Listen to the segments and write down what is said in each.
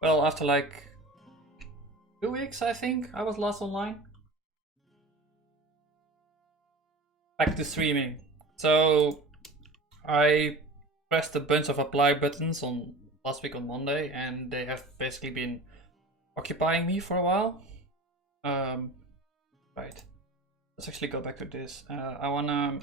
Well, after like 2 weeks, I think I was last online. Back to streaming. So I pressed a bunch of apply buttons on last week on Monday, and they have basically been occupying me for a while. Right. Let's actually go back to this. I wanna.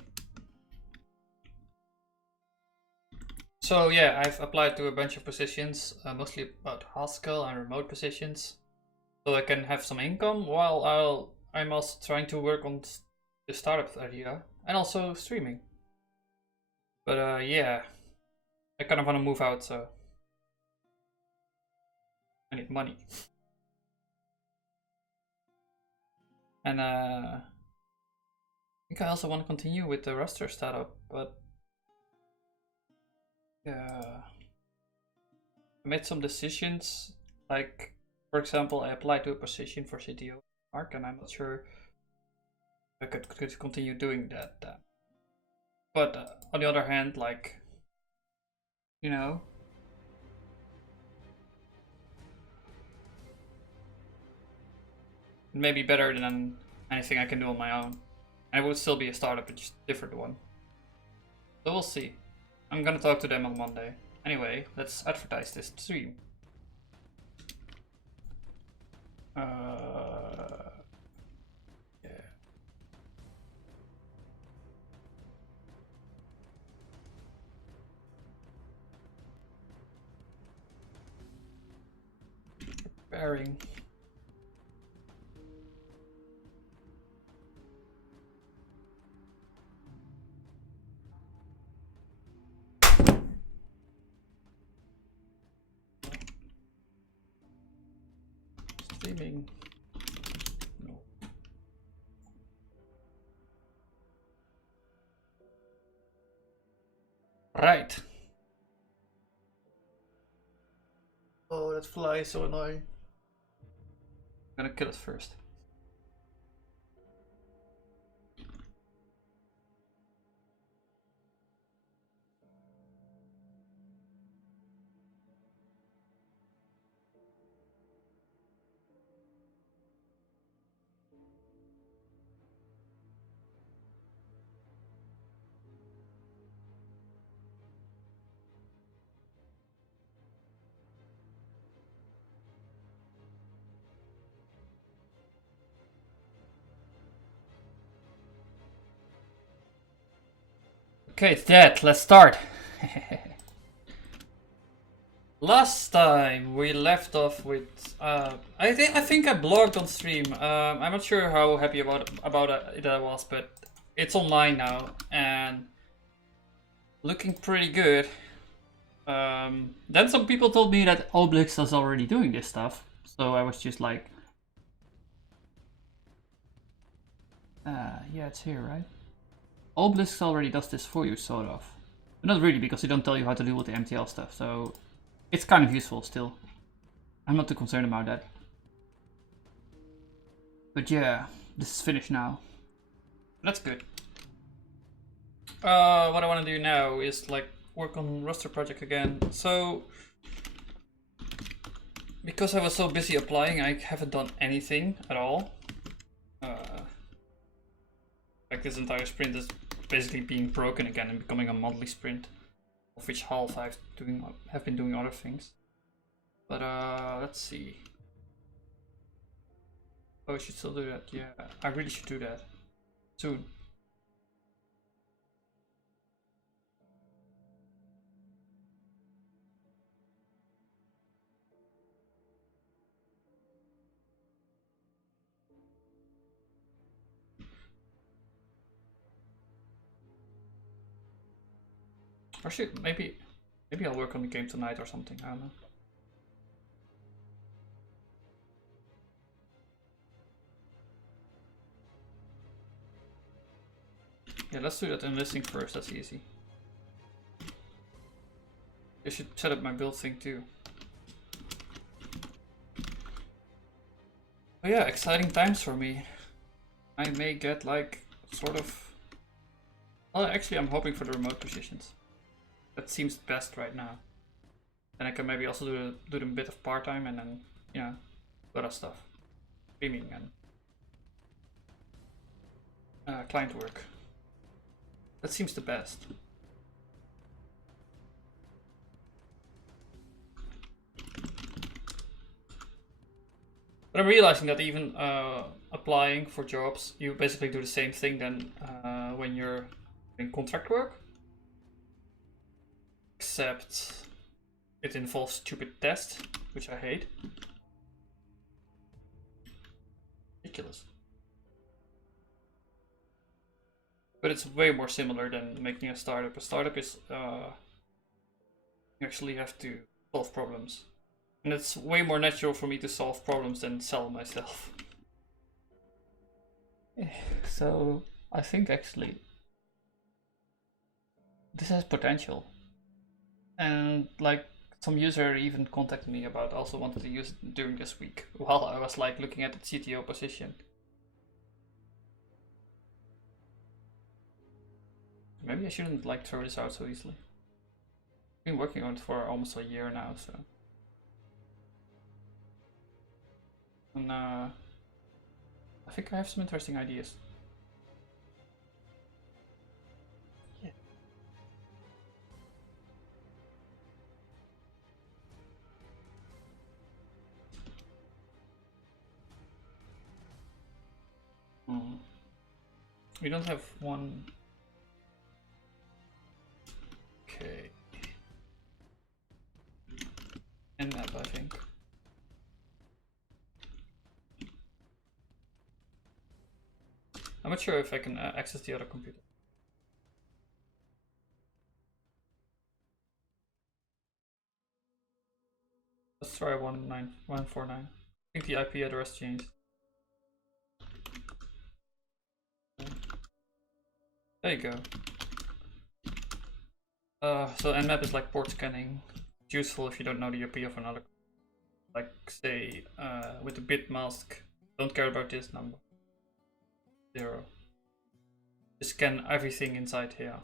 So yeah, I've applied to a bunch of positions, mostly about Haskell and remote positions, so I can have some income while I'm also trying to work on the startup idea and also streaming. But yeah, I kind of want to move out, so I need money. And I think I also want to continue with the roster startup, but yeah, I made some decisions. Like, for example, I applied to a position for CTO Mark, and I'm not sure if I could continue doing that. But on the other hand, like, you know, it may be better than anything I can do on my own. And it would still be a startup, but just a different one. So we'll see. I'm gonna talk to them on Monday. Anyway, let's advertise this stream. Yeah. Preparing. Streaming. No. Right. Oh, that fly is so annoying. I'm gonna kill it first. Okay, it's dead. Let's start. Last time we left off with I think I blogged on stream. I'm not sure how happy about it I was, but it's online now and looking pretty good. Then some people told me that Obelix is already doing this stuff, so I was just like, yeah, it's here, right? Obelix already does this for you, sort of. But not really, because they don't tell you how to deal with the MTL stuff, so it's kind of useful still. I'm not too concerned about that. But yeah, this is finished now. That's good. What I want to do now is like work on roster project again. So, because I was so busy applying, I haven't done anything at all. Like this entire sprint is basically being broken again and becoming a monthly sprint, of which half have been doing other things. But let's see. Oh, I should still do that. Yeah, I really should do that soon. Or should maybe I'll work on the game tonight or something. I don't know. Yeah, let's do that enlisting first. That's easy. I should set up my build thing too. Oh yeah, exciting times for me. I may get like sort of. Well, actually, I'm hoping for the remote positions. That seems best right now. Then I can maybe also do them a bit of part-time and then, you know, other stuff. Streaming and client work. That seems the best. But I'm realizing that even applying for jobs, you basically do the same thing then when you're doing contract work. Except it involves stupid tests, which I hate. Ridiculous. But it's way more similar than making a startup. A startup is you actually have to solve problems. And it's way more natural for me to solve problems than sell myself. So I think actually this has potential. And like some user even contacted me about also wanted to use it during this week while I was like looking at the CTO position. Maybe I shouldn't like throw this out so easily. I've been working on it for almost a year now, so. And I think I have some interesting ideas. Yeah. We don't have one. Okay. Nmap, I think. I'm not sure if I can access the other computer. Let's try 19149. I think the IP address changed. There you go. So Nmap is like port scanning. It's useful if you don't know the IP of another. Like say with the bit mask, don't care about this number. 0. Just scan everything inside here.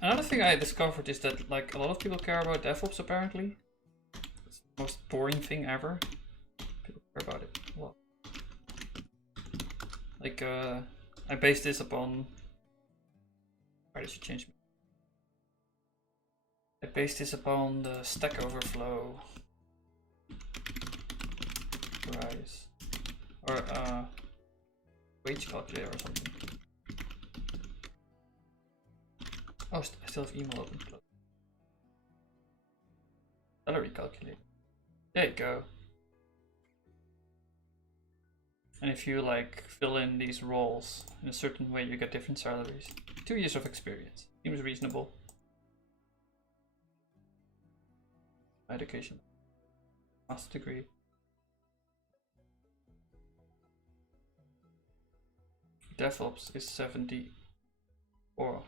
Another thing I discovered is that like a lot of people care about DevOps apparently. It's the most boring thing ever. People care about it. What? Like I base this upon. Why did you change me? I base this upon the Stack Overflow price or wage calculator or something. Oh, I still have email open. Salary calculator. There you go. And if you like fill in these roles in a certain way, you get different salaries. 2 years of experience. Seems reasonable. Education. Master degree. DevOps is 74.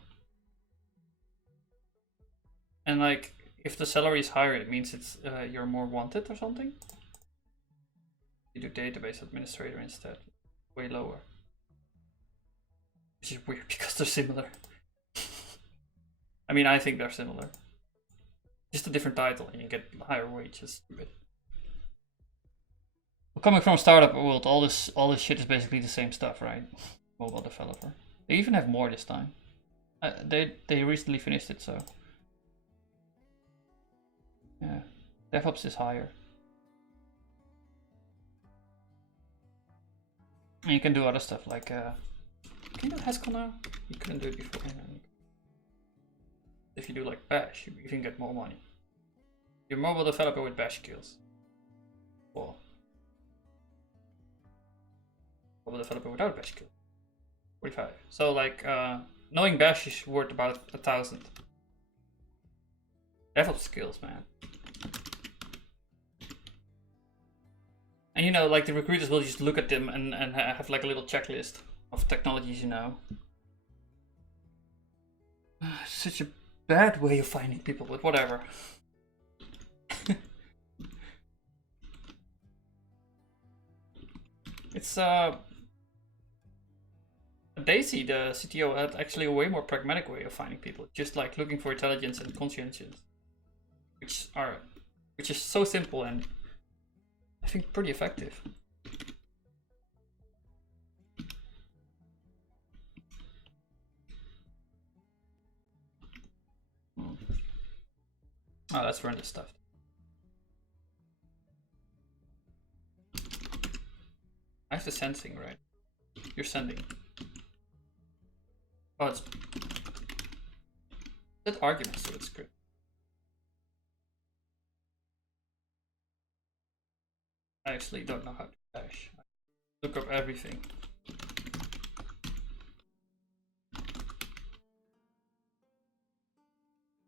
And like, if the salary is higher, it means it's you're more wanted or something. You do database administrator instead, way lower. Which is weird because they're similar. I mean, I think they're similar. Just a different title and you get higher wages. Well, coming from a startup world, all this shit is basically the same stuff, right? Mobile developer. They even have more this time. They recently finished it, so yeah. DevOps is higher. And you can do other stuff like can you do Haskell now? You couldn't do it before. If you do like Bash, you even get more money. You're a mobile developer with Bash skills. Well, mobile developer without Bash skills. 45. So like knowing Bash is worth about 1,000. DevOps skills, man. And you know, like the recruiters will just look at them and have like a little checklist of technologies you know. Such a bad way of finding people, but whatever. It's Daisy, the CTO, had actually a way more pragmatic way of finding people, just like looking for intelligence and conscientious, which is so simple and I think pretty effective. Oh, let's run this stuff. I have the sensing, right? You're sending. Oh, it's that arguments to the script. I actually don't know how to dash. Look up everything.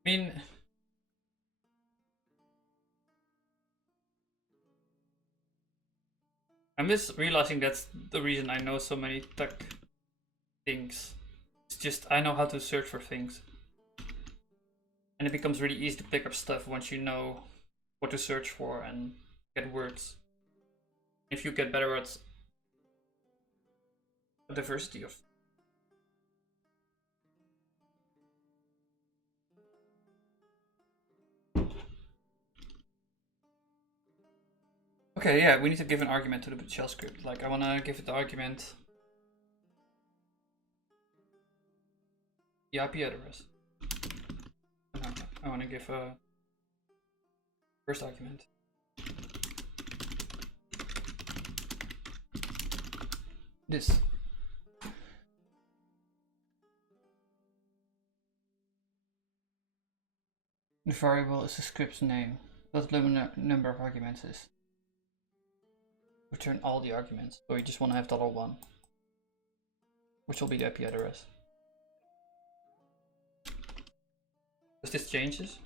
I mean, I'm just realizing that's the reason I know so many tech things. It's just I know how to search for things. And it becomes really easy to pick up stuff once you know what to search for and get words. If you get better at a diversity of. Okay, yeah, we need to give an argument to the shell script. Like, I want to give it the argument the IP address. No, I want to give a first argument. This. The variable is the script's name. What the number of arguments is. Return all the arguments. So you just want to have $1, which will be the IP address. Does this changes?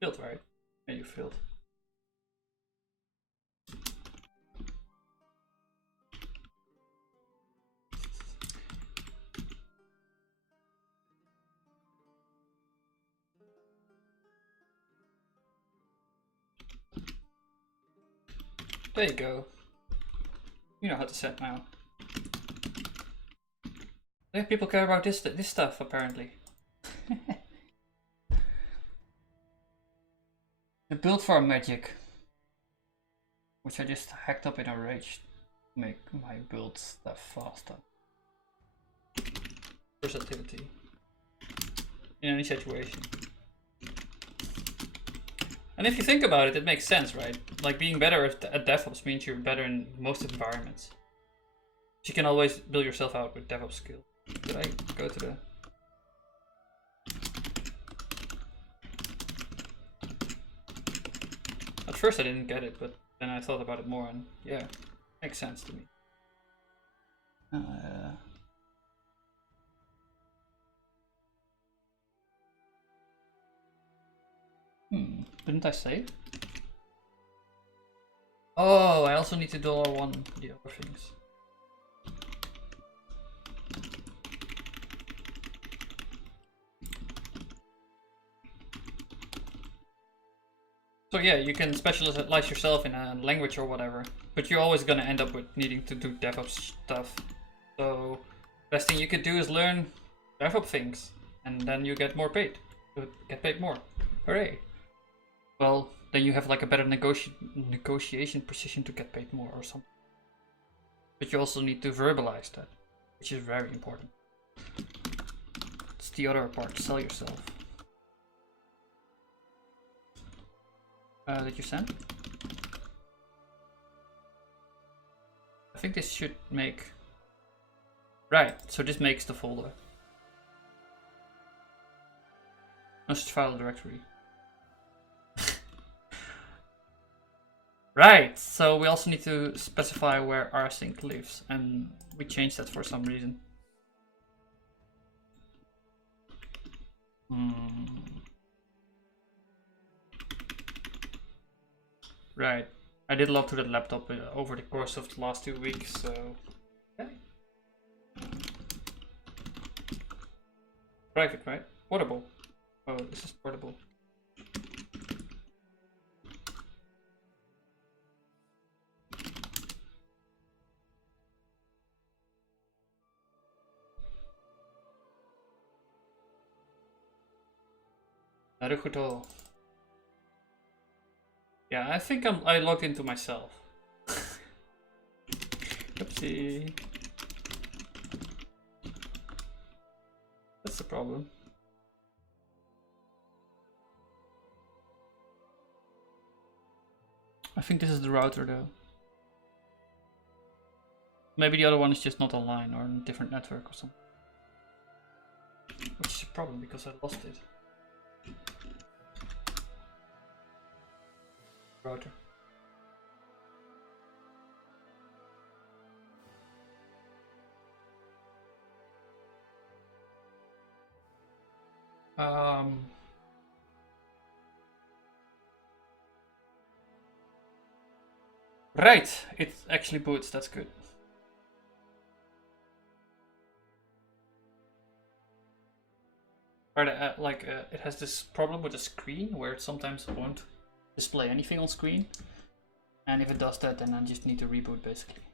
Failed, right? Yeah, you failed. There you go. You know how to set now. Yeah, people care about this stuff apparently. The build for magic, which I just hacked up in a rage to make my build stuff faster. Versatility in any situation. And if you think about it, it makes sense, right? Like being better at DevOps means you're better in most environments. You can always build yourself out with DevOps skills. Did I go to the... At first I didn't get it, but then I thought about it more and yeah, makes sense to me. Didn't I save? Oh, I also need to $1 the other things. So yeah, you can specialize yourself in a language or whatever, but you're always gonna end up with needing to do DevOps stuff. So best thing you could do is learn DevOps things, and then you get more paid. You get paid more. Hooray! Well, then you have like a better negotiation position to get paid more or something. But you also need to verbalize that, which is very important. It's the other part, sell yourself. Did you send? I think this should make... Right, so this makes the folder. Must file directory. Right, so we also need to specify where rsync lives, and we changed that for some reason. Right, I did a lot to that laptop over the course of the last 2 weeks, so... Okay. Private, right? Portable. Oh, this is portable. Naruto. Yeah, I think I logged into myself. Oopsie. That's the problem. I think this is the router though. Maybe the other one is just not online or on a different network or something. Which is a problem because I lost it. Router. Right, it actually boots, that's good. But it has this problem with the screen where it sometimes won't display anything on screen. And if it does that, then I just need to reboot basically.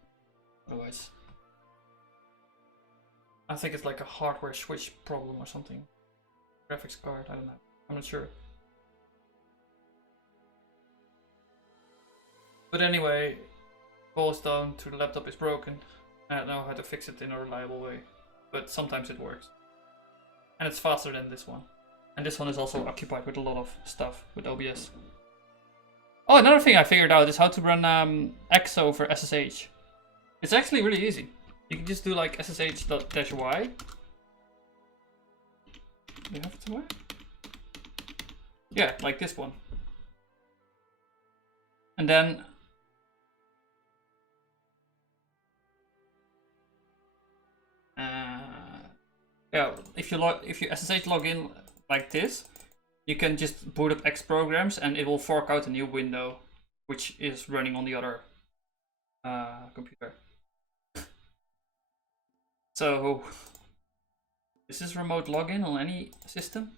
Otherwise, I think it's like a hardware switch problem or something. Graphics card, I don't know. I'm not sure. But anyway, boils down to the laptop is broken. I don't know how to fix it in a reliable way. But sometimes it works. And it's faster than this one. And this one is also occupied with a lot of stuff with OBS. Oh, another thing I figured out is how to run X over SSH. It's actually really easy. You can just do like SSH-y. You have it somewhere? Yeah, like this one. And then yeah, if you SSH log in like this, you can just boot up X programs and it will fork out a new window, which is running on the other computer. So this is remote login on any system,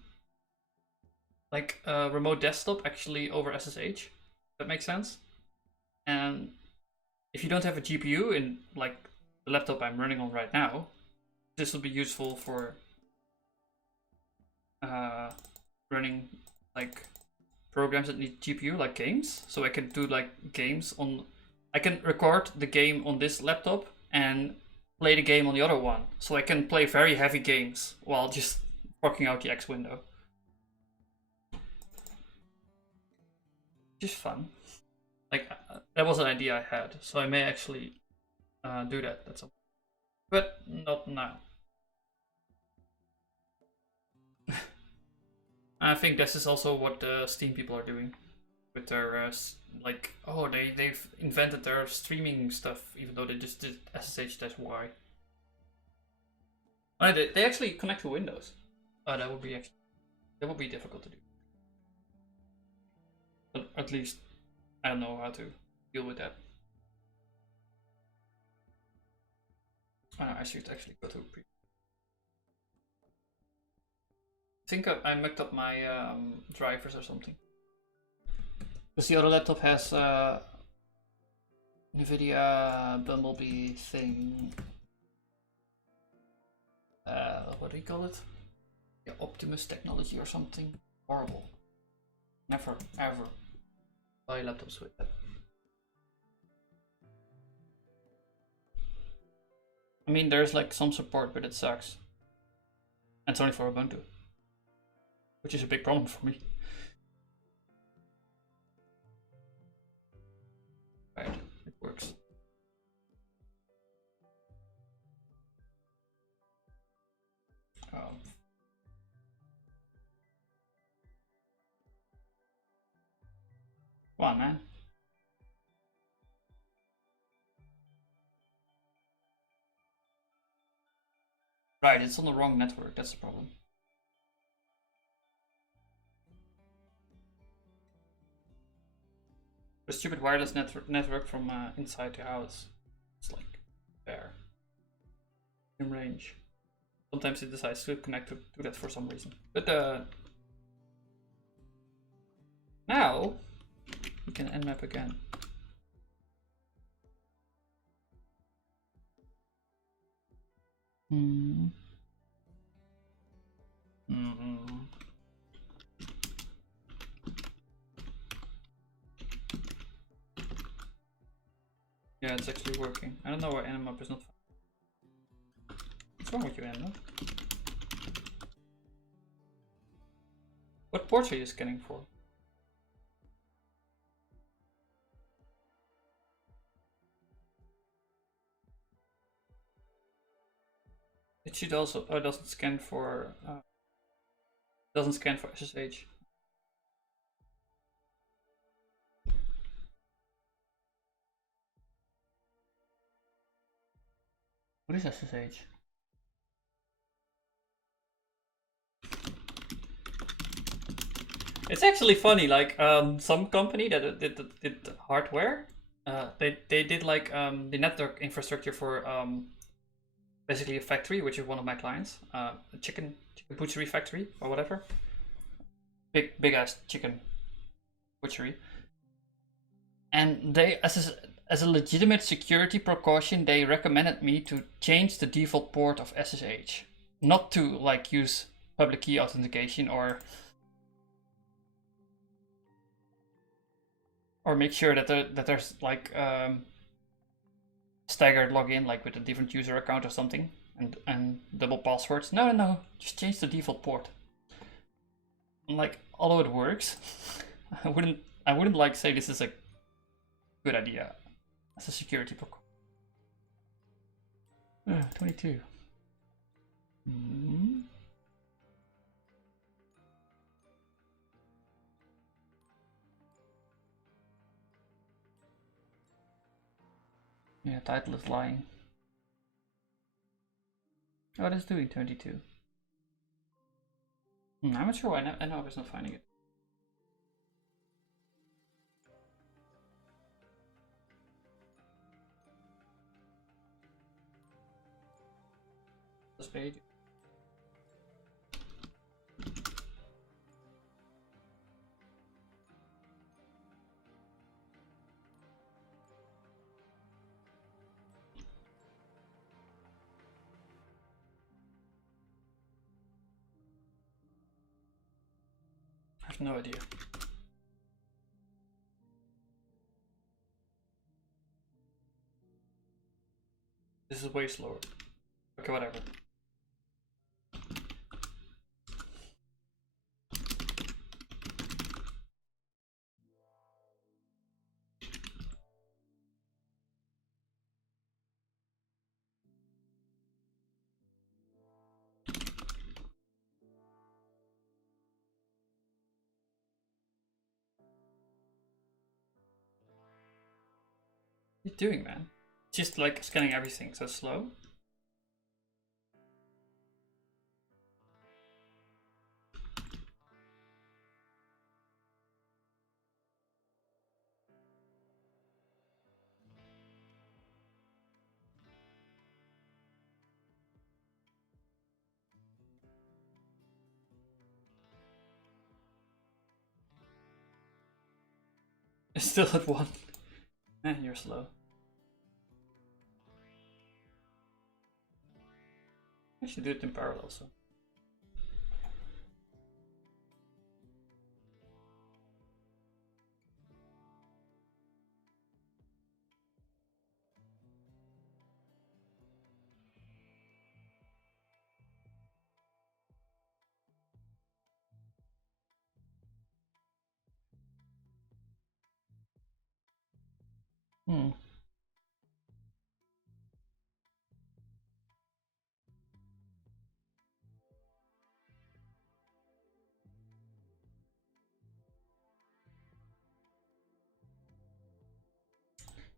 like remote desktop actually over SSH. That makes sense. And if you don't have a GPU in like the laptop I'm running on right now, this will be useful for running like programs that need GPU, like games. So I can do like games on, I can record the game on this laptop and play the game on the other one. So I can play very heavy games while just forking out the X window. Just fun. Like that was an idea I had, so I may actually do that at some point. But not now. I think this is also what the Steam people are doing with their like, oh, they've invented their streaming stuff even though they just did SSH-y. Oh, they actually connect to Windows. Oh, that would be difficult to do. But at least I don't know how to deal with that. I should actually go to pre. I think I mucked up my drivers or something. Because the other laptop has NVIDIA Bumblebee thing. What do you call it? Yeah, Optimus technology or something. Horrible. Never, ever buy laptops with that. I mean, there's like some support, but it sucks. And it's only for Ubuntu, which is a big problem for me. Right, it works. Come on, man. Right, it's on the wrong network, that's the problem. The stupid wireless network from inside the house. It's like there. In range. Sometimes it decides to connect to that for some reason. But now we can nmap again. Yeah, it's actually working. I don't know why Nmap is not. What's wrong with you, Nmap? What ports are you scanning for? It should also. Oh, it doesn't scan for. Doesn't scan for SSH. What is SSH? It's actually funny. Like some company that did hardware. They did like the network infrastructure for basically a factory, which is one of my clients, a chicken butchery factory or whatever. Big ass chicken butchery. And they, as a legitimate security precaution, they recommended me to change the default port of SSH, not to like use public key authentication or make sure that there's like staggered login, like with a different user account or something, and double passwords. No, just change the default port. And like, although it works, I wouldn't like say this is a good idea as a security precaution. 22. Yeah, title is lying. What is doing 22? I'm not sure why I know it's not finding it. This page. I have no idea. This is way slower. Okay, whatever. What are you doing, man? Just like scanning everything so slow. It's still at 1. Man, you're slow. I should do it in parallel, so.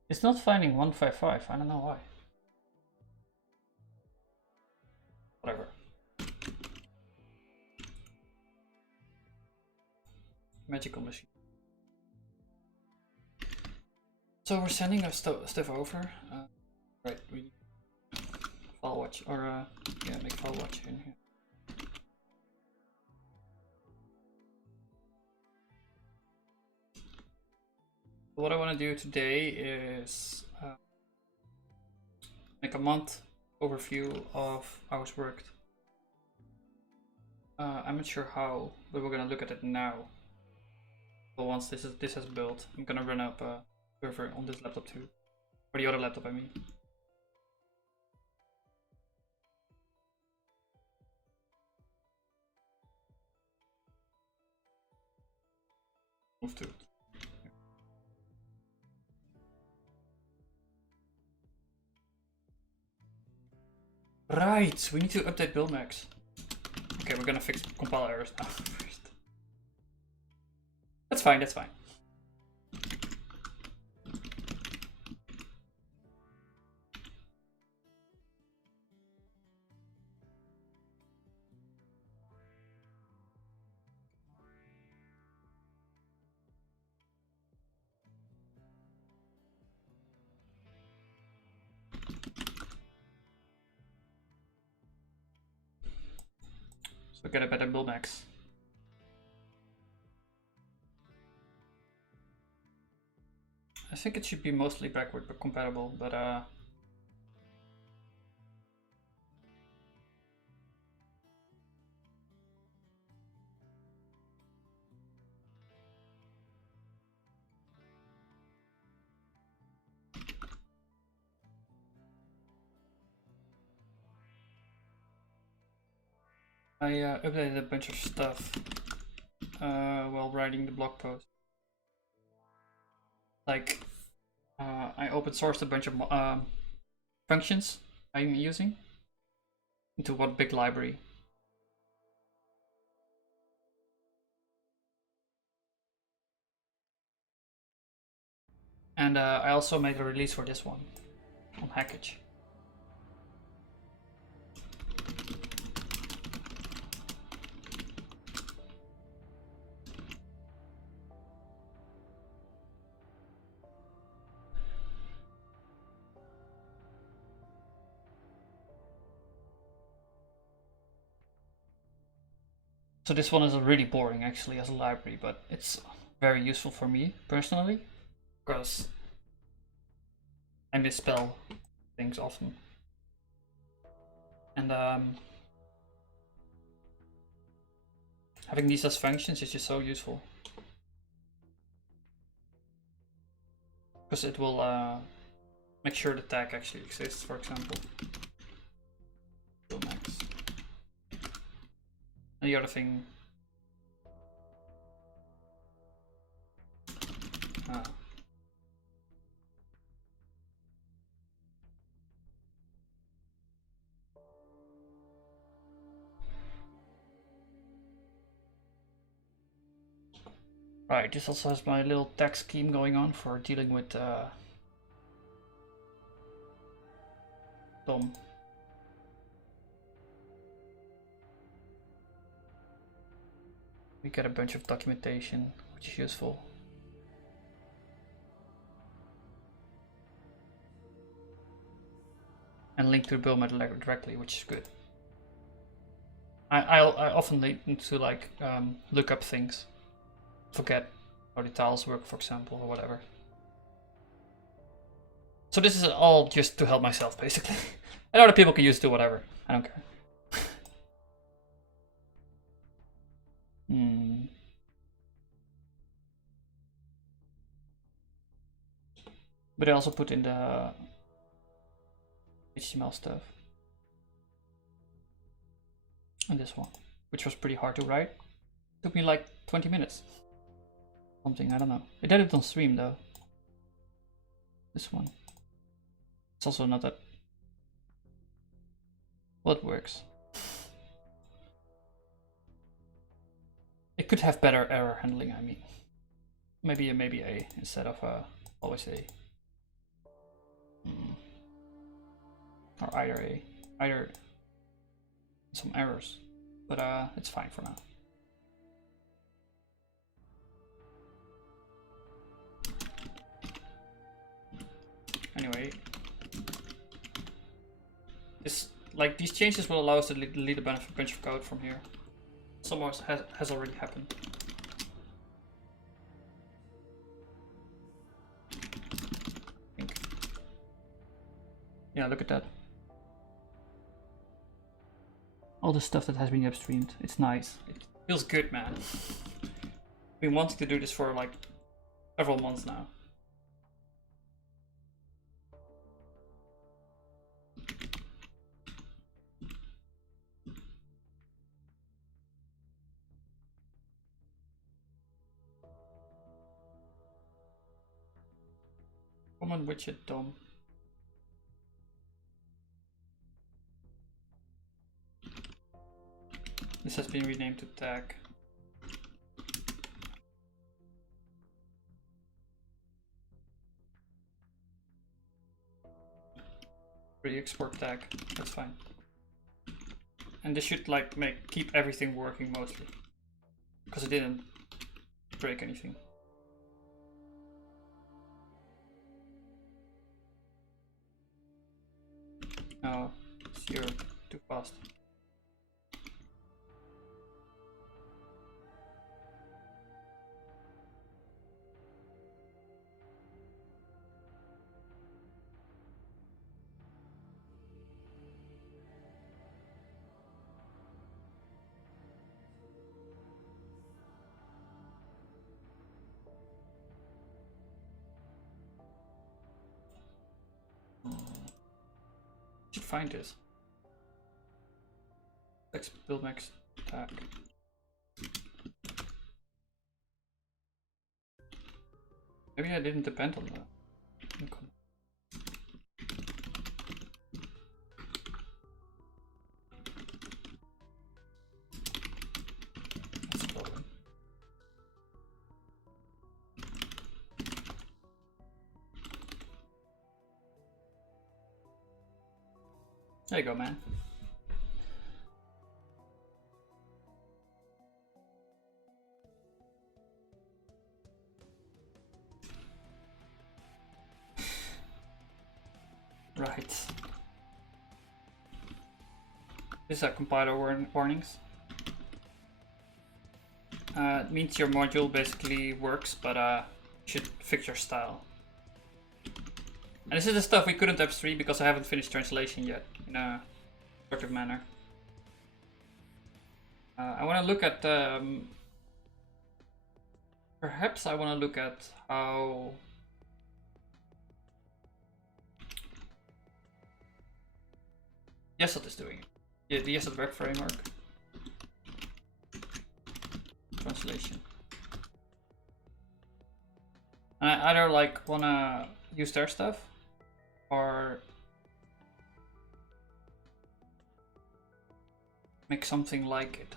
It's not finding 155. I don't know why. Whatever. Magical machine. So we're sending our stuff over. Right, we file watch or yeah, make file watch in here. What I want to do today is make a month overview of hours worked. I'm not sure how, but we're gonna look at it now. But once this has built, I'm gonna run up a server on this laptop too. Or the other laptop, I mean. Move to it. Right, we need to update buildmax. Okay, we're gonna fix compile errors now first. That's fine, that's fine. So get a better buildmax. I think it should be mostly backward compatible, but I updated a bunch of stuff while writing the blog post. Like, I open sourced a bunch of functions I'm using into one big library. And I also made a release for this one on Hackage. So this one is really boring actually as a library, but it's very useful for me personally because I misspell things often. And having these as functions is just so useful because it will make sure the tag actually exists, for example. Max. And the other thing. Right, this also has my little tag scheme going on for dealing with Tom. We get a bunch of documentation, which is useful. And link to the build method directly, which is good. I often need to like look up things, forget how the tiles work, for example, or whatever. So this is all just to help myself, basically. And other people can use it to whatever. I don't care. But I also put in the HTML stuff. And this one, which was pretty hard to write. It took me like 20 minutes. Something, I don't know. I did it on stream though. This one. It's also not that... Well, it works. It could have better error handling, I mean. Maybe A instead of always A. Or either A. Either some errors. But it's fine for now. Anyway, these changes will allow us to delete a bunch of code from here. Some has already happened. Yeah, look at that. All the stuff that has been upstreamed. It's nice. It feels good, man. We've been wanting to do this for like several months now. Common widget DOM. This has been renamed to tag. Re-export tag, that's fine. And this should like keep everything working mostly. Because it didn't break anything. No, you're too fast. Should find this. Let's build max tag. Maybe I didn't depend on that. That's a problem. There you go, man. Right. These are compiler warnings. It means your module basically works, but should fix your style. And this is the stuff we couldn't upstream because I haven't finished translation yet in a productive manner. I want to look at perhaps I want to look at how Yesod is doing it. Yeah, the Yesod web framework. Translation. And I either like wanna use their stuff or make something like it.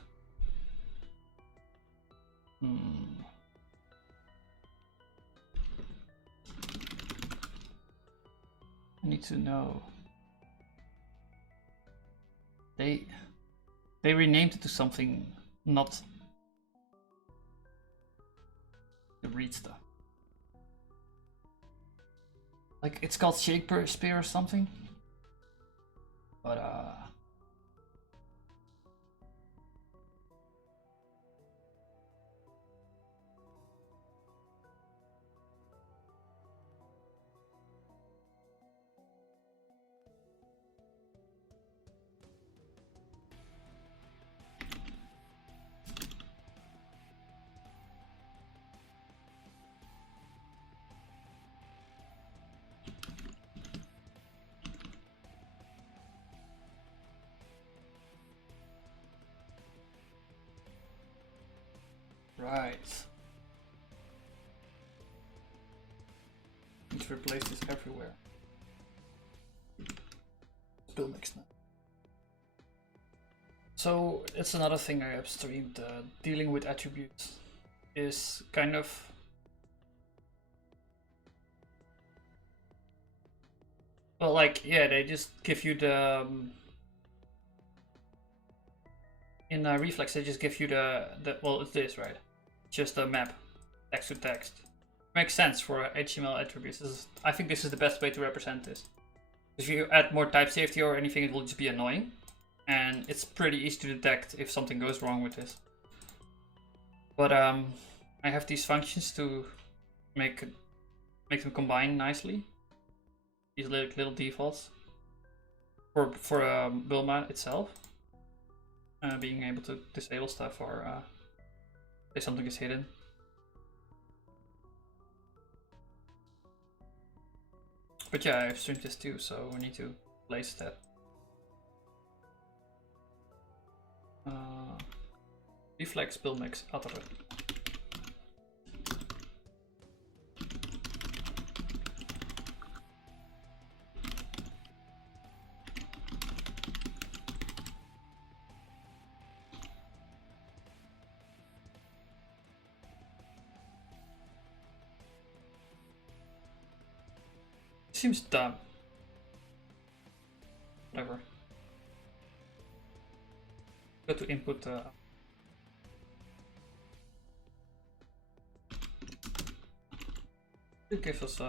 I need to know. They renamed it to something not the read stuff. Like it's called Shakespeare or something. But right. Need to replace this everywhere. Still mixed now. So it's another thing I upstreamed. Dealing with attributes is kind of well, like yeah, they just give you the in Reflex they just give you the well, it's this, right? Just a map, text to text. Makes sense for HTML attributes. I think this is the best way to represent this. If you add more type safety or anything, it will just be annoying. And it's pretty easy to detect if something goes wrong with this. But I have these functions to make them combine nicely. These little defaults for Bulma itself. Being able to disable stuff or if something is hidden. But yeah, I've streamed this too, so we need to place that. Reflex build mix other. seems dumb. Whatever. Go to input. It gives us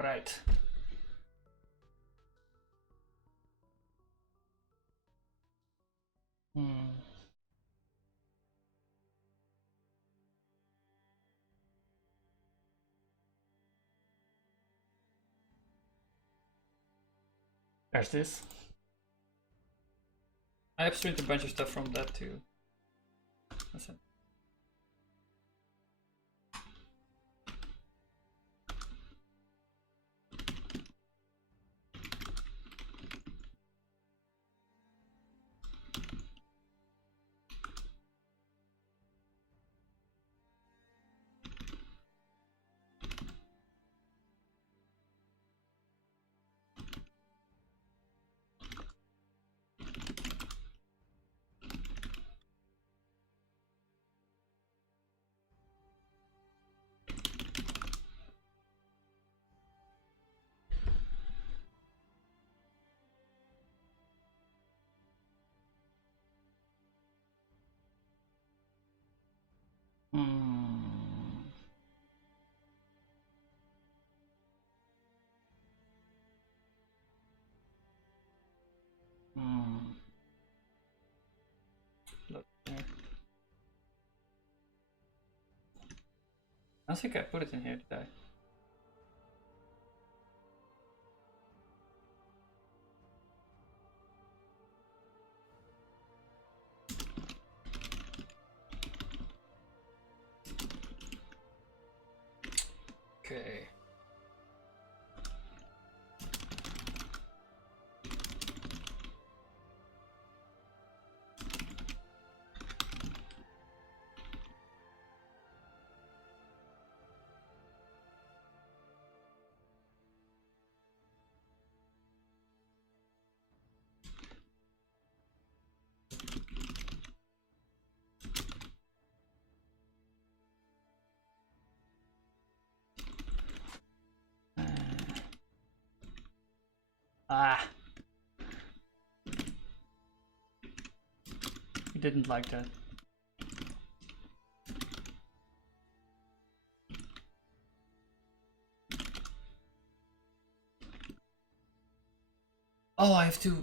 right. There's this. I upstreamed a bunch of stuff from that too. That's it. Look there. I don't think I put it in here, did I? Okay. Ah. He didn't like that. Oh, I have to.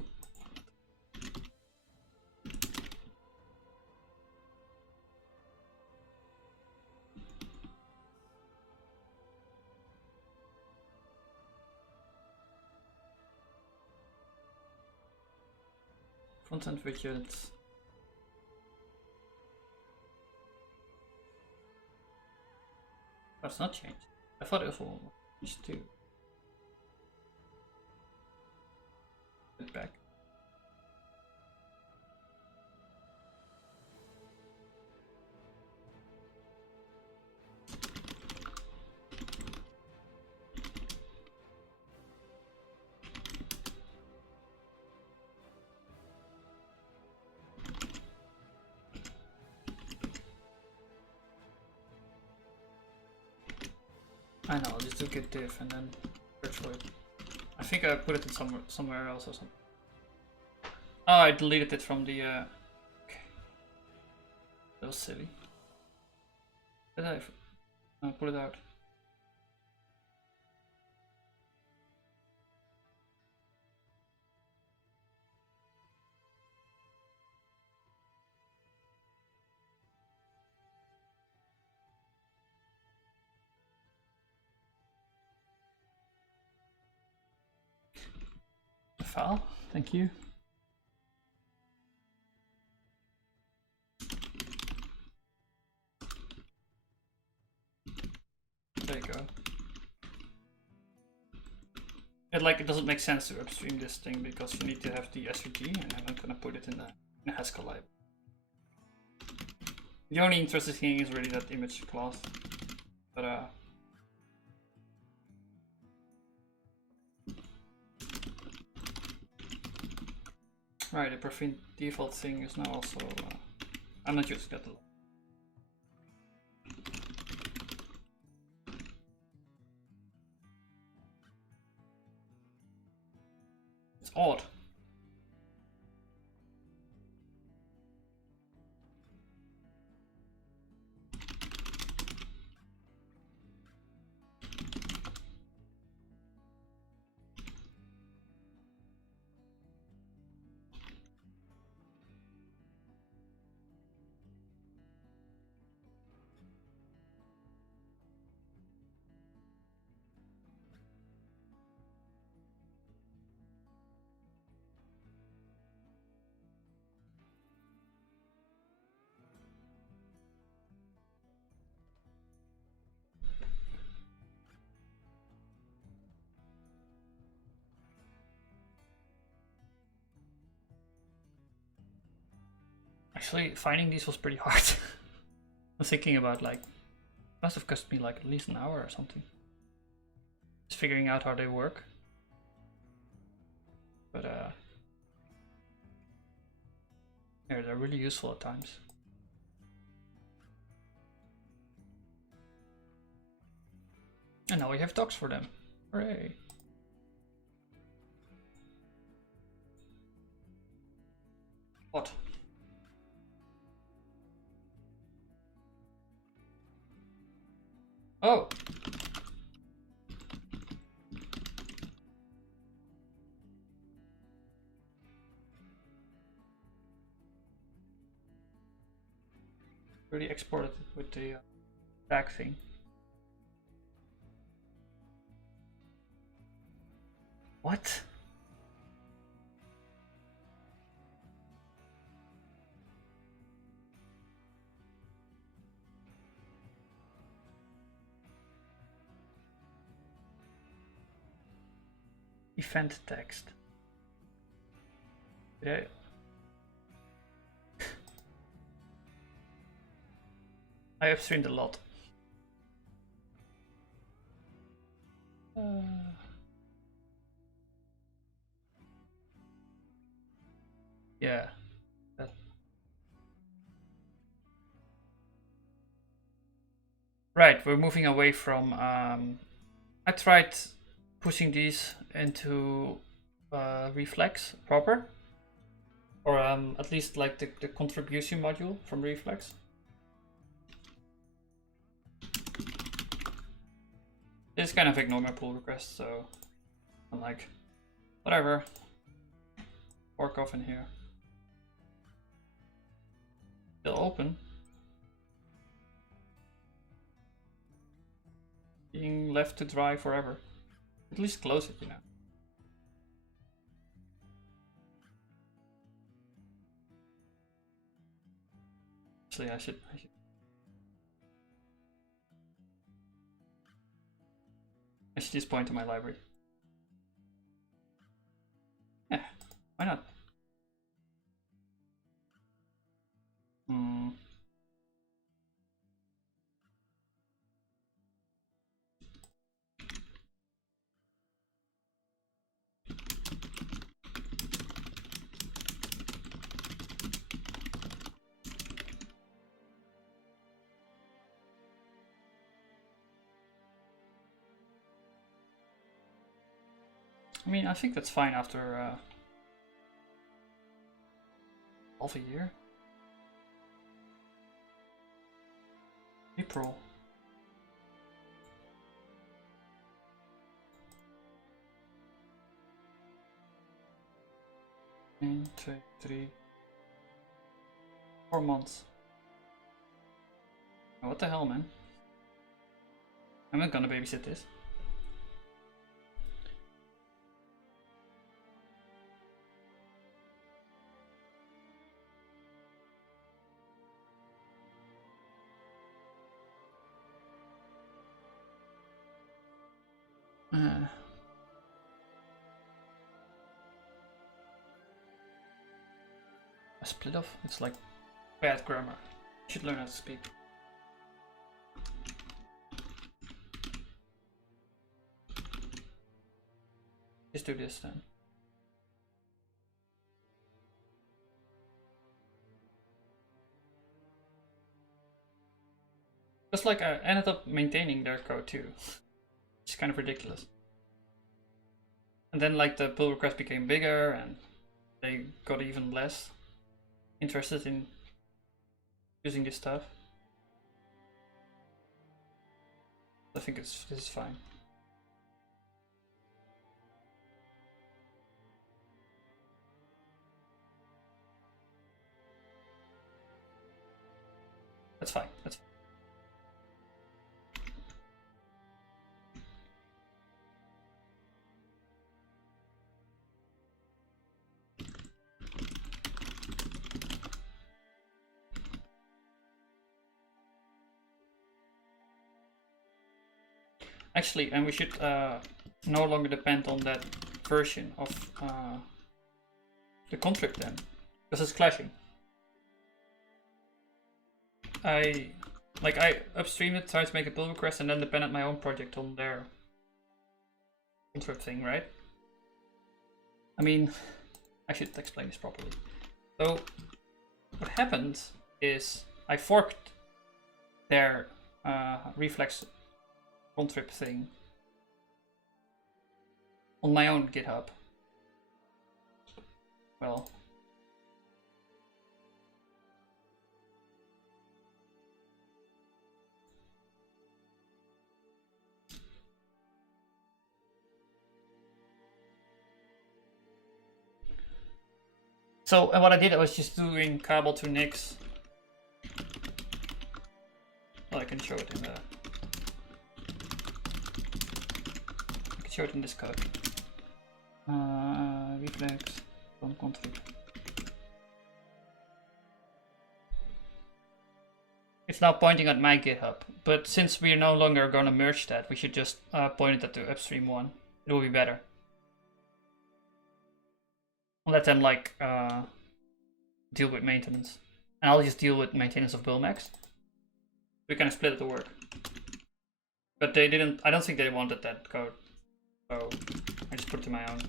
Front-end widget. That's not changed. I thought it was all changed too. Get back. I know, I'll just do git diff and then search for it. I think I put it in somewhere else or something. Oh, I deleted it from the okay. That was silly. Did I pull it out? file. Thank you. There you go. It doesn't make sense to upstream this thing because you need to have the SVG, and I'm not gonna put it in a Haskell library. The only interesting thing is really that image class, but right, the prefin default thing is now also. I'm not using that a lot. It's odd. Actually, finding these was pretty hard. I was thinking about like, must have cost me like at least an hour or something. Just figuring out how they work. But yeah, they're really useful at times. And now we have docs for them. Hooray! What? Oh! Really exported it with the tag thing. What? Event text. Did I upstreamed a lot. Yeah. Right, we're moving away from. I tried pushing these into Reflex proper, or at least like the contribution module from Reflex. This kind of ignore my pull request, so I'm like, whatever. Fork off in here. Still open. Being left to dry forever. At least close it, you know. Actually, I should just point to my library. Yeah, why not? I mean, I think that's fine after half a year. April. One, 2, 3, 4 months. Oh, what the hell, man? I'm not gonna babysit this. A split off? It's like bad grammar. You should learn how to speak. Just do this then. Just like I ended up maintaining their code too. It's kind of ridiculous. And then like the pull request became bigger and they got even less interested in using this stuff. I think this is fine. That's fine. That's fine. Actually, and we should no longer depend on that version of the contract then, because it's clashing. I upstreamed it, tried to make a pull request, and then depended my own project on their contract thing, right? I mean, I should explain this properly. So, what happened is I forked their reflex contrib thing on my own GitHub. Well, so and what I did, I was just doing cable to Nix. Well, I can show it in the. I can show it in this code. Reflex from contrib. It's now pointing at my GitHub, but since we're no longer going to merge that, we should just point it at the upstream one. It will be better. I'll let them like deal with maintenance, and I'll just deal with maintenance of Bullmax. We kind of split the work, but they didn't. I don't think they wanted that code, so I just put it to my own.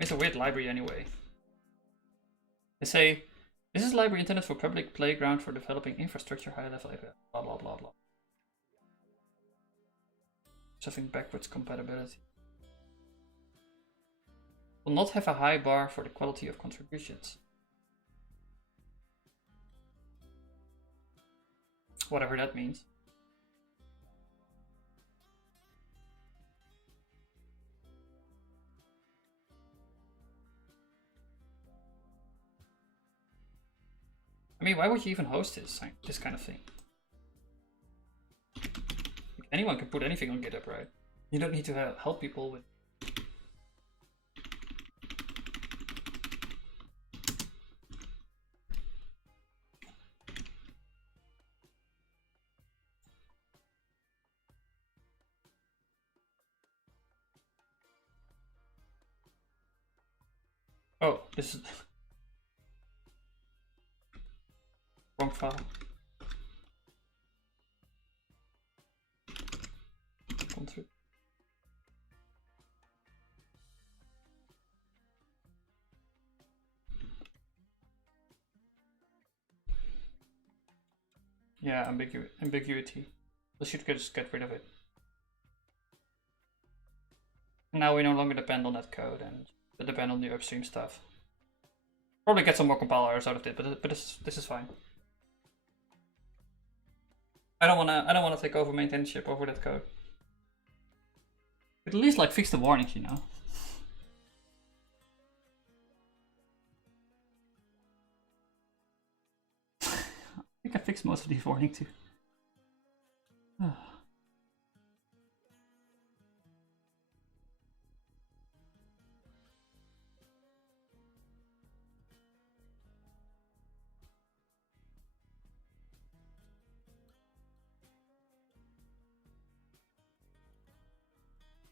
It's a weird library anyway. They say this is a library intended for public playground for developing infrastructure high level blah blah blah blah. Something backwards compatibility. Will not have a high bar for the quality of contributions. Whatever that means. I mean, why would you even host this kind of thing? Anyone can put anything on GitHub, right? You don't need to help people with. Oh, this is wrong file. Contrib. Yeah, ambiguity. We should just get rid of it. Now we no longer depend on that code and depend on the upstream stuff. Probably get some more compilers out of it, but this is fine. I don't wanna take over maintainership over that code. At least like fix the warnings, you know. I think I fixed most of these warnings too.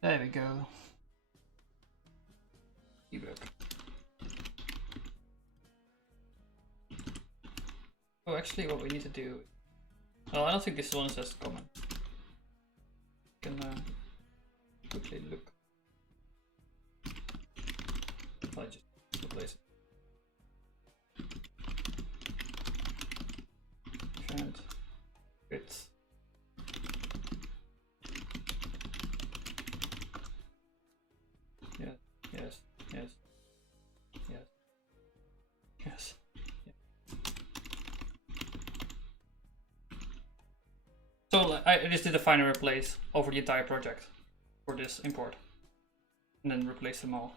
There we go. Debug. Oh, actually, what we need to do. Well, I don't think this one is as common. Can quickly look. I just replace it. And width. Yes, yes, yes, yes, yes. So I just did a find and replace over the entire project for this import, and then replace them all.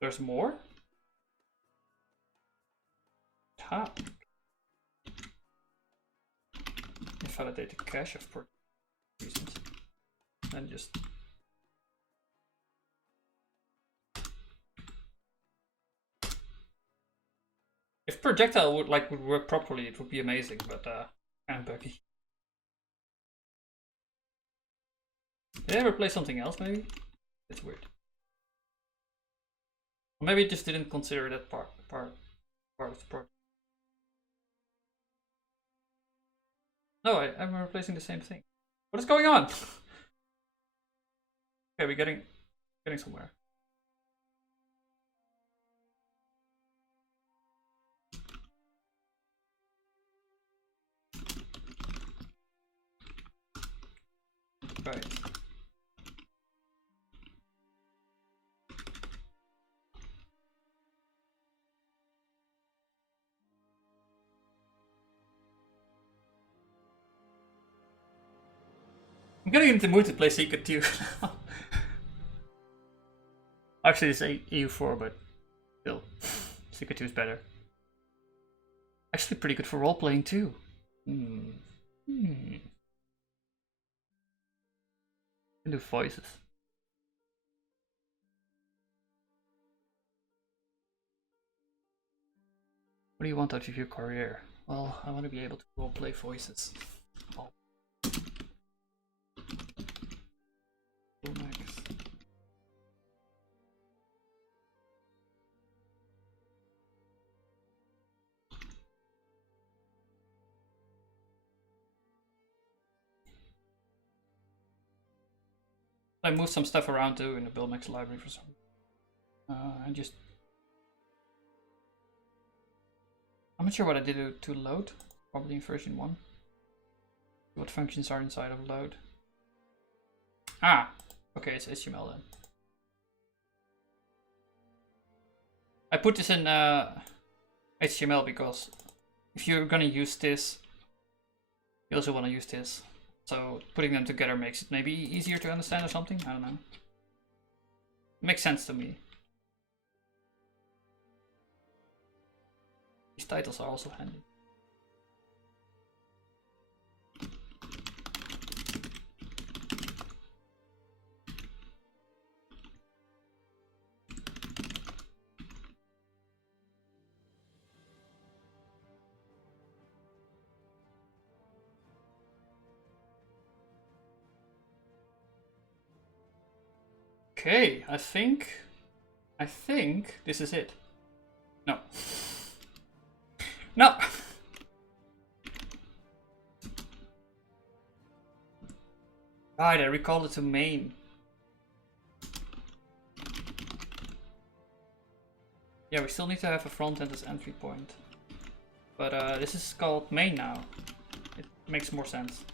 There's more? Top. Invalidate the cache of project reasons. And just if projectile would work properly, it would be amazing, but kind of buggy. Did I ever play something else maybe? It's weird. Or maybe it just didn't consider that part of the project. No, I'm replacing the same thing. What is going on? Okay, we're getting somewhere. Right. I'm getting into the mood to play Secret 2. Actually, it's EU4, but still, Secret 2 is better. Actually, pretty good for role playing too. Can do voices. What do you want out of your career? Well, I want to be able to role play voices. Oh. Max. I moved some stuff around too in the BuildMax library for some. I'm not sure what I did to load. Probably in version 1. What functions are inside of load? Ah, okay, it's HTML then. I put this in HTML because if you're gonna use this, you also want to use this. So putting them together makes it maybe easier to understand or something. I don't know. It makes sense to me. These titles are also handy. Okay, I think this is it. No. No! Right, I recalled it to main. Yeah, we still need to have a front end as entry point. But this is called main now. It makes more sense.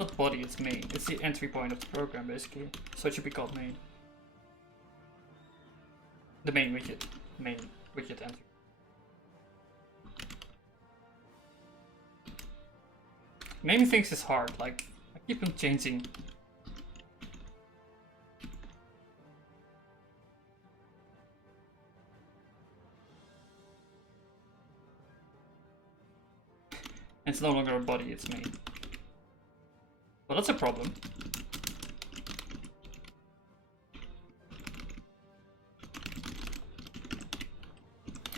Not body, it's main. It's the entry point of the program basically. So it should be called main. The main widget. Main widget entry. Naming things is hard, like I keep on changing. It's no longer a body, it's main. Well, that's a problem.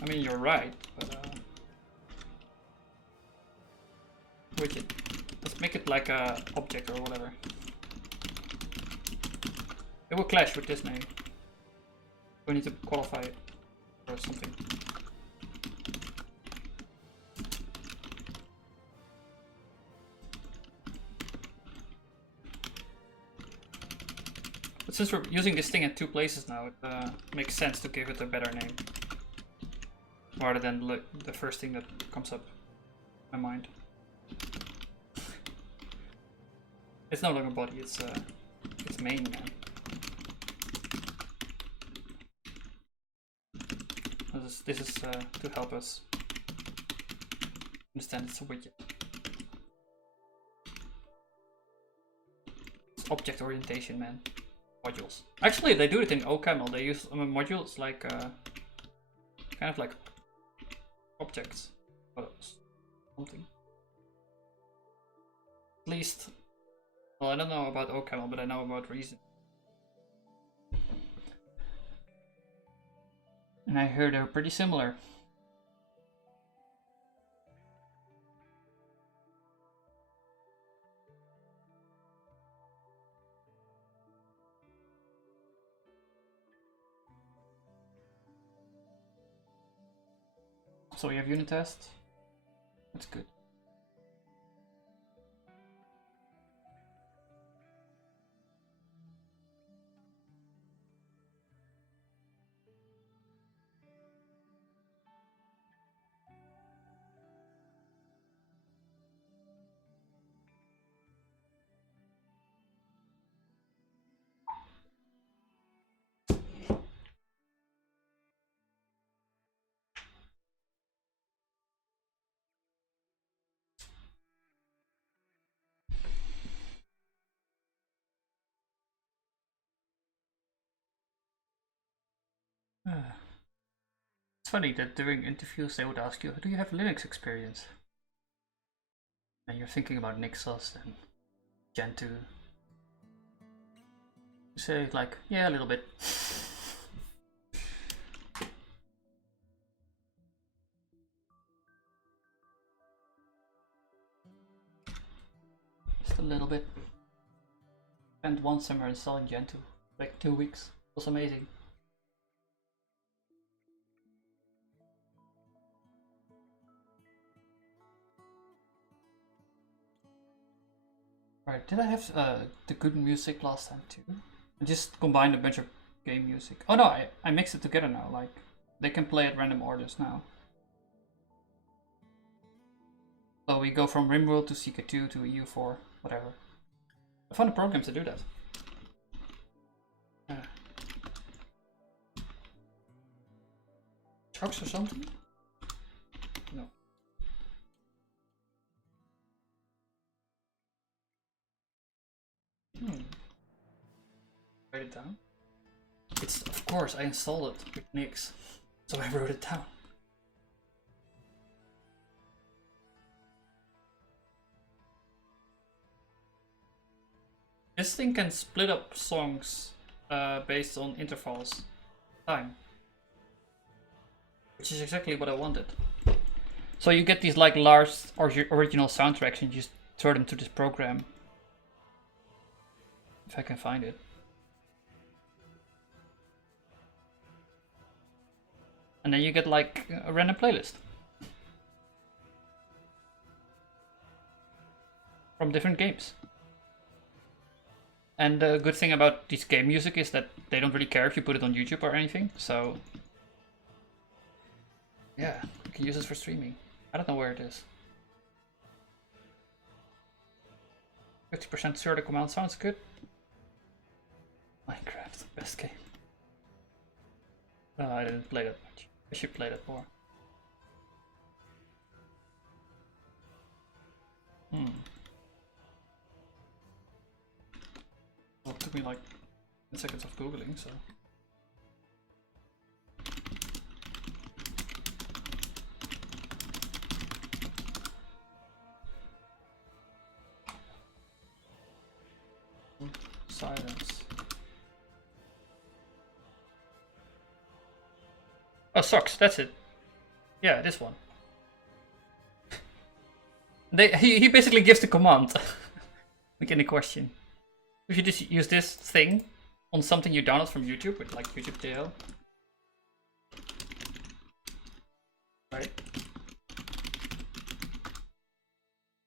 I mean, you're right, but widget. Let's make it like a object or whatever. It will clash with this name. We need to qualify it or something. But since we're using this thing in 2 places now, it makes sense to give it a better name. Rather than the first thing that comes up in my mind. It's no longer body, it's main, man. This is to help us understand it's a widget. It's object orientation, man. Modules. Actually, they do it in OCaml. They use modules like kind of like objects or something. At least, well, I don't know about OCaml, but I know about Reason. And I heard they're pretty similar. So we have unit test. That's good. It's funny that during interviews they would ask you, do you have Linux experience? And you're thinking about Nixos and Gentoo. You say like, yeah, a little bit. Just a little bit. Spent one summer installing Gentoo, like 2 weeks. It was amazing. Right, did I have the good music last time too? I just combined a bunch of game music. Oh no, I mixed it together now, like they can play at random orders now. So we go from RimWorld to CK2 to EU4, whatever. I found a program to do that. Chunks or something? No. Write it down. It's, of course, I installed it with Nix, so I wrote it down. This thing can split up songs based on intervals time, which is exactly what I wanted. So you get these like large original soundtracks and you just throw them to this program. If I can find it. And then you get like a random playlist from different games. And the good thing about this game music is that they don't really care if you put it on YouTube or anything, so yeah, you can use this for streaming. I don't know where it is. 50% sure the command sounds good. Minecraft, best game. No, I didn't play that much. I should play that more. Well, it took me like 10 seconds of googling, so. Silence. Oh, socks, that's it. Yeah, this one. He basically gives the command. Like in the question. If you just use this thing on something you download from YouTube with like YouTube DL. Right.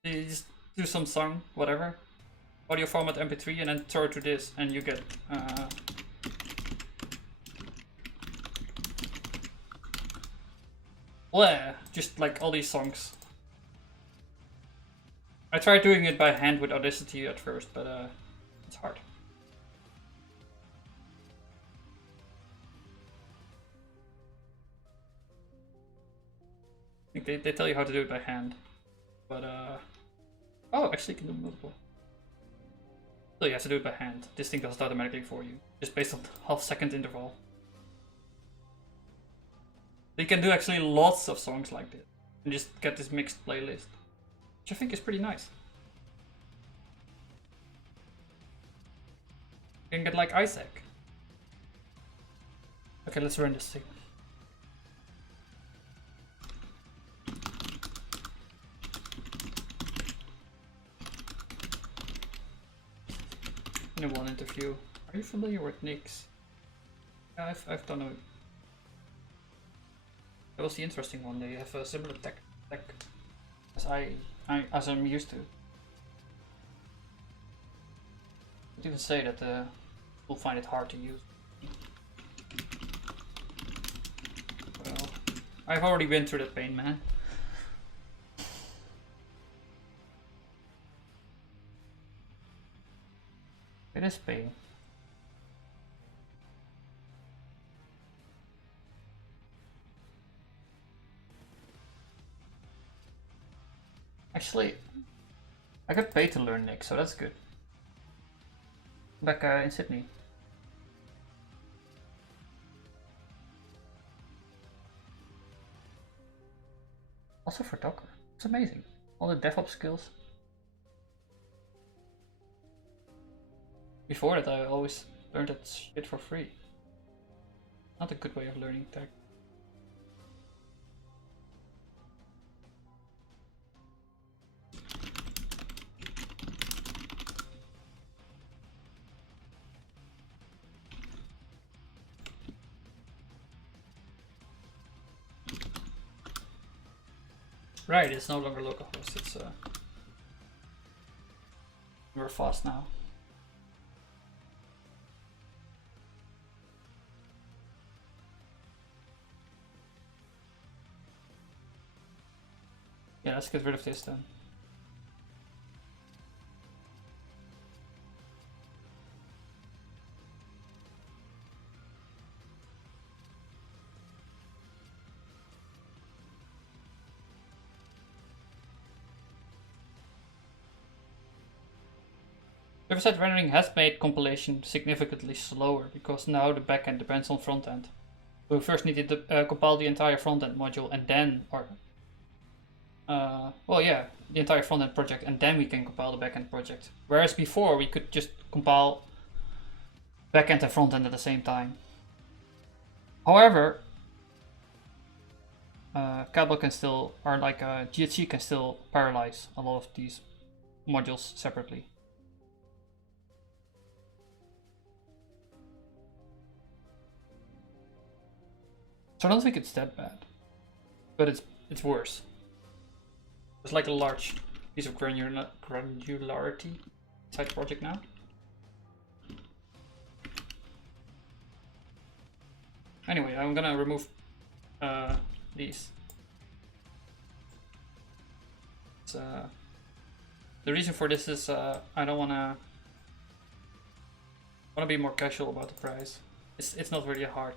You just do some song, whatever. Audio format MP3 and then throw it to this and you get well, just like all these songs. I tried doing it by hand with Audacity at first, but it's hard. I think they tell you how to do it by hand. But oh, actually you can do multiple. So you have to do it by hand. This thing does it automatically for you, just based on half-second interval. You can do actually lots of songs like this, and just get this mixed playlist, which I think is pretty nice. You can get like Isaac. Okay, let's run this thing. In one interview. Are you familiar with Nix? Yeah, I've done a... That was the interesting one. They have a similar tech as I'm used to. I'd even say that we'll find it hard to use. Well, I've already been through that pain, man. It is pain. Actually, I got paid to learn Nick, so that's good. Back in Sydney. Also for Docker. It's amazing. All the DevOps skills. Before that, I always learned that shit for free. Not a good way of learning tech. Right, it's no longer localhost, it's we're fast now. Yeah, let's get rid of this then. Server-side rendering has made compilation significantly slower because now the backend depends on frontend. We first needed to compile the entire frontend module and then, well, yeah, the entire frontend project, and then we can compile the backend project. Whereas before we could just compile backend and frontend at the same time. However, Cabal can still, or like GHC can still parallelize a lot of these modules separately. So I don't think it's that bad, but it's worse. It's like a large piece of granularity inside the project now. Anyway, I'm gonna remove these. The reason for this is I don't wanna be more casual about the price. It's not really hard.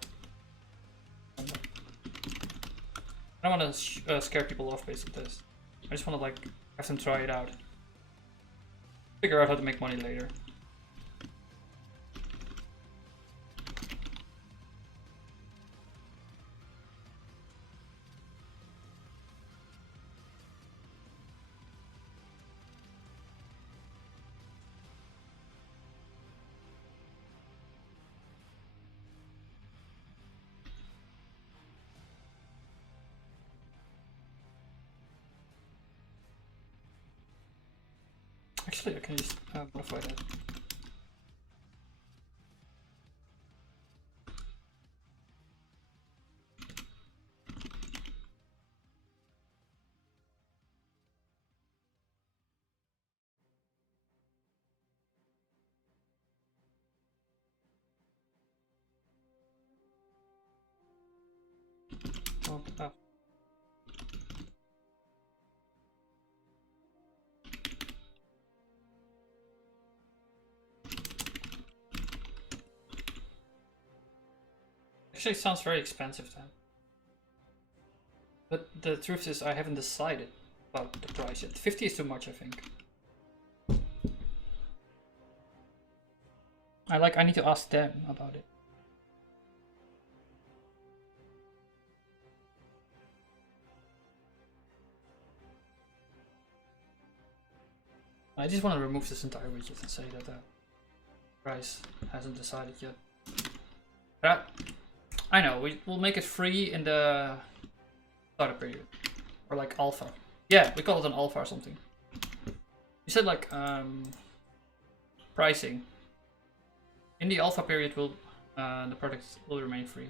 I don't want to scare people off based on this. I just want to like have them try it out. Figure out how to make money later. Actually, I can just modify that. Oh. Actually, sounds very expensive then. But the truth is, I haven't decided about the price yet. 50 is too much, I think. I need to ask them about it. I just want to remove this entire widget and say that the price hasn't decided yet. But I know, we'll make it free in the startup period. Or like alpha. Yeah, we call it an alpha or something. You said like pricing. In the alpha period will the product will remain free.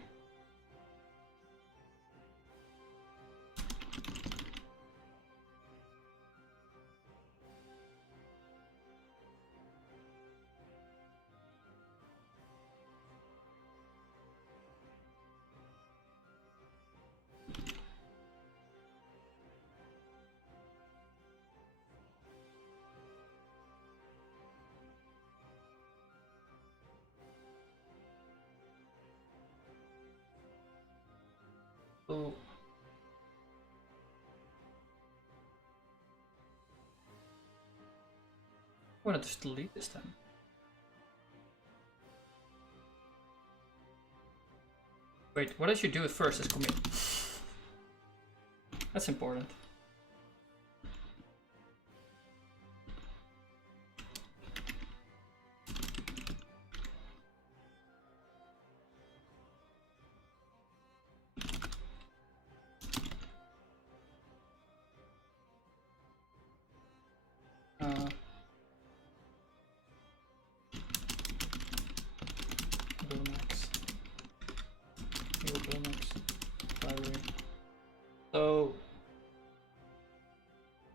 So I want to just delete this then. Wait, what I should do at first is commit. That's important. So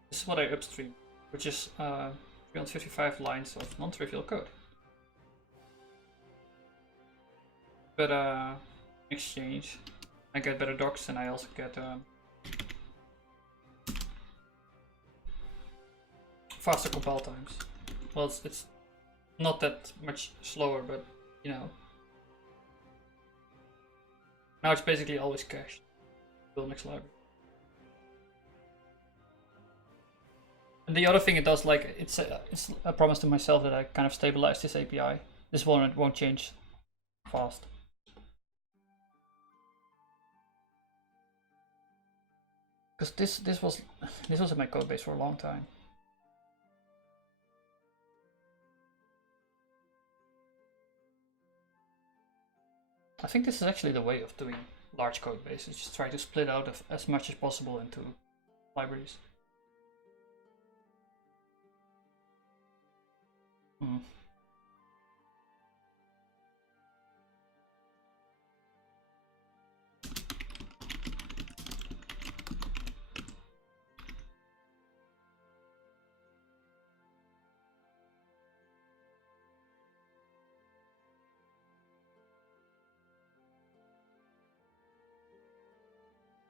this is what I upstream, which is 355 lines of non-trivial code. But in exchange, I get better docs and I also get faster compile times. Well, it's not that much slower, but you know. Now it's basically always cached. Build next library. And the other thing it does, like it's a promise to myself that I kind of stabilize this API. This one it won't change fast. Because this was in my code base for a long time. I think this is actually the way of doing large code bases. Just try to split out as much as possible into libraries.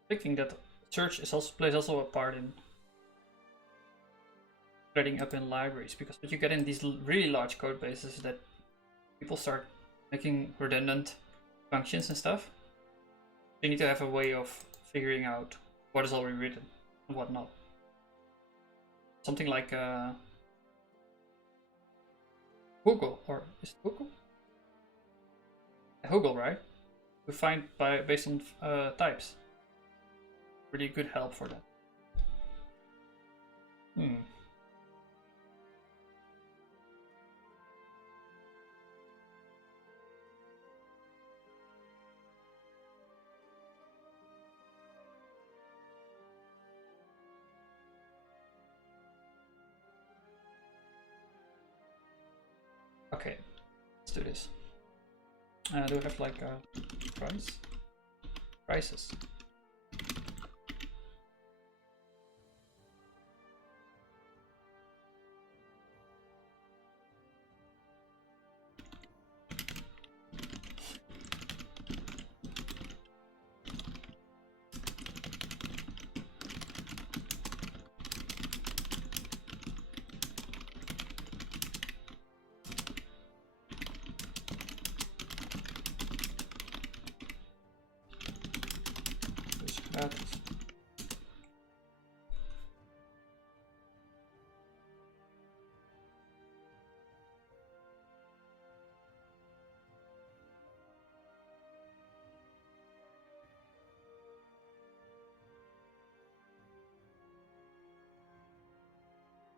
Thinking that search is also plays also a part in spreading up in libraries, because what you get in these really large code bases is that people start making redundant functions and stuff. You need to have a way of figuring out what is already written and what not. Something like Google, or is it Google? Google, right? We find based on types. Really good help for that. Okay, let's do this. Do we have like a price? Prices.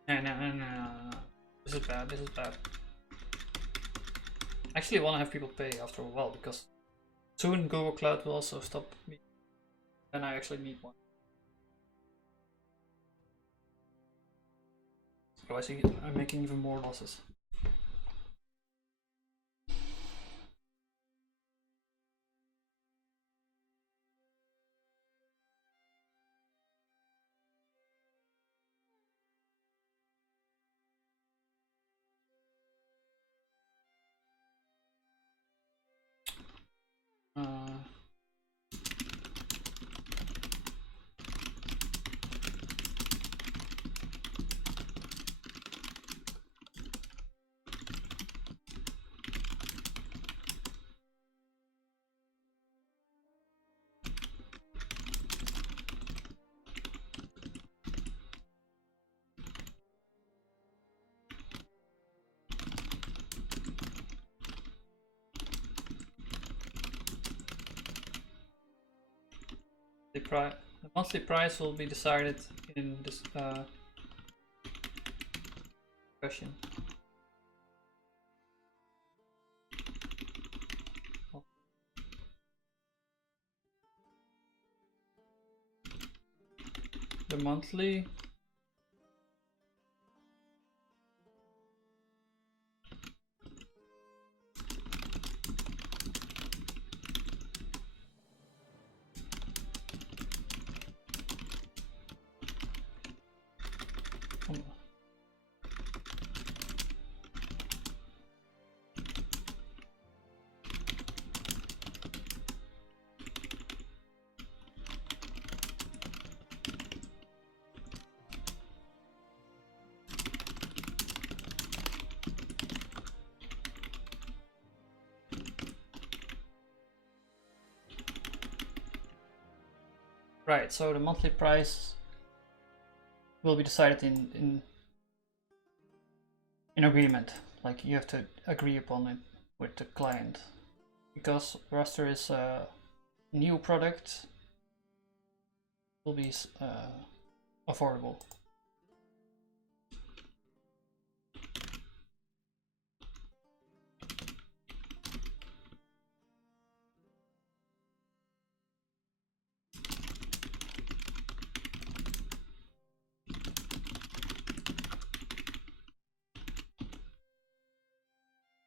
No. This is bad, this is bad. I actually want to have people pay after a while, because soon Google Cloud will also stop me. And I actually need one. Otherwise I'm making even more losses. The monthly price will be decided in this question. The monthly right, so the monthly price will be decided in agreement. Like, you have to agree upon it with the client. Because Raster is a new product, it will be affordable.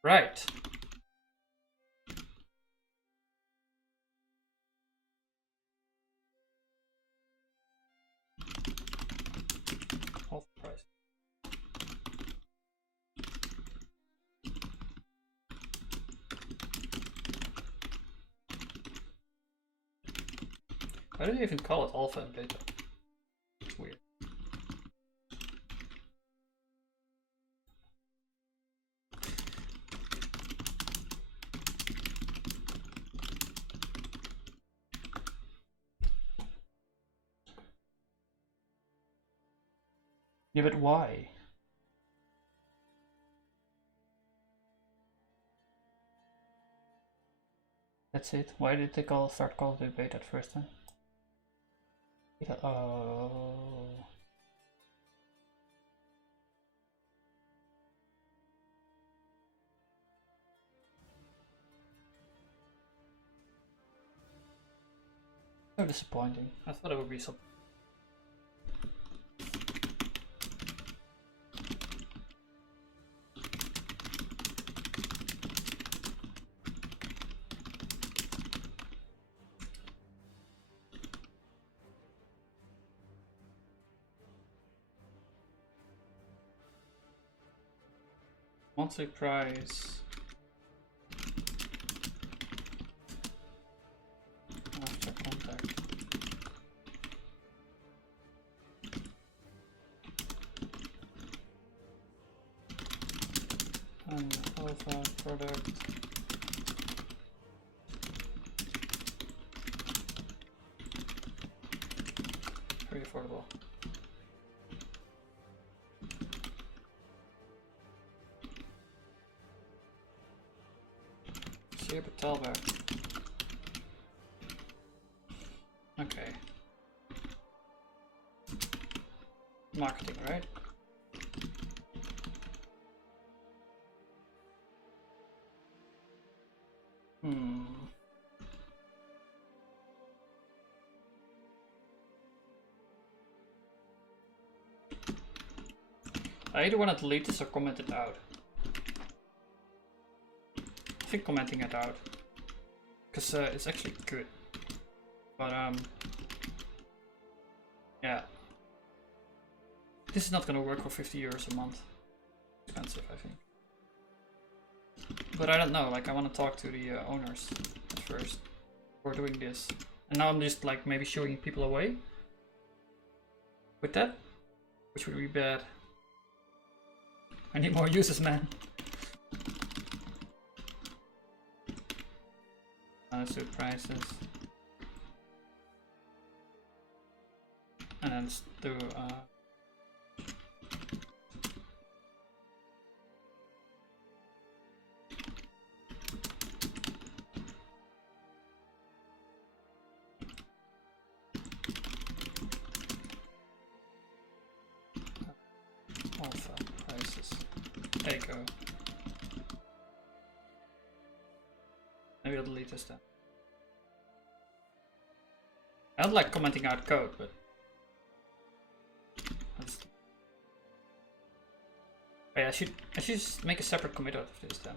Right. Half price. Why do they even call it alpha and beta? It's weird. Yeah, but why? That's it. Why did they start calling it beta at first then? Beta. Oh. So disappointing. I thought it would be something. Monthly price. After contact. And alpha product. Very affordable. See a Talbot. Okay. Marketing, right? I either want to delete this or comment it out. I think commenting it out. Because it's actually good. But yeah. This is not gonna work for 50 euros a month. Expensive, I think. But I don't know, like I want to talk to the owners at first before doing this. And now I'm just like maybe shooing people away with that, which would be bad. I need more users, man. Let's do prices. And then let's do alpha prices. There you go. Maybe I'll delete this then. I don't like commenting out code, but that's... Wait, I should just make a separate commit out of this then.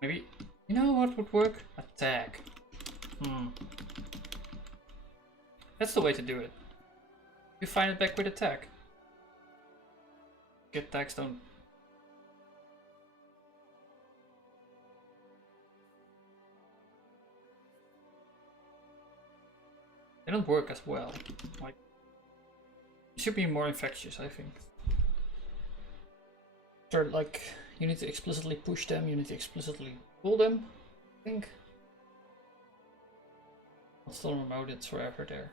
Maybe, you know what would work? A tag. That's the way to do it. You find it back with a tag. Get tags don't. They don't work as well. Like, it should be more infectious, I think. Or like, you need to explicitly push them, you need to explicitly pull them, I think. I'll still remote it forever there.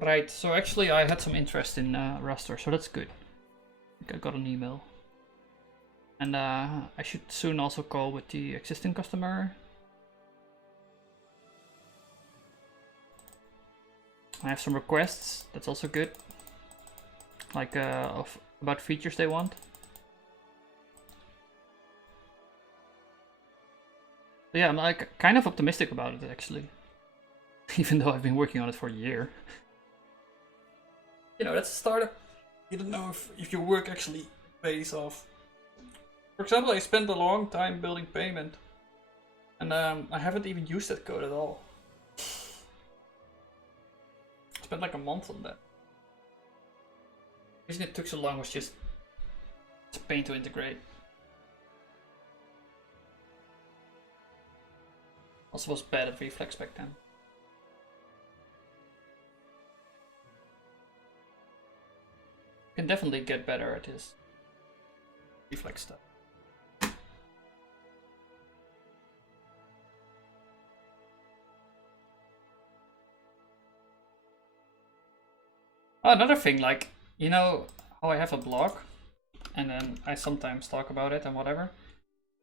Right, so actually I had some interest in Raster, so that's good. I think I got an email. And I should soon also call with the existing customer. I have some requests, that's also good. Like about features they want. So yeah, I'm like kind of optimistic about it actually. Even though I've been working on it for a year. You know, that's a startup. You don't know if your work actually pays off. For example, I spent a long time building payment. And I haven't even used that code at all. I spent like a month on that. The reason it took so long was just it's a pain to integrate. Also was bad at Reflex back then. Can definitely get better at his Reflex stuff. Oh, another thing, like, you know how I have a blog and then I sometimes talk about it and whatever.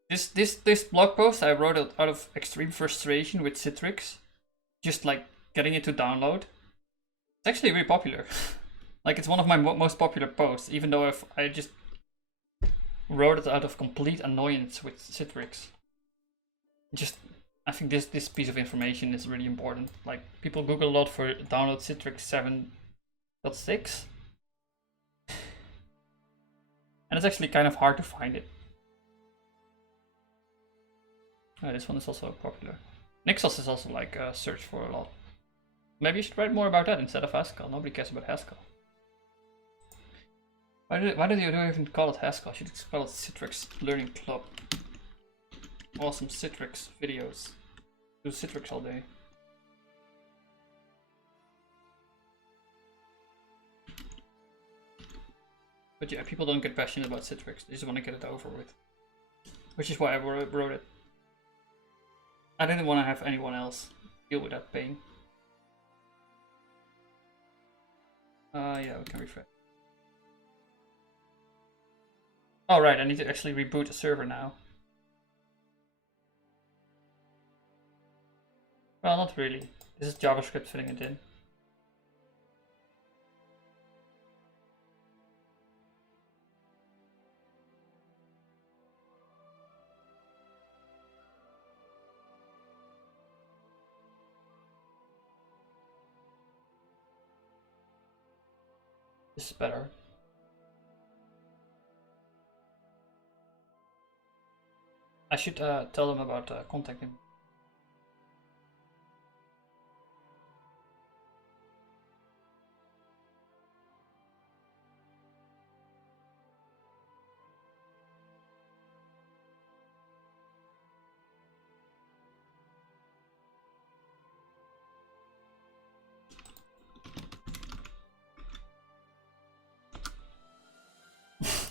This blog post I wrote it out of extreme frustration with Citrix, just like getting it to download. It's actually really popular. Like, it's one of my most popular posts, even though I just wrote it out of complete annoyance with Citrix. Just, I think this piece of information is really important. Like, people Google a lot for download Citrix 7.6. And it's actually kind of hard to find it. This one is also popular. Nixos is also like searched for a lot. Maybe you should write more about that instead of Haskell. Nobody cares about Haskell. Why did you even call it Haskell? You should call it Citrix Learning Club. Awesome Citrix videos. Do Citrix all day. But yeah, people don't get passionate about Citrix. They just want to get it over with. Which is why I wrote it. I didn't want to have anyone else deal with that pain. Yeah, we can refresh. Oh right, I need to actually reboot the server now. Well, not really. This is JavaScript filling it in. This is better. I should tell them about contacting me.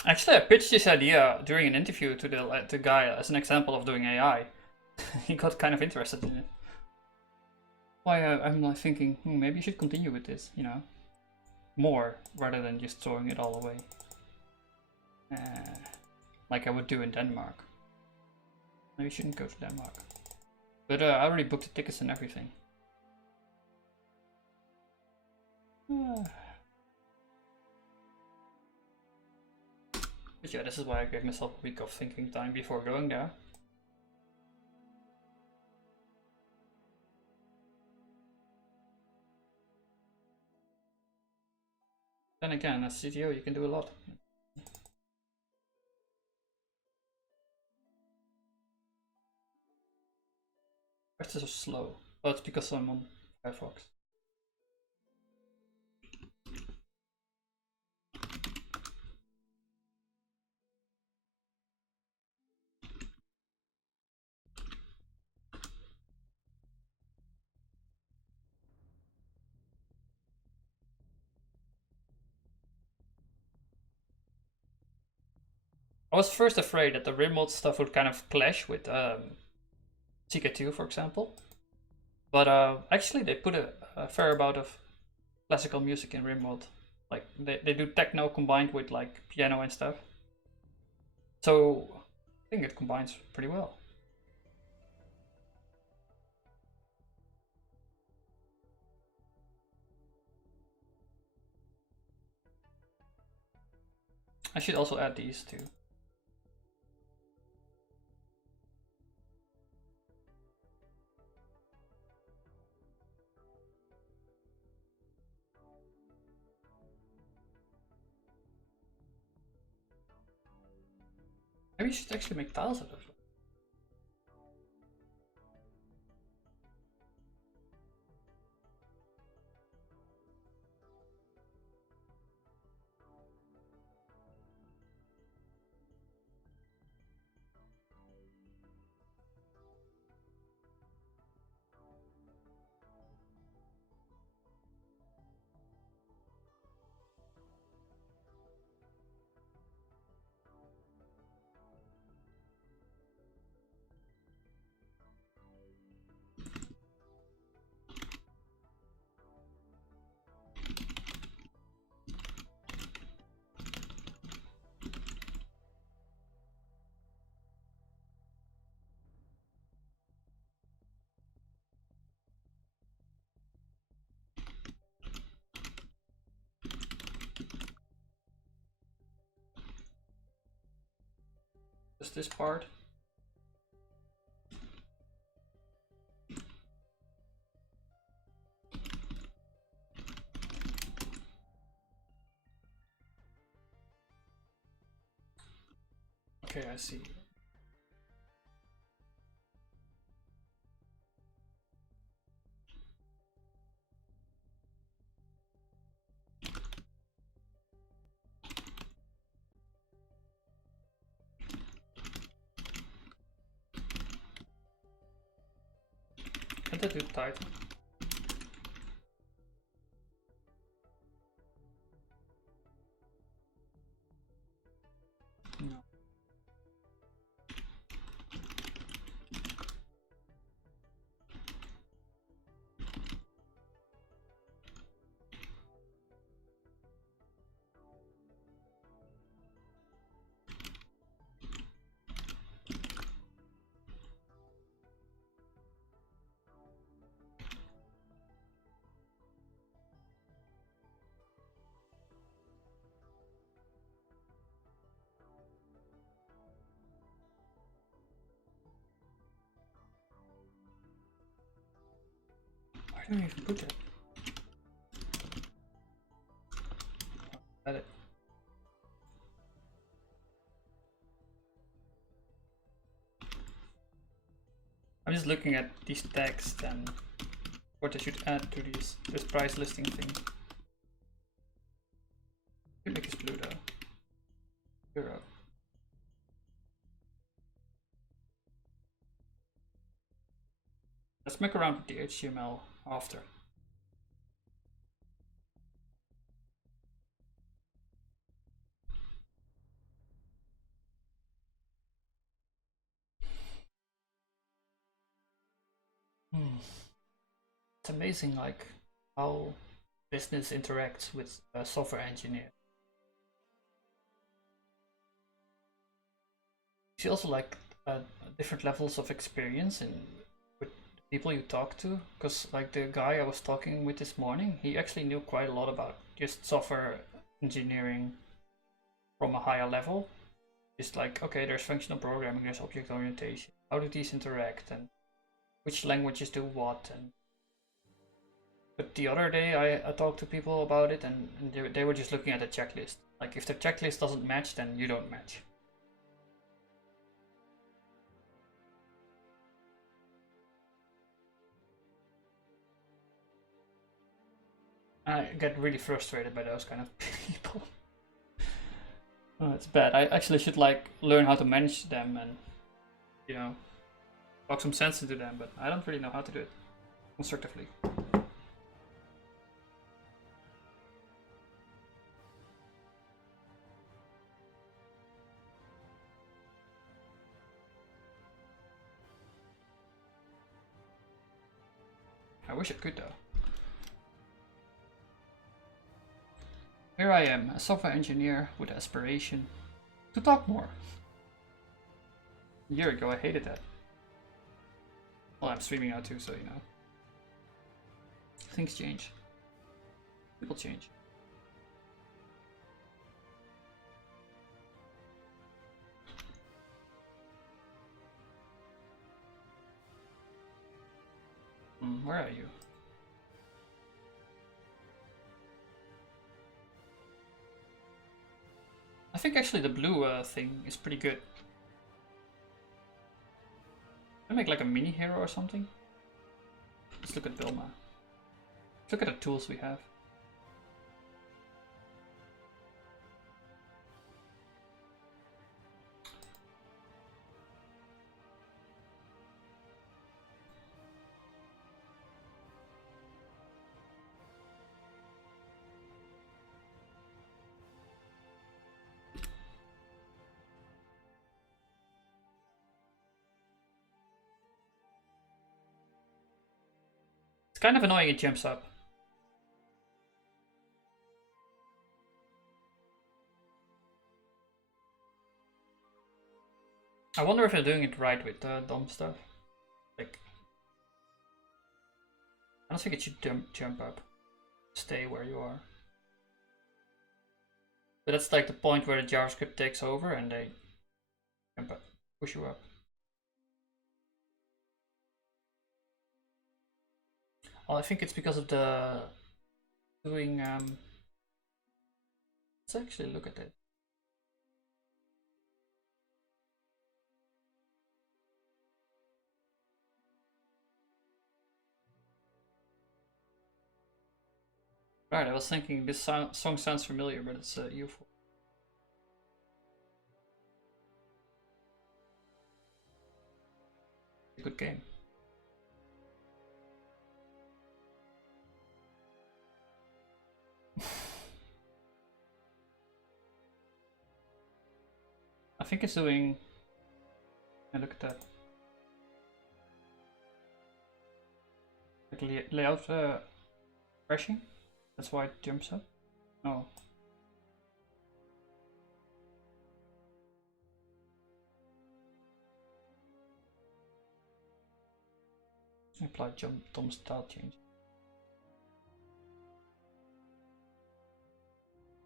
Actually, I pitched this idea during an interview to the guy as an example of doing AI. He got kind of interested in it. Why I'm like thinking, maybe you should continue with this, you know, more rather than just throwing it all away, like I would do in Denmark. Maybe you shouldn't go to Denmark. But I already booked the tickets and everything. But yeah, this is why I gave myself a week of thinking time before going there. Then again, as CTO, you can do a lot. Why is this so slow? Oh, it's because I'm on Firefox. I was first afraid that the remote stuff would kind of clash with CK2, for example. But actually, they put a fair amount of classical music in remote. Like they do techno combined with like piano and stuff. So I think it combines pretty well. I should also add these too. Maybe you should actually make tiles out of it. Just this part. Okay, I see. Should I do title? No. Where do I even put it? Edit. I'm just looking at these text and what I should add to this price listing thing. Should make this blue though. Euro. Let's make around with the HTML after. It's amazing, like how business interacts with software engineer. You see also like different levels of experience in with the people you talk to, because like the guy I was talking with this morning, he actually knew quite a lot about just software engineering from a higher level. Just like, okay, there's functional programming, there's object orientation, how do these interact, and which languages do what. And but the other day I talked to people about it, and they were just looking at the checklist. Like if the checklist doesn't match, then you don't match. I get really frustrated by those kind of people. Oh, it's bad. I actually should like learn how to manage them and, you know, talk some sense into them, but I don't really know how to do it constructively. I wish I could though. Here I am, a software engineer with aspiration to talk more. A year ago I hated that. Well, I'm streaming now too, so you know. Things change. People change. Where are you? I think actually the blue thing is pretty good. Can I make like a mini hero or something? Let's look at Bilma. Let's look at the tools we have. It's kind of annoying it jumps up. I wonder if they're doing it right with the dumb stuff. Like, I don't think it should jump up. Stay where you are. But that's like the point where the JavaScript takes over and they jump up, push you up. Well, I think it's because of the doing. Let's actually look at it. Right, I was thinking this song sounds familiar, but it's UFO. A good game. think it's doing. And look at that. Like layout crashing. That's why it jumps up. No. Apply jump DOM style change.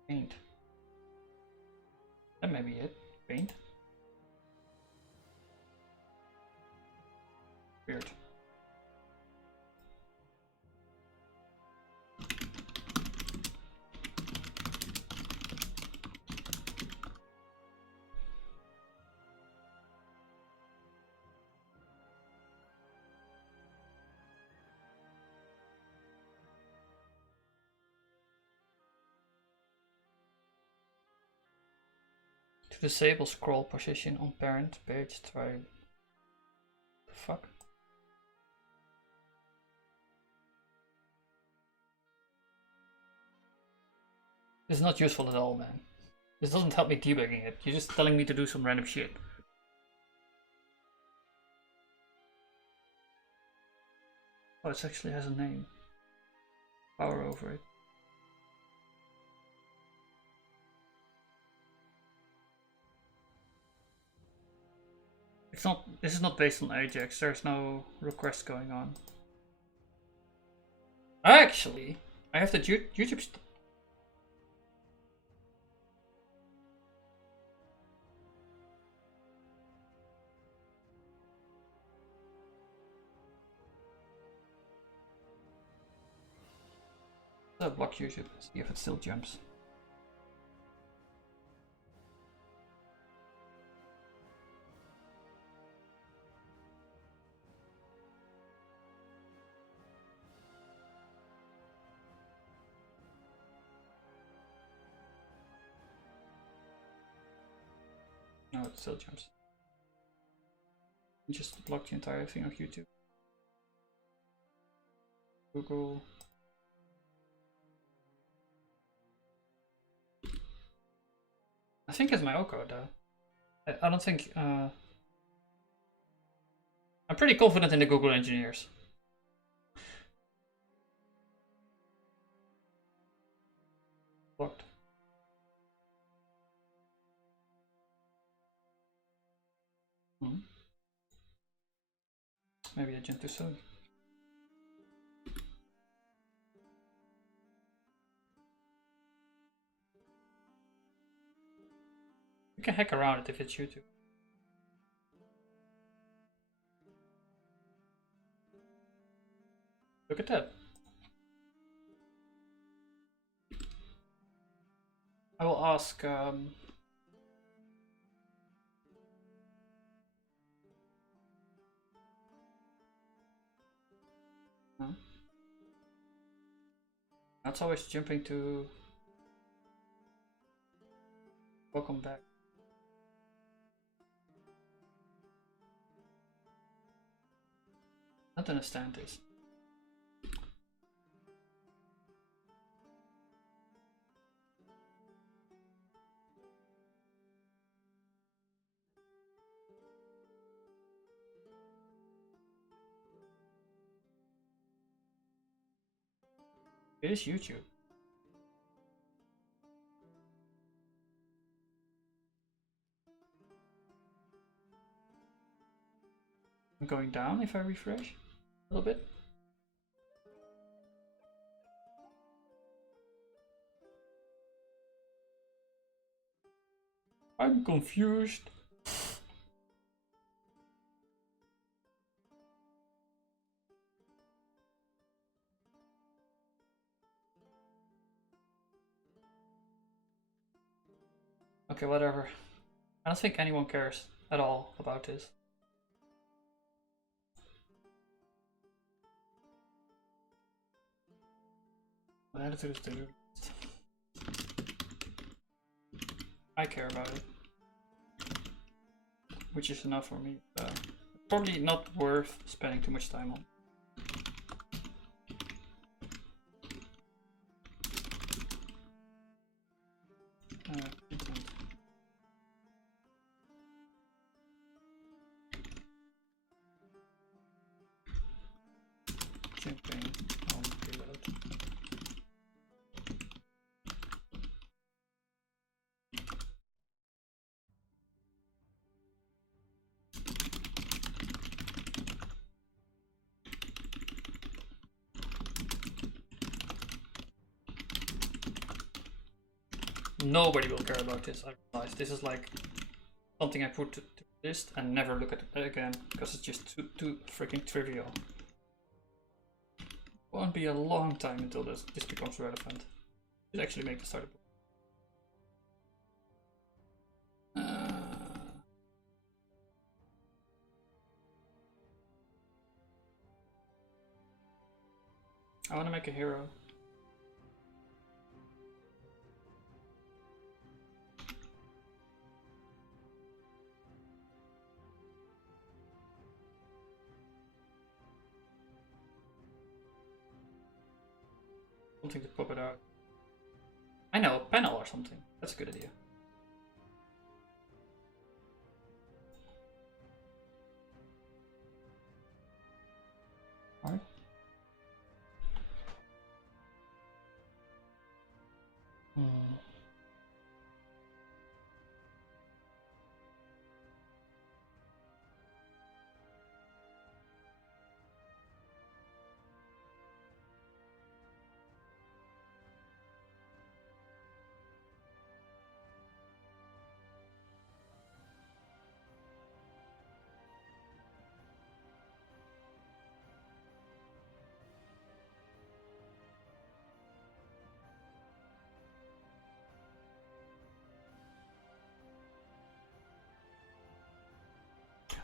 Paint. That may be it. Paint. Weird. To disable scroll position on parent page, try. The fuck? This is not useful at all, man. This doesn't help me debugging it. You're just telling me to do some random shit. Oh, it actually has a name. Power over it. It's not. This is not based on Ajax. There's no request going on. Actually, I have the YouTube. Block YouTube. See if it still jumps. No, it still jumps. You just block the entire thing of YouTube. Google. I think it's my O code though. I don't think. I'm pretty confident in the Google engineers. Blocked. Maybe I jumped too soon. You can hack around it if it's YouTube. Look at that. I will ask. That's always jumping to. Welcome back. I don't understand this. It is YouTube. I'm going down if I refresh a little bit. I'm confused. Okay, whatever. I don't think anyone cares at all about this. Add it to the to-do list. I care about it, which is enough for me. Probably not worth spending too much time on. Jumping on reload. Nobody will care about this, I realize. This is like something I put to the list and never look at it again, because it's just too freaking trivial. Won't be a long time until this becomes relevant. Should actually make the starter book. I want to make a hero. Something to pop it out. I know, a panel or something. That's a good idea. Alright.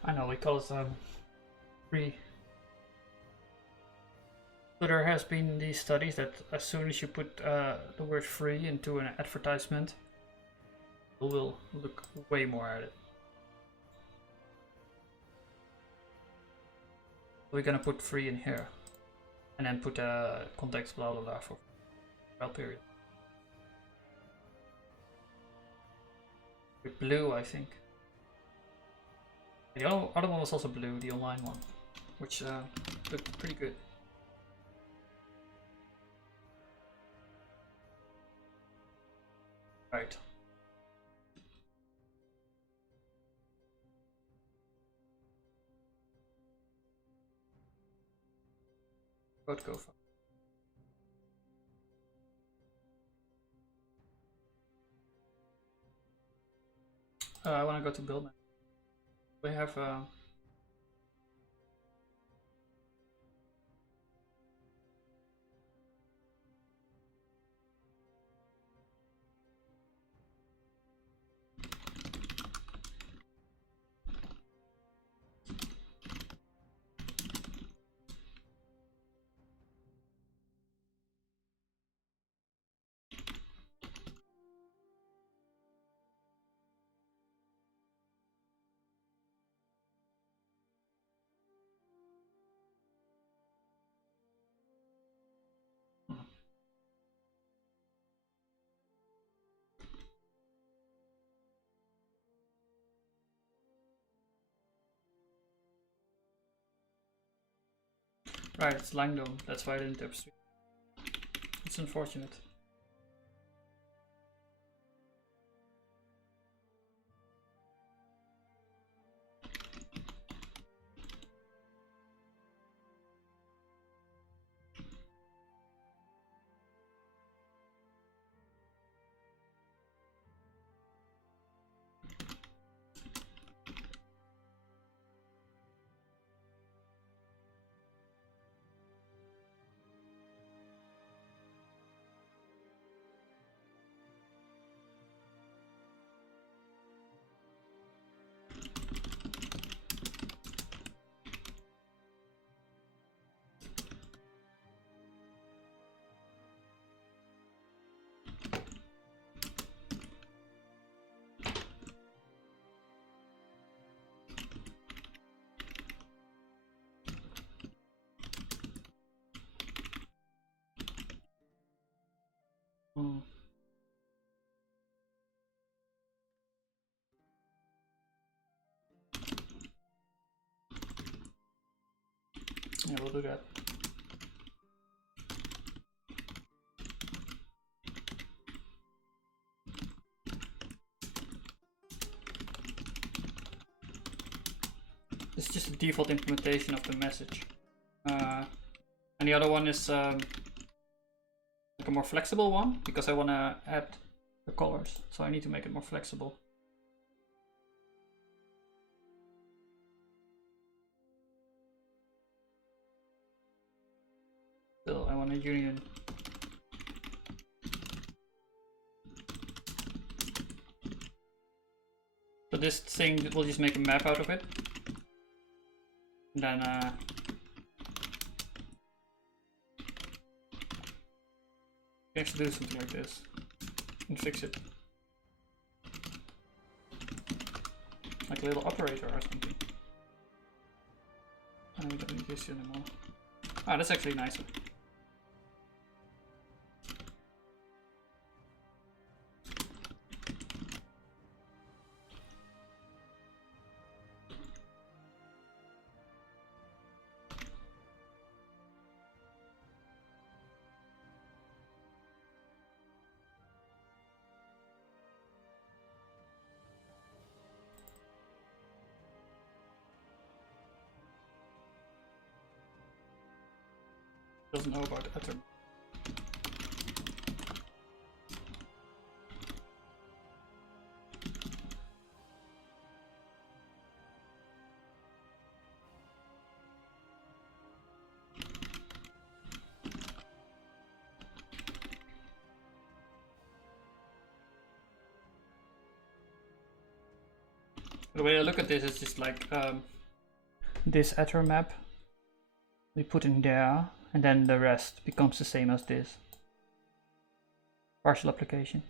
I know, we call it free. So there has been these studies that as soon as you put the word free into an advertisement, people will look way more at it. We're gonna put free in here, and then put a context blah blah blah for trial period. With blue, I think. The other one was also blue, the online one, which looked pretty good. Right. Code go for. I want to go to build now. We have right, it's Langdon, that's why I didn't upstream. It's unfortunate. Yeah, we'll do that. It's just a default implementation of the message. And the other one is like a more flexible one, because I want to add the colors, so I need to make it more flexible. Still, I want a union. So this thing will just make a map out of it. And then you can actually do something like this and fix it. Like a little operator or something. We don't need this anymore. Ah, that's actually nicer. Doesn't know about utter. The way I look at this is just like this attr map we put in there, and then the rest becomes the same as this. Partial application.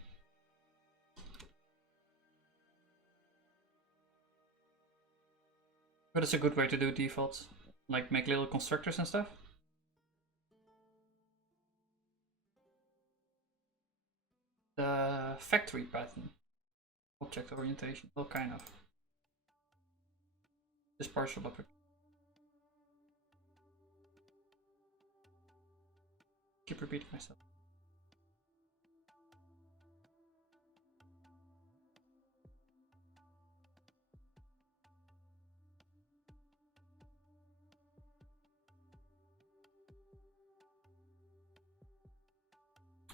But it's a good way to do defaults, like make little constructors and stuff. The factory pattern, object orientation, well, kind of. This partial application. Keep repeating myself.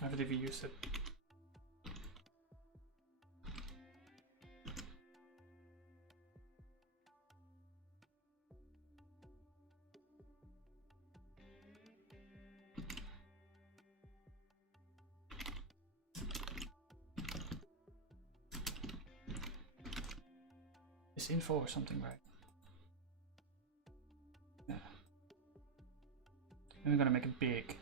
I haven't even used it. Is info or something right? Yeah. And we're gonna make it big.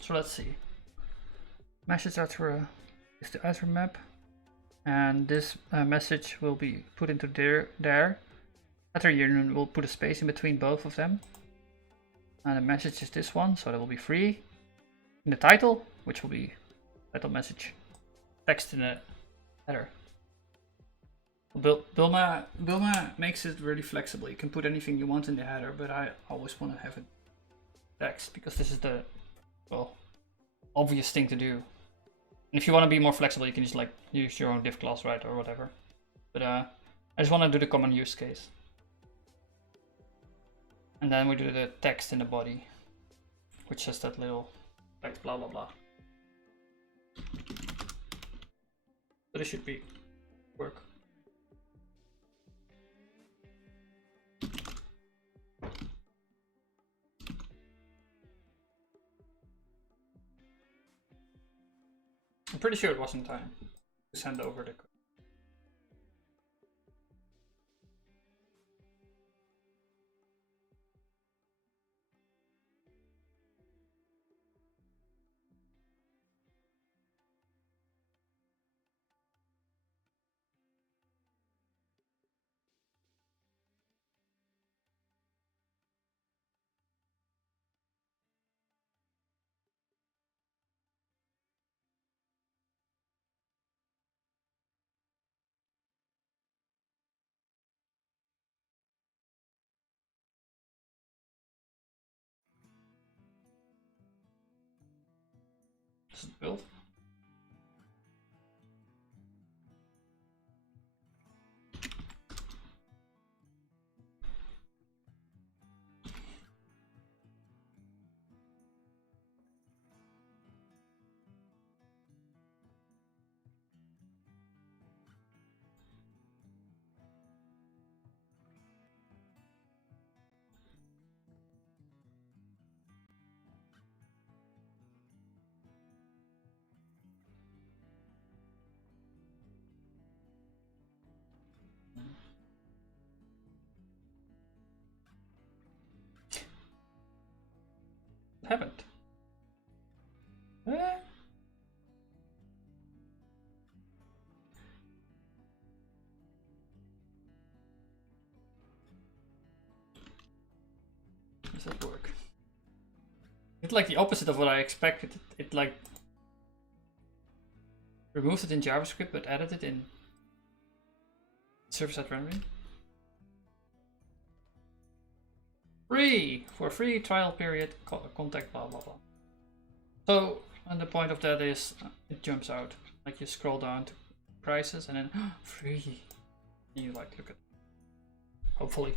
So let's see. Message attr is the attr map, and this message will be put into there. Attr union will put a space in between both of them, and the message is this one, so that will be free. In the title, which will be title message, text in the header. Bulma makes it really flexible. You can put anything you want in the header, but I always want to have it text because this is the, well, obvious thing to do. And if you want to be more flexible, you can just like use your own div class, right, or whatever. But I just want to do the common use case. And then we do the text in the body, which has that little like blah blah blah. But it should be work. I'm pretty sure it wasn't time to send over the code. opposite build. Haven't. Does that work? It's like the opposite of what I expected. It like removed it in JavaScript but added it in server-side rendering. Free! For a free trial period, contact blah blah blah. So, and the point of that is it jumps out. Like you scroll down to prices and then free. And you like look at, hopefully.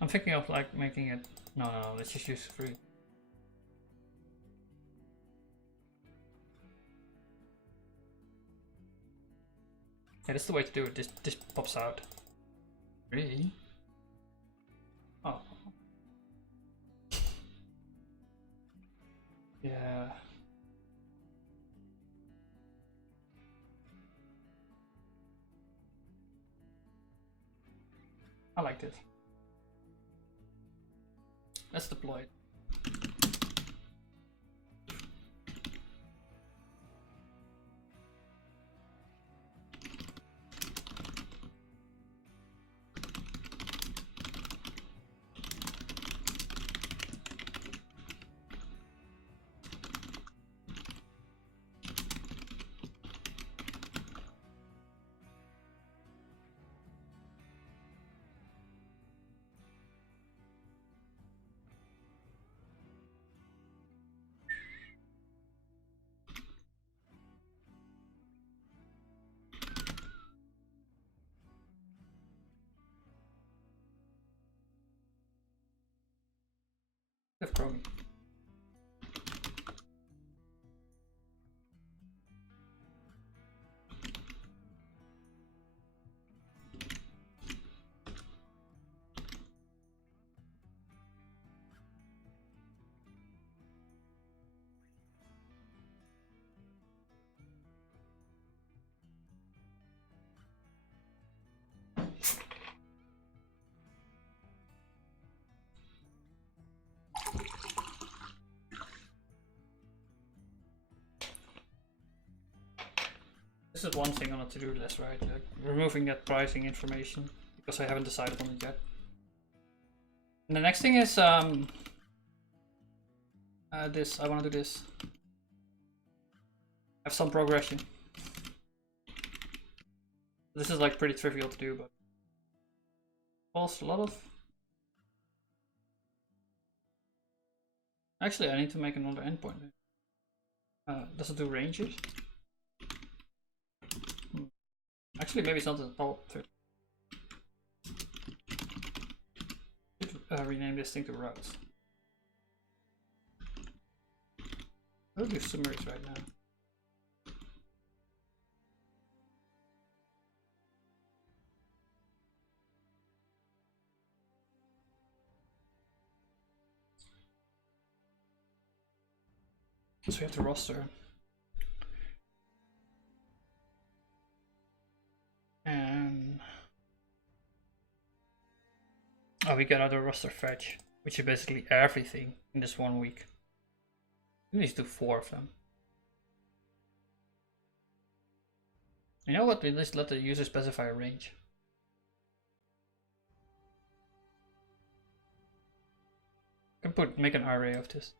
I'm thinking of like making it, no, let's just use free. Yeah, that's the way to do it. This pops out. Really? Oh. Yeah. I like this. Let's deploy it. Chromie. This is one thing on a to-do list, right? Like removing that pricing information because I haven't decided on it yet. And the next thing is this. I want to do this. Have some progression. This is like pretty trivial to do, but involves a lot of. Actually, I need to make another endpoint. Does it do ranges? Actually, maybe it's not a top. Rename this thing to routes. I'll do summaries right now. So we have to roster. And oh, we got other roster fetch, which is basically everything in this 1 week. We need to do 4 of them. You know what? We just let the user specify a range. I can make an array of this.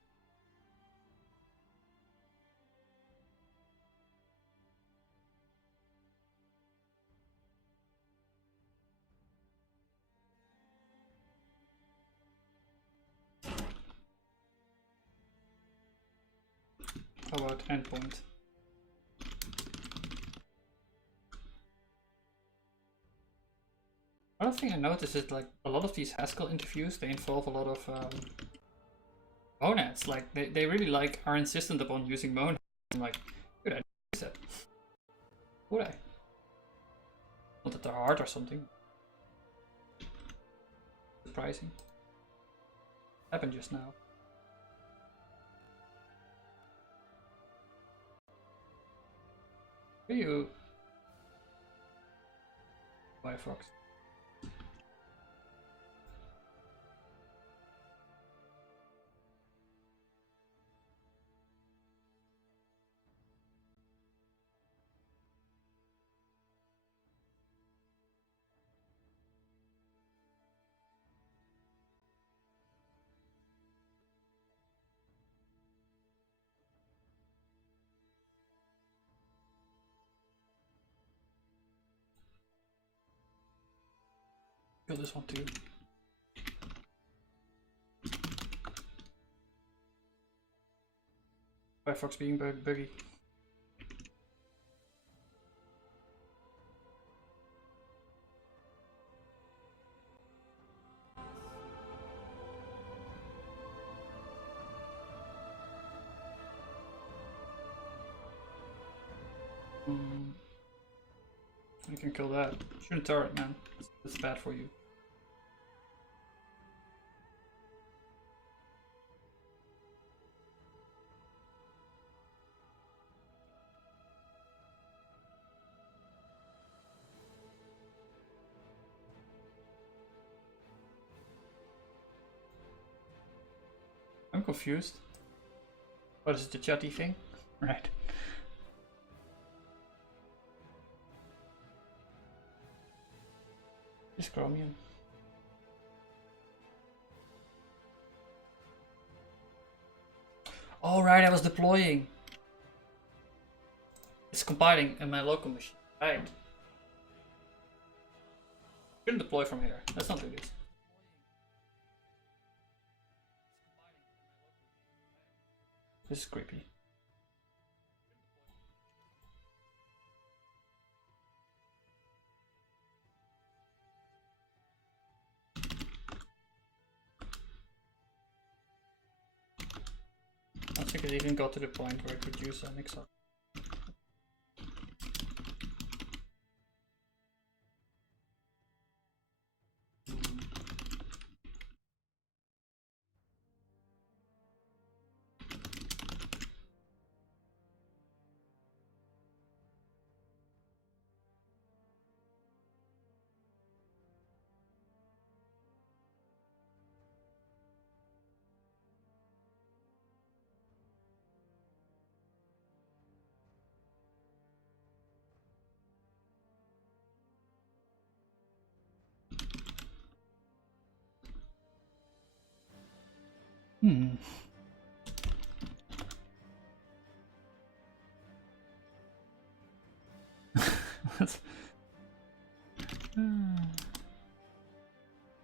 How about endpoint? Another thing I noticed is like a lot of these Haskell interviews, they involve a lot of monads. Like they really like are insistent upon using monads. I'm like, could I use that? Would I? Not that they're hard or something. Surprising. Happened just now. Are you Firefox? Kill this one too. Firefox being buggy. You can kill that. Shouldn't turret, man. It's bad for you. I'm confused. What is it, the chatty thing? Right. Just Chromium. Oh right, I was deploying. It's compiling in my local machine. Right. Shouldn't deploy from here. Let's not do this. This is creepy. I think it even got to the point where I could use a mix-up.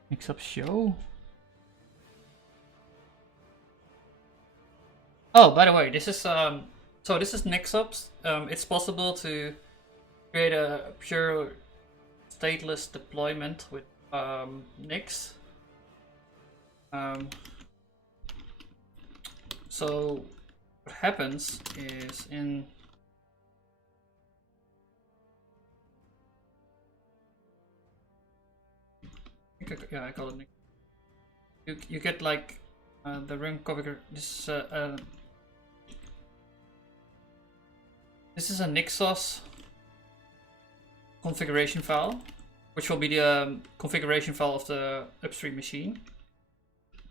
Mix up show. Oh, by the way, this is so this is mix-ups. It's possible to create a pure stateless deployment with Nix. So what happens is in I call it Nix. You get like the run configure. This is a Nixos configuration file, which will be the configuration file of the upstream machine,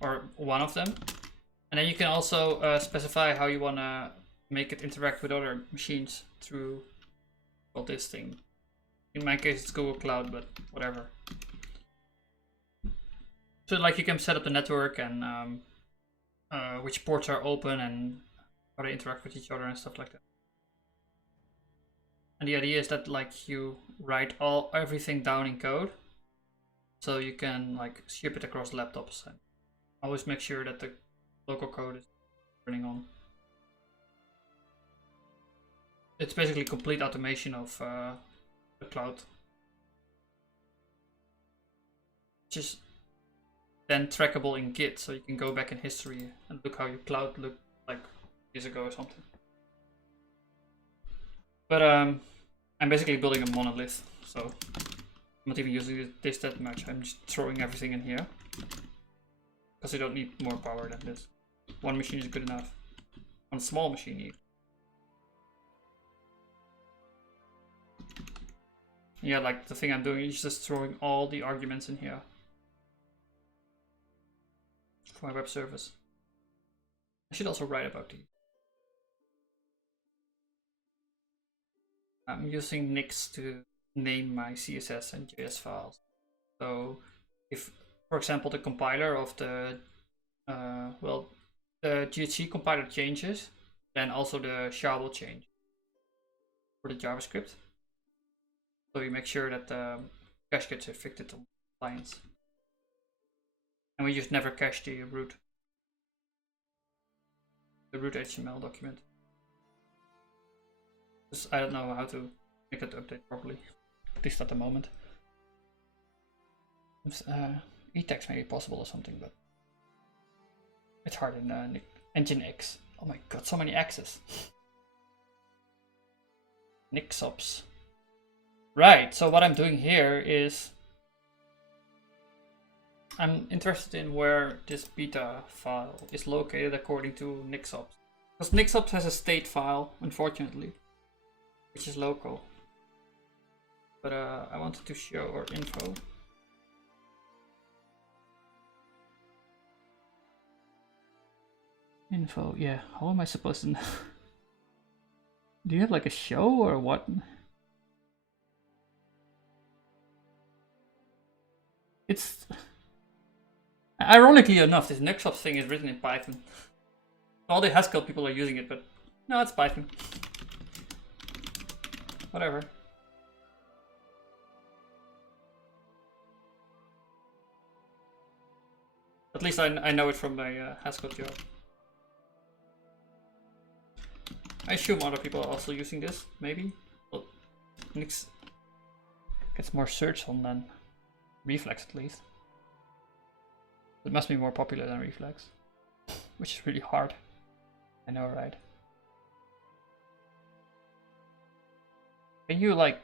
or one of them. And then you can also specify how you want to make it interact with other machines through this thing. In my case, it's Google Cloud, but whatever. So like you can set up the network and which ports are open and how they interact with each other and stuff like that. And the idea is that like you write everything down in code, so you can like ship it across laptops and always make sure that the local code is running on. it's basically complete automation of the cloud, which is then trackable in Git, so you can go back in history and look how your cloud looked like years ago or something. But I'm basically building a monolith, so I'm not even using this that much. I'm just throwing everything in here because you don't need more power than this. One machine is good enough. One small machine even. Yeah, like the thing I'm doing is just throwing all the arguments in here for my web service. I should also write about these. I'm using Nix to name my CSS and JS files. So if, for example, the compiler of the the GHC compiler changes, then also the SHA will change for the JavaScript. So we make sure that the cache gets affected on clients. And we just never cache the root HTML document. Just, I don't know how to make it update properly, at least at the moment. Etext may be possible or something, but it's hard in Nginx. Oh my god, so many X's. Nixops. Right, so what I'm doing here is I'm interested in where this beta file is located according to Nixops. Because Nixops has a state file, unfortunately, which is local. But I wanted to show our info. Info, yeah, how am I supposed to know? Do you have like a show or what? It's ironically enough, this Nixops thing is written in Python. All the Haskell people are using it, but no, it's Python. Whatever. At least I know it from my Haskell job. I assume other people are also using this, maybe. Well, Nix gets more search on than Reflex at least. It must be more popular than Reflex, which is really hard. I know, right? Can you like...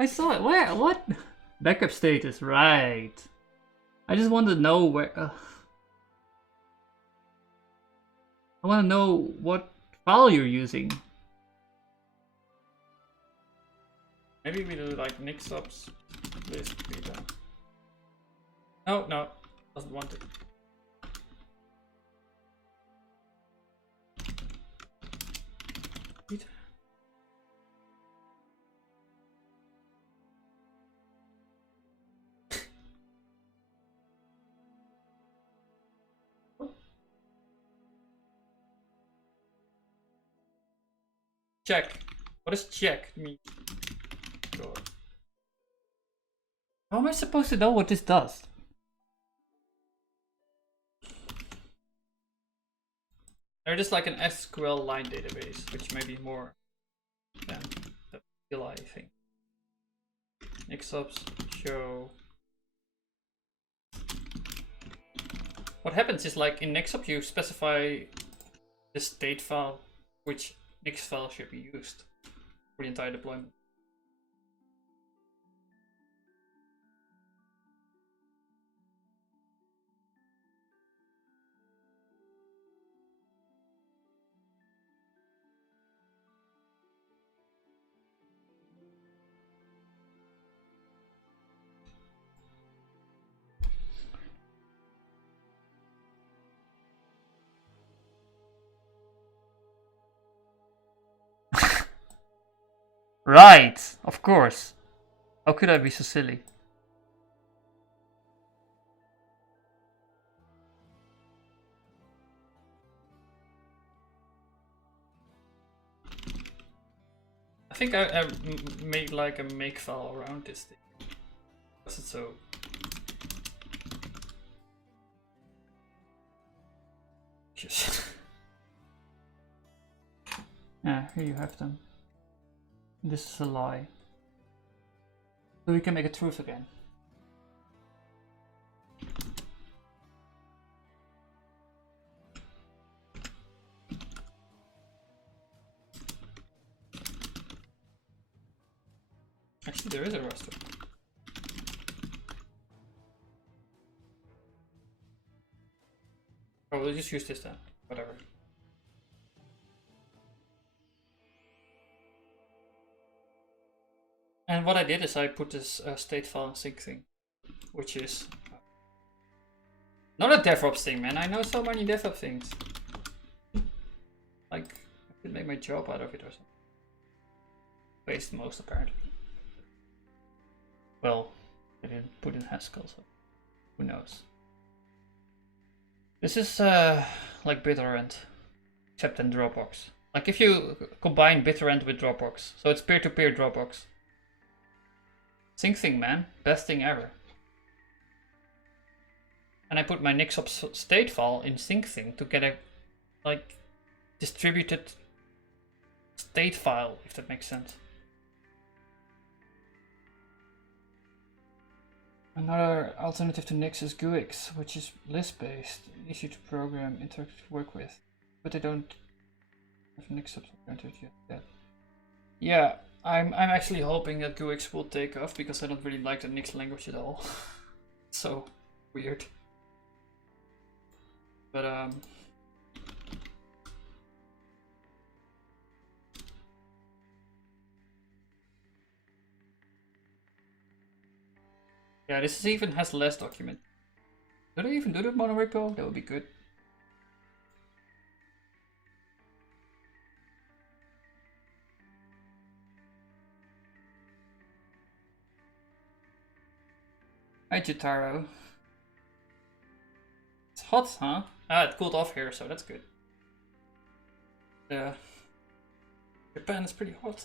I saw it. Where? What? Backup status, right. I just want to know where... I want to know what file you're using. Maybe we do like Nixops list beta. No, no, doesn't want it. Check. What does check mean? How am I supposed to know what this does? There is like an SQL line database, which may be more than the CLI thing. Nixops show. What happens is like in Nixops you specify the state file, which Nix file should be used for the entire deployment. Right, of course. How could I be so silly? I think I made like a make file around this thing. Is it so? Yes. Yeah, here you have them. This is a lie. So we can make a truth again. Actually, there is a raster. Oh, we'll just use this then. Whatever. And what I did is I put this state file sync thing, which is not a DevOps thing, man. I know so many DevOps things. Like, I could make my job out of it or something. Waste most, apparently. Well, I didn't put in Haskell, so who knows. This is like BitTorrent, except in Dropbox. Like if you combine BitTorrent with Dropbox, so it's peer-to-peer Dropbox. Sync thing, man, best thing ever. And I put my Nixops state file in sync thing to get a like distributed state file, if that makes sense. Another alternative to Nix is GUIX, which is list-based, easy to program, interactive to work with, but they don't have Nixops implemented yet. Yeah, I'm actually hoping that GUIX will take off because I don't really like the Nix language at all. So weird. But yeah, this even has less document. Do they even do the monorepo? That would be good. Hi, Jotaro. It's hot, huh? Ah, it cooled off here, so that's good. Yeah. Japan is pretty hot.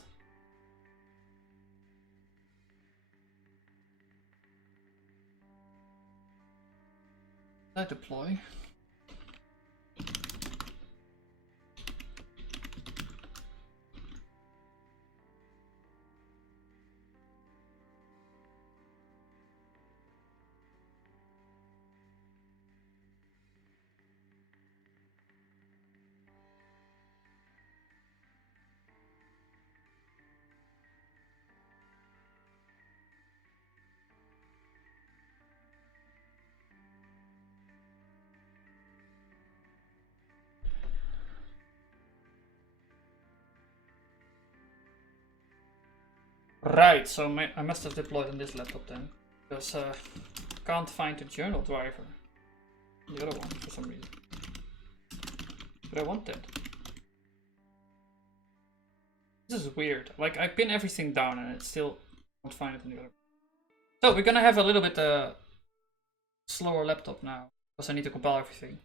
I deploy. Right, so I must have deployed on this laptop then, because I can't find the journal driver. The other one for some reason. But I want that. This is weird. Like I pin everything down and it still won't find it in the other. So we're gonna have a little bit slower laptop now because I need to compile everything.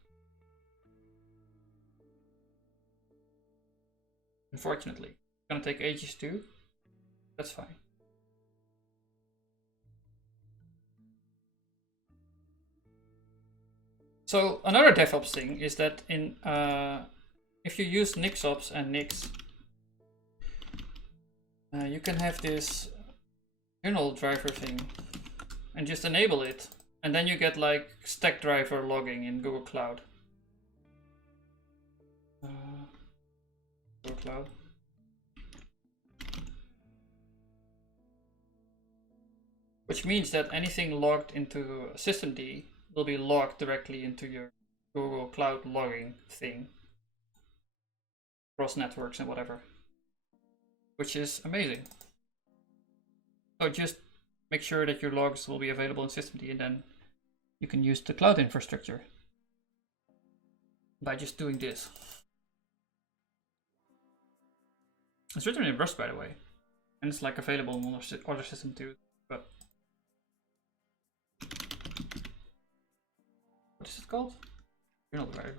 Unfortunately, it's gonna take ages too. That's fine. So another DevOps thing is that in if you use Nixops and Nix, you can have this journal driver thing and just enable it, and then you get like stack driver logging in Google Cloud. Google Cloud. Which means that anything logged into systemd will be logged directly into your Google Cloud logging thing. Cross networks and whatever. Which is amazing. So just make sure that your logs will be available in systemd and then you can use the cloud infrastructure by just doing this. It's written in Rust, by the way. And it's like available on other systems too. But what is it called? Journal driver.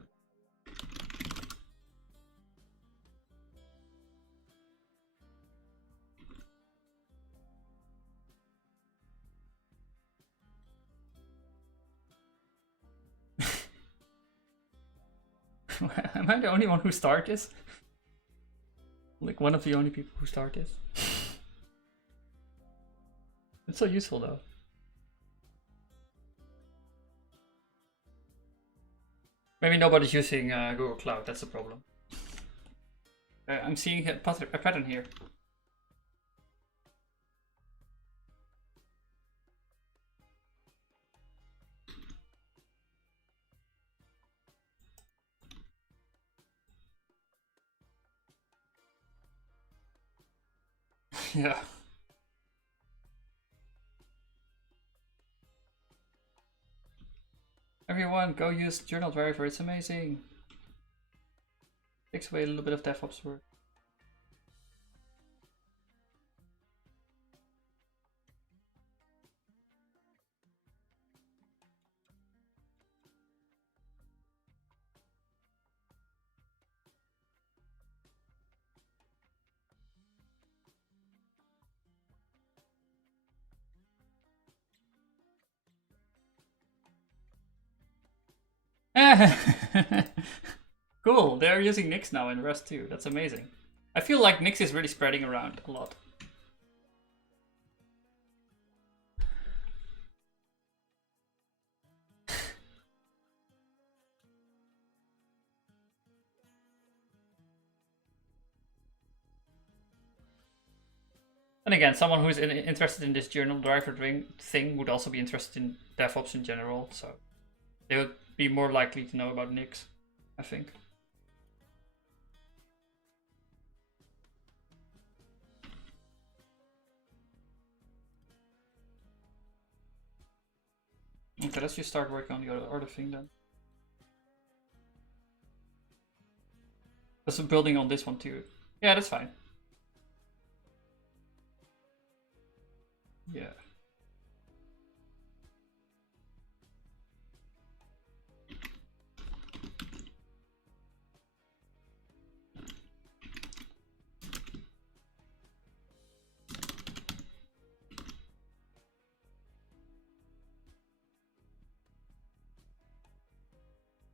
Am I the only one who started this? Like one of the only people who start this. It's so useful though. Maybe nobody's using Google Cloud, that's the problem. I'm seeing a pattern here. Yeah. Everyone, go use Journal Driver, it's amazing. Takes away a little bit of DevOps work. Cool, they're using Nix now in Rust too. That's amazing. I feel like Nix is really spreading around a lot. And again, someone who's interested in this journal driver thing would also be interested in DevOps in general, so they would be more likely to know about Nix, I think. Okay, let's just start working on the other thing then. Let's building on this one too. Yeah, that's fine. Yeah.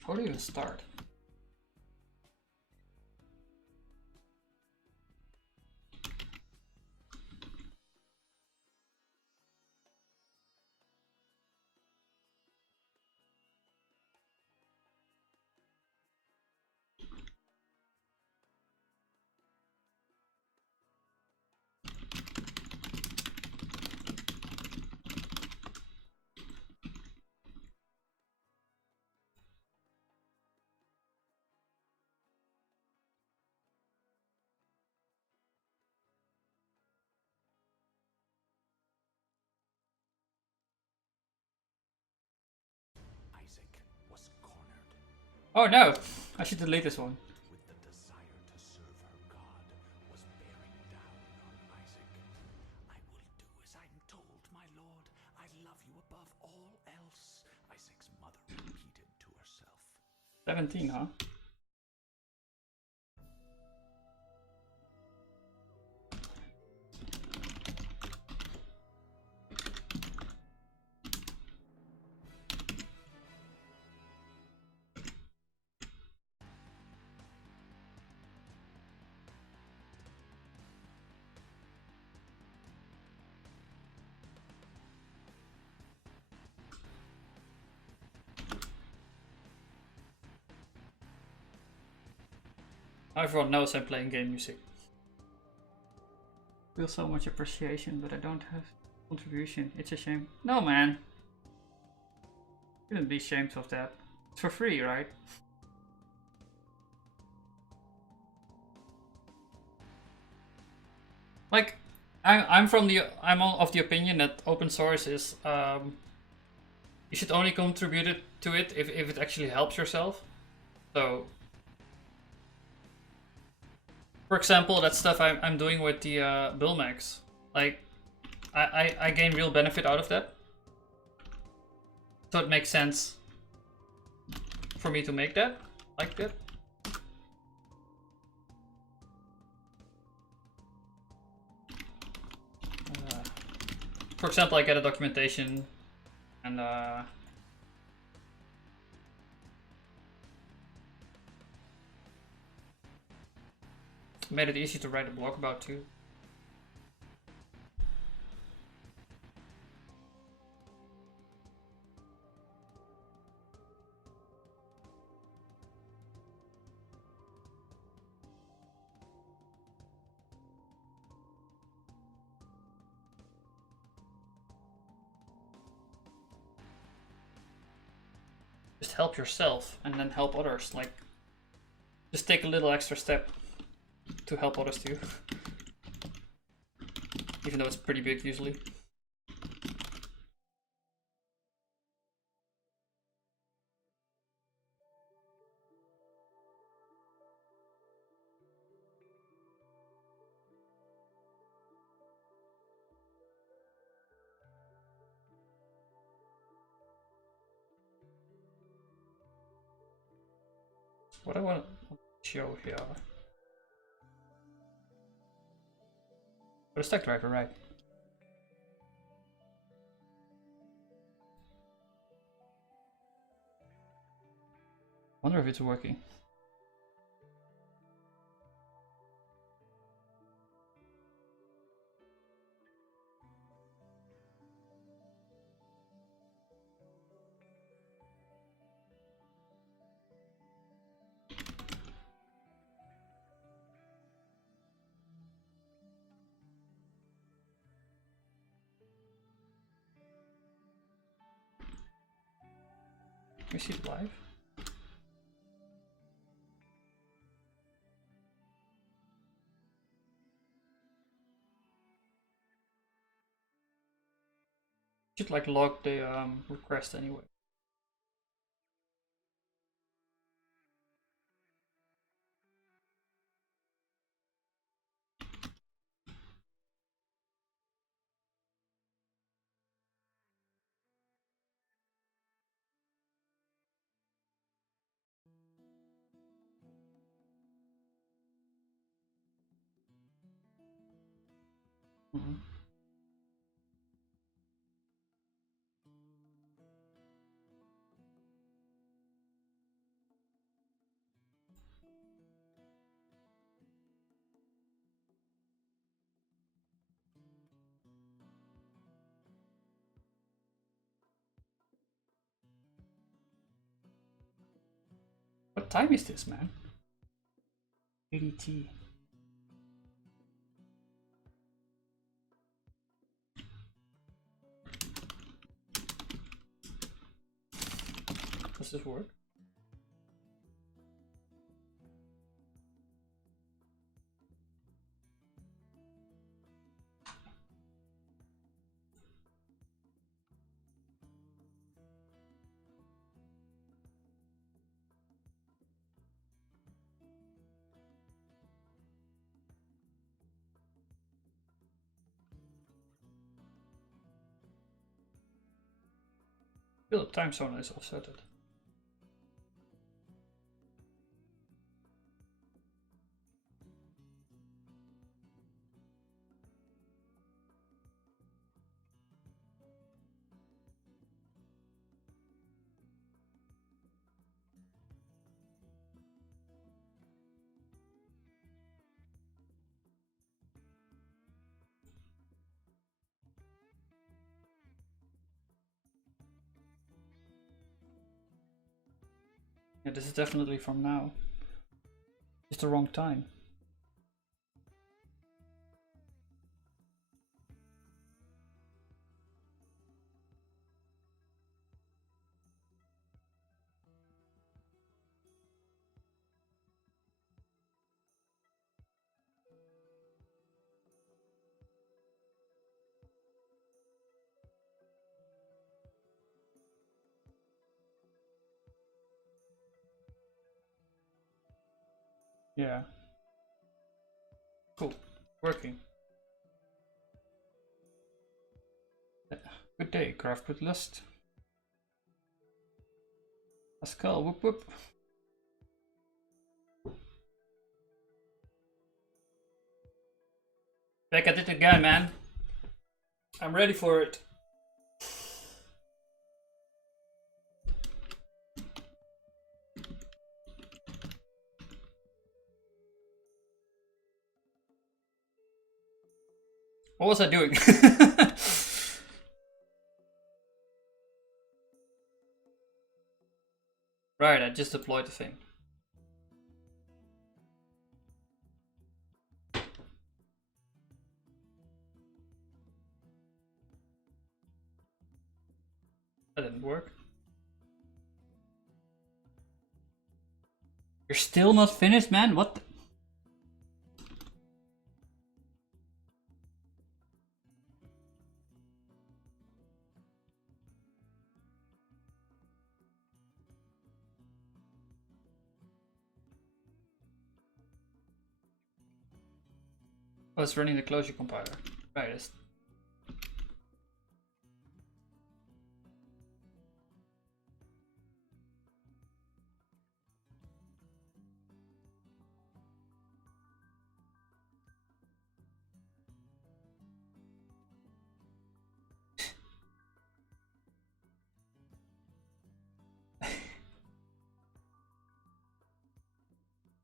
How do you even start? Oh no! I should delete this one. With the desire to serve her God was bearing down on Isaac. I will do as I'm told, my lord. I love you above all else, Isaac's mother repeated to herself. 17, huh? Everyone knows I'm playing game music. Feel so much appreciation, but I don't have contribution. It's a shame. No, man. Shouldn't be ashamed of that. It's for free, right? Like, I'm of the opinion that open source is you should only contribute to it if it actually helps yourself. So, for example, that stuff I'm doing with the Bullmax, like I gain real benefit out of that. So it makes sense for me to make that like that. For example, I get a documentation and made it easy to write a blog about too. Just help yourself and then help others. Like, just take a little extra step to help others too. Even though it's pretty big usually. What I want to show here. But a stack driver, right? Wonder if it's working. Can we see it live? Should like log the request anyway. Mm-hmm. What time is this, man? ADT. Does this work? Feel the time zone is offset. Yeah, this is definitely from now. It's the wrong time. Yeah. Cool. Working. Good day, craft with lust. Haskell, whoop whoop. Back at it again, man. I'm ready for it. What was I doing? Right, I just deployed the thing. That didn't work. You're still not finished, man? What the? Oh, it's running the closure compiler. Right, it's...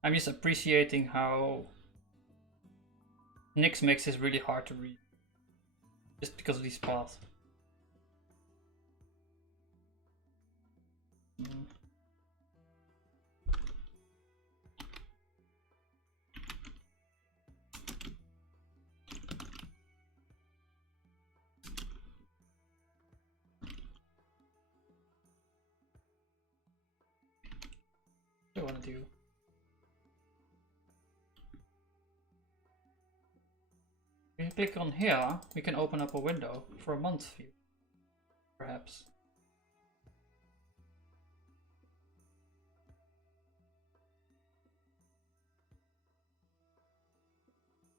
I'm just appreciating how Nix mix is really hard to read. Just because of these paths. What do I want to do? If you click on here, we can open up a window for a month view, perhaps.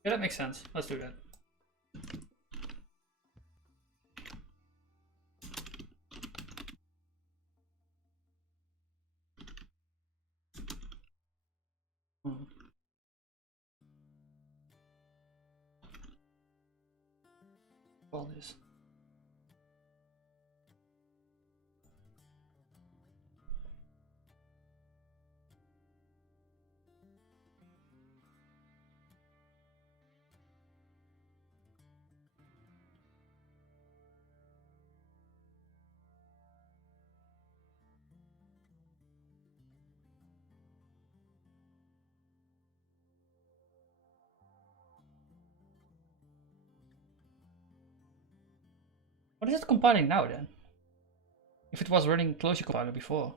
Yeah, that makes sense. Let's do that. All this. What is it compiling now then? If it was running closure compiler before.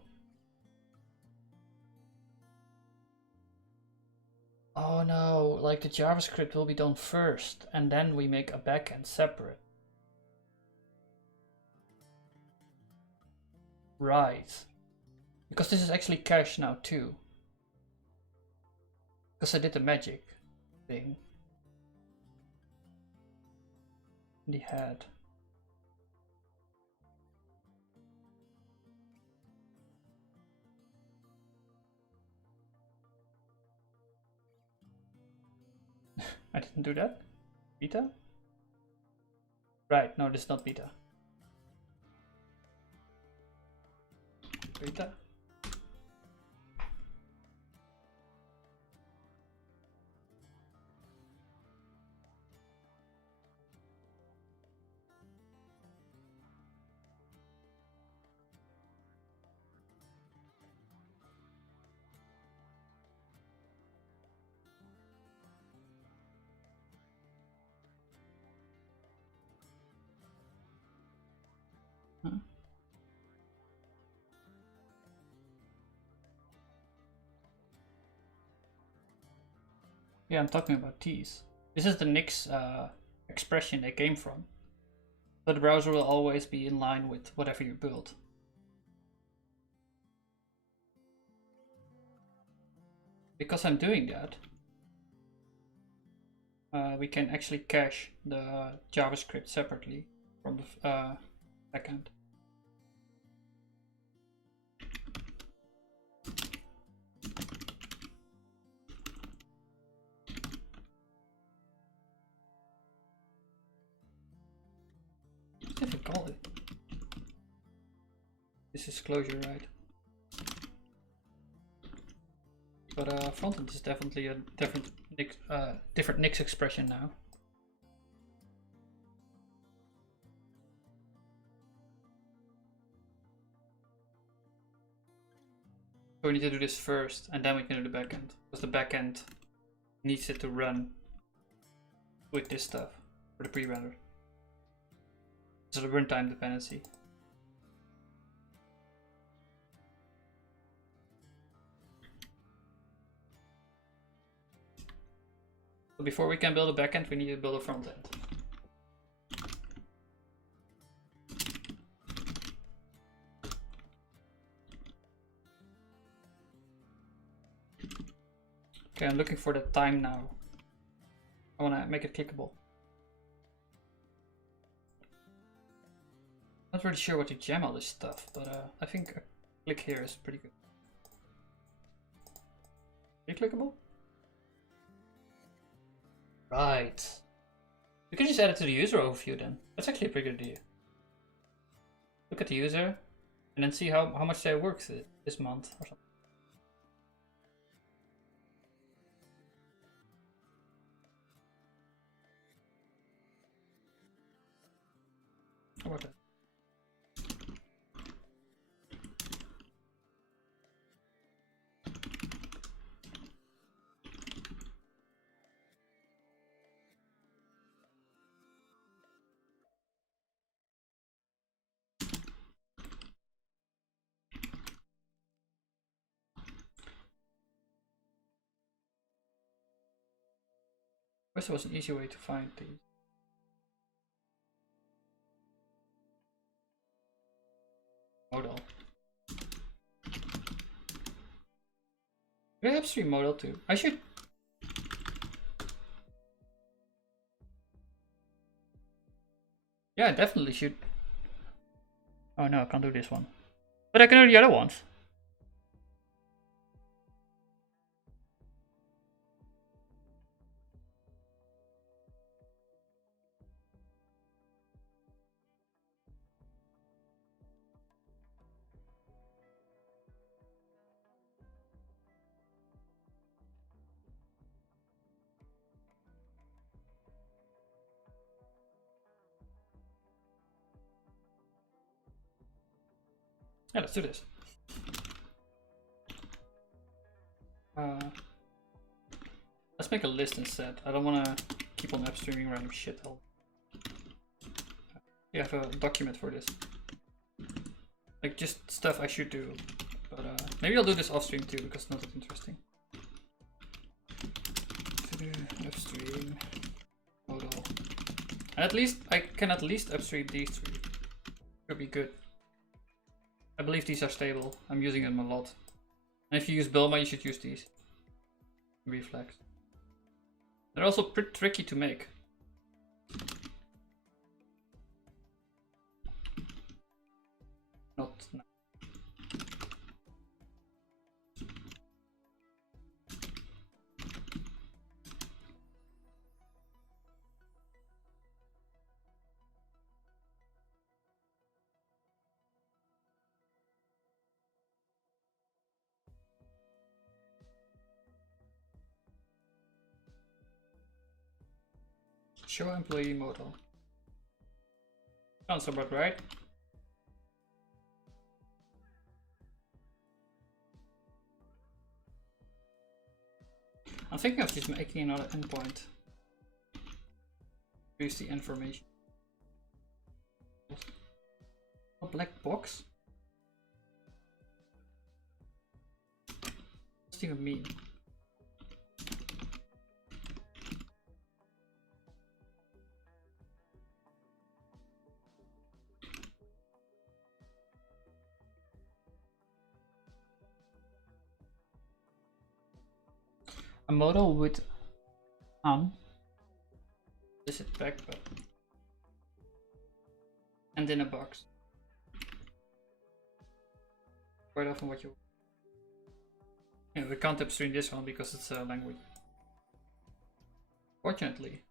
Oh no, like the JavaScript will be done first and then we make a backend separate. Right. Because this is actually cached now too. Because I did the magic thing. In the head. I didn't do that? Beta? Right, no, this is not beta. Beta? Huh? Yeah, I'm talking about these. This is the Nix expression they came from. So the browser will always be in line with whatever you build. Because I'm doing that, we can actually cache the JavaScript separately from the backend. What do you call it? This is closure, right? But frontend is definitely a different Nix expression now. So we need to do this first, and then we can do the backend. Because the backend needs it to run with this stuff for the pre-render. So the runtime dependency. So before we can build a backend, we need to build a front end. Okay, I'm looking for the time now. I want to make it clickable. Not really sure what to jam all this stuff, but I think a click here is pretty good. Pretty clickable? Right. You can just add it to the user overview then. That's actually a pretty good idea. Look at the user and then see how much they worked this month or something. How about that? Wish there was an easy way to find these. Modal. Do I have stream modal too? I should. Yeah, I definitely should. Oh no, I can't do this one. But I can do the other ones. Yeah, let's do this. Let's make a list instead. I don't want to keep on upstreaming random shit. You have a document for this. Like just stuff I should do. But maybe I'll do this off stream too because it's not that interesting. Upstream modal. And at least I can upstream these three. Could be good. I believe these are stable. I'm using them a lot. And if you use Bulma, you should use these. Reflex. They're also pretty tricky to make. Not now. Show employee modal. Sounds about right. I'm thinking of just making another endpoint. Use the information. A black box? What's it even mean? A modal with is it back but and in a box. Quite often what you we can't upstream this one because it's a language. Fortunately.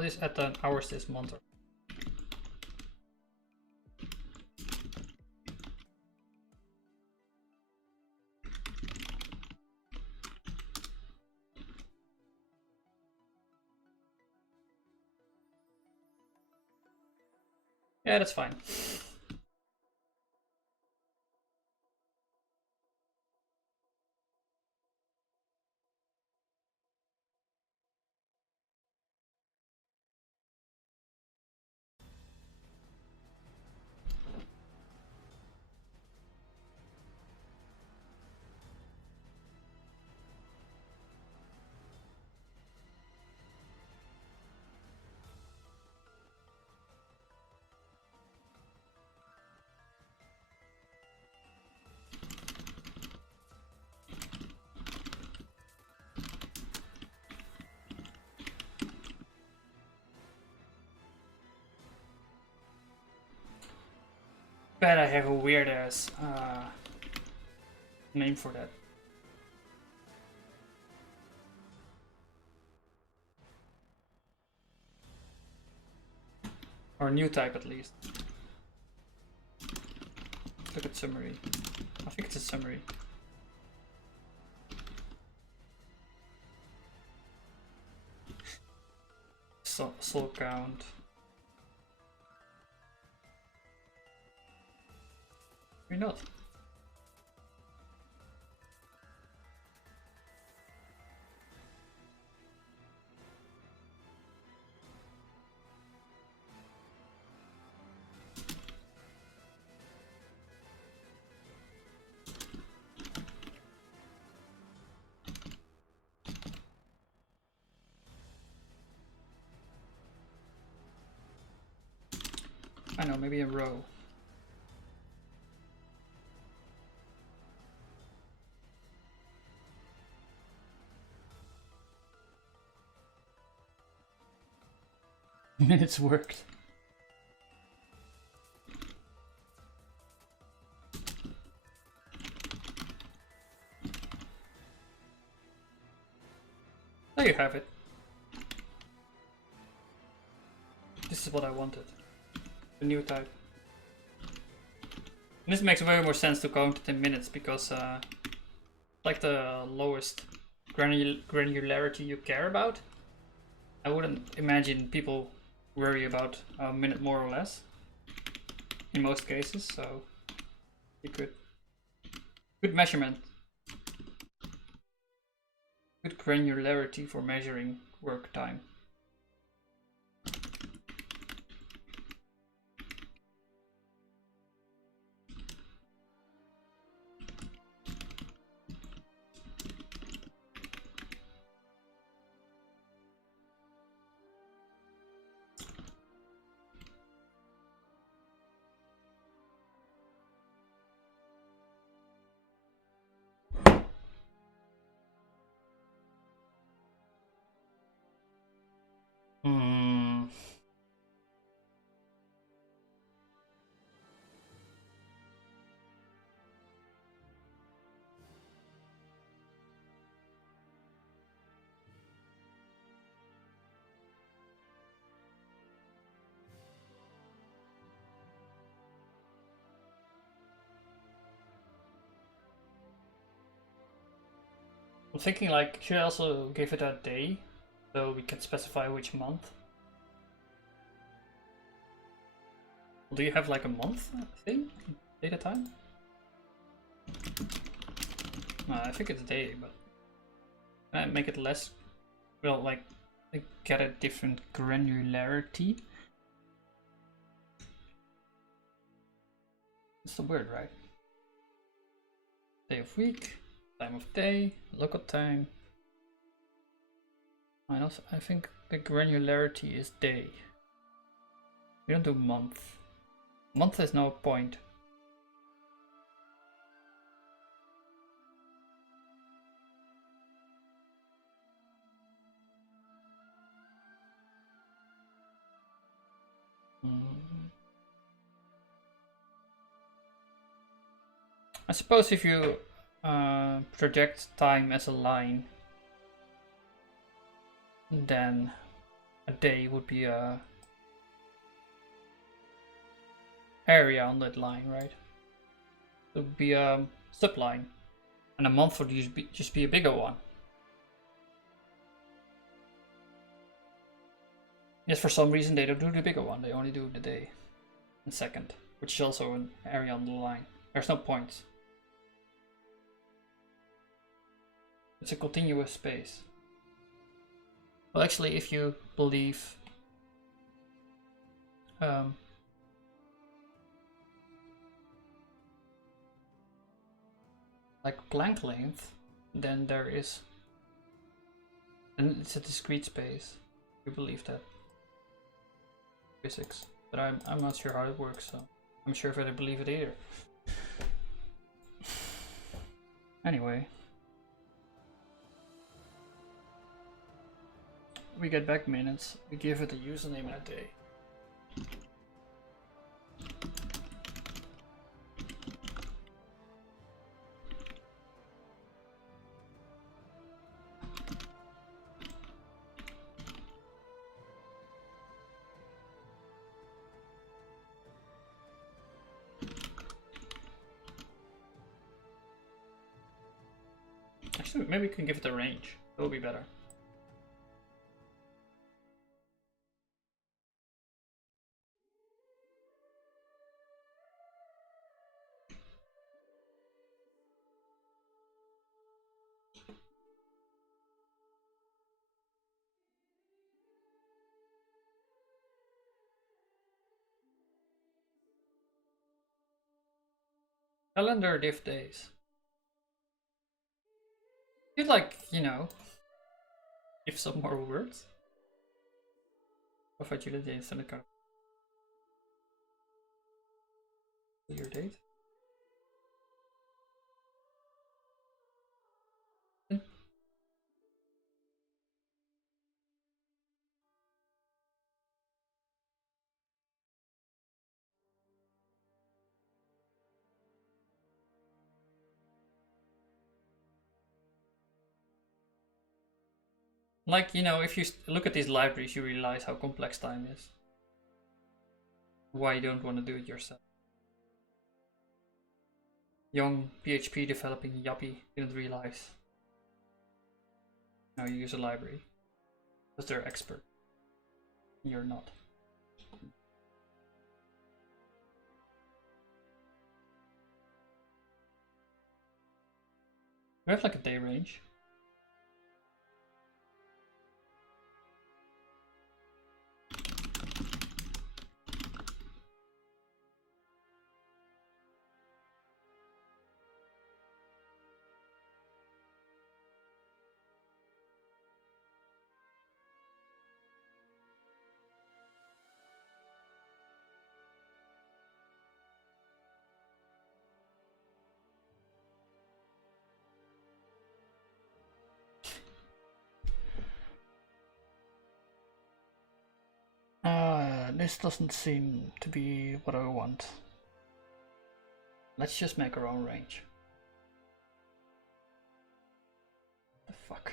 I'll just add the hours this month. Yeah, that's fine. Bet I have a weird ass name for that. Or a new type at least. Look at summary. I think it's a summary. Soul count. Maybe not. I know, maybe a row. Minutes worked. There you have it. This is what I wanted. The new type. And this makes way more sense to count it in minutes because like the lowest granularity you care about. I wouldn't imagine people worry about a minute more or less in most cases, so you could. Good measurement. Good granularity for measuring work time. I'm thinking like, should I also give it a day so we can specify which month? Do you have like a month thing? Data time? I think it's day, but can I make it less, well, like get a different granularity? It's the word, right? Day of week, time of day, local time. I think the granularity is day. We don't do month. Month has no point. I suppose if you project time as a line, then a day would be a area on that line, right? It would be a subline, and a month would just be a bigger one. Yes, for some reason they don't do the bigger one, they only do the day and second, which is also an area on the line. There's no points. It's a continuous space. Well, actually, if you believe like Planck length, then there is, and it's a discrete space. We believe that physics, but I'm not sure how it works, so I'm sure if I don't believe it either. Anyway, we get back minutes. We give it a username and a day. Actually, maybe we can give it a range. That would be better. Calendar diff days. You'd like, you know, give some more words. Of you the dates and the card. Your date. Like, you know, if you look at these libraries, you realize how complex time is. Why you don't want to do it yourself. Young PHP developing yuppie didn't realize. Now you use a library. Because they're expert. You're not. We have like a day range. This doesn't seem to be what I want. Let's just make our own range. The fuck?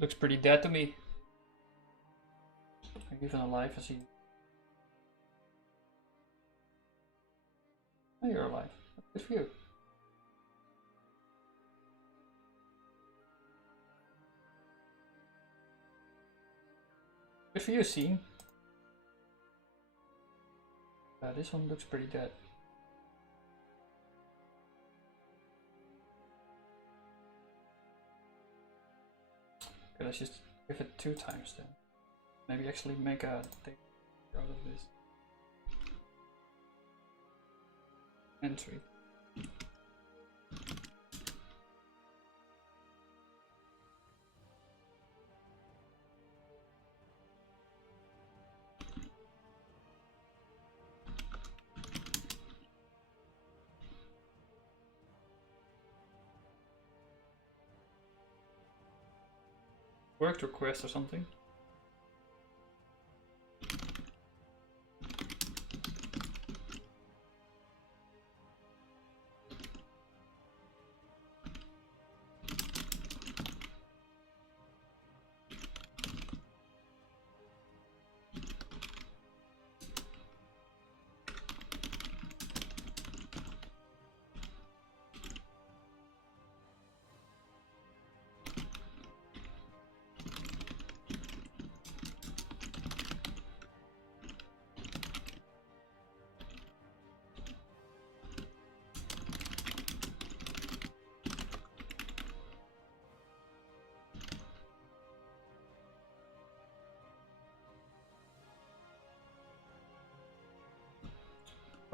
Looks pretty dead to me. Are you even alive as you? Oh, you're alive. Good for you. Good for you, Scene. This one looks pretty dead. Okay, let's just give it 2 times then. Maybe actually make a thing out of this. Entry. worked request or something.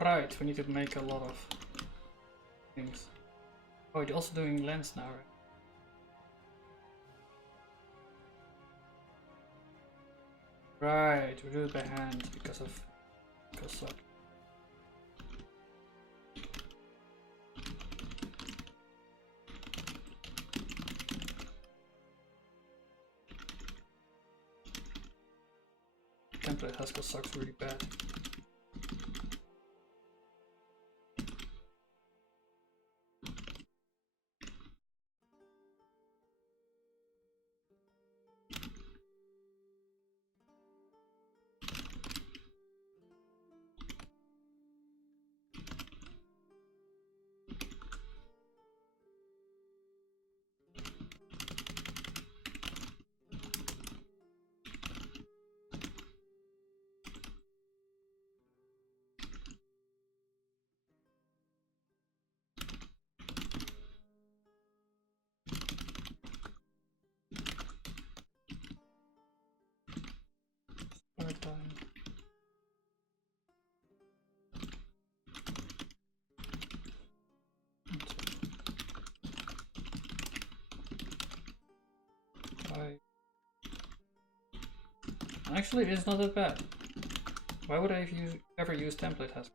Right, we need to make a lot of things. Oh, you're also doing lens now, right? Right, we do it by hand because suck. Template Haskell sucks really bad. Time. Actually, it's not that bad. Why would I ever use template Haskell?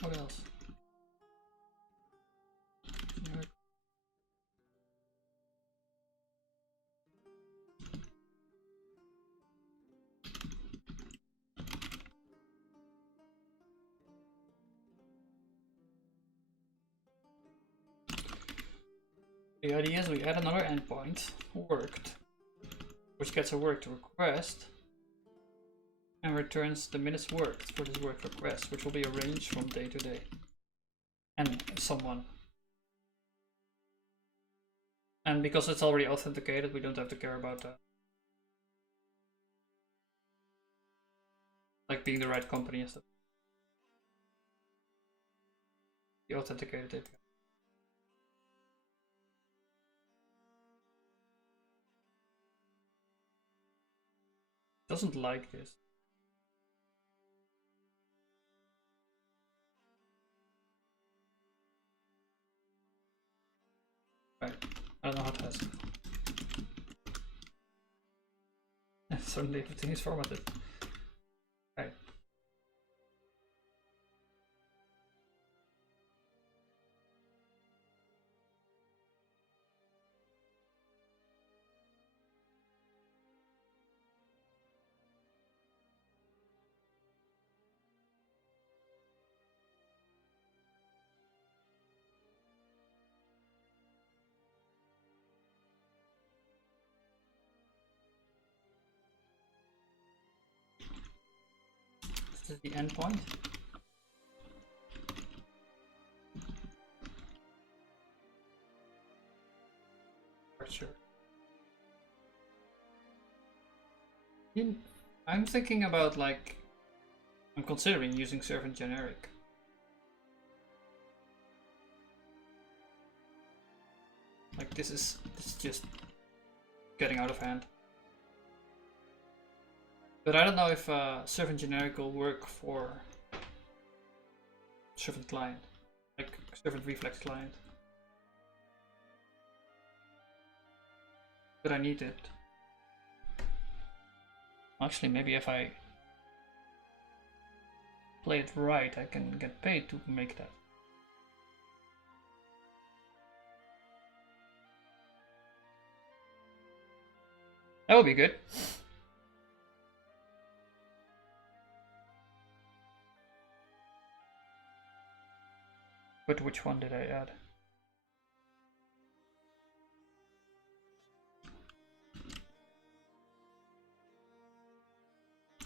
What else? The idea is we add another endpoint, worked, which gets a worked request and returns the minutes worked for this worked request, which will be arranged from day to day. And someone. And because it's already authenticated, we don't have to care about that. Like being the right company and stuff. The authenticated API. Doesn't like this. Right. I don't know how to ask. Suddenly everything is formatted. Right. This is the endpoint. Sure. I'm thinking about I'm considering using servant generic. This is just getting out of hand. But I don't know if servant generic will work for servant client, like servant reflex client. But I need it. Actually, maybe if I play it right, I can get paid to make that. That would be good. But which one did I add?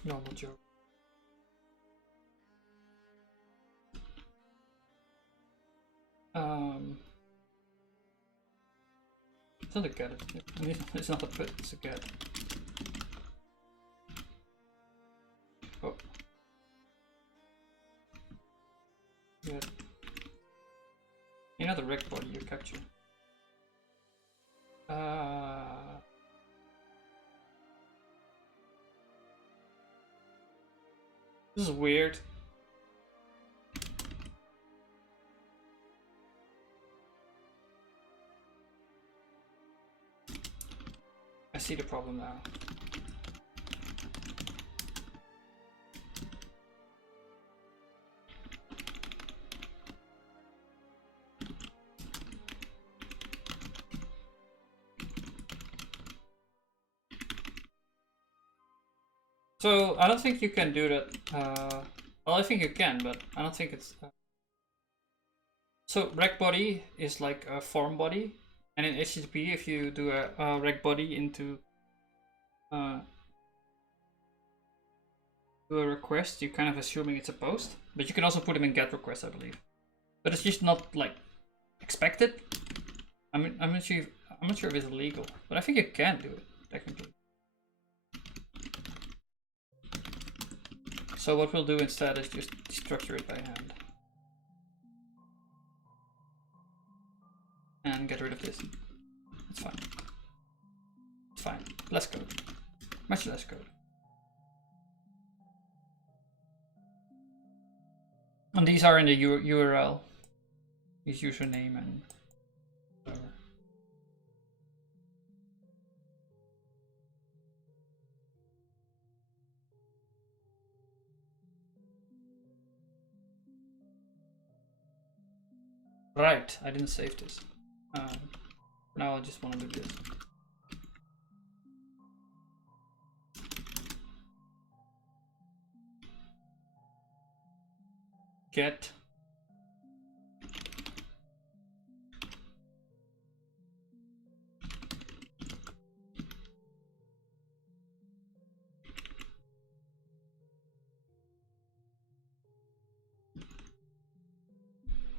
Normal joke. It's not a get. It's not a put, it's a get. Oh. Good. You're not a reg body, you capture. This is weird. I see the problem now. So I don't think you can do that. Well, I think you can, but I don't think it's. So reg body is like a form body, and in HTTP, if you do a reg body into do a request, you're kind of assuming it's a post. But you can also put them in GET requests, I believe. But it's just not like expected. I'm not sure if it's illegal, but I think you can do it technically. So what we'll do instead is just destructure it by hand. And get rid of this. It's fine. It's fine. Less code. Much less code. And these are in the URL. His username and whatever. Right, I didn't save this. Now I just want to do this. Get.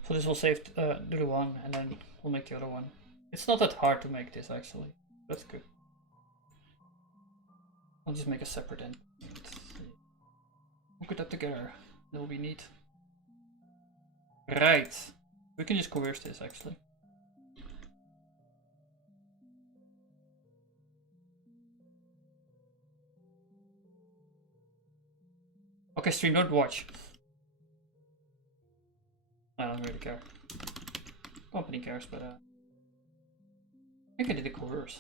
So this will save do the one, and then we'll make the other one. It's not that hard to make this actually. That's good. I'll just make a separate end. We'll put that together. That'll be neat. Right. We can just coerce this actually. Okay, stream, don't watch. I don't really care. Company cares, but I think I did a coerce.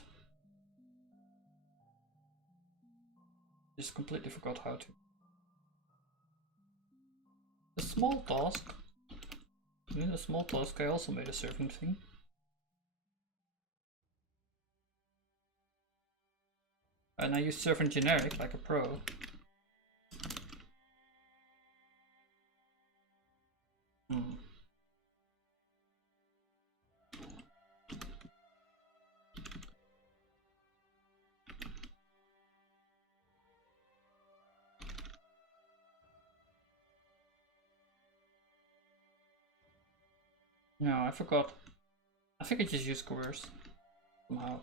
Just completely forgot how to. A small task. In a small task, I also made a servant thing. And I used servant generic like a pro. No, I forgot. I think I just used coerce somehow.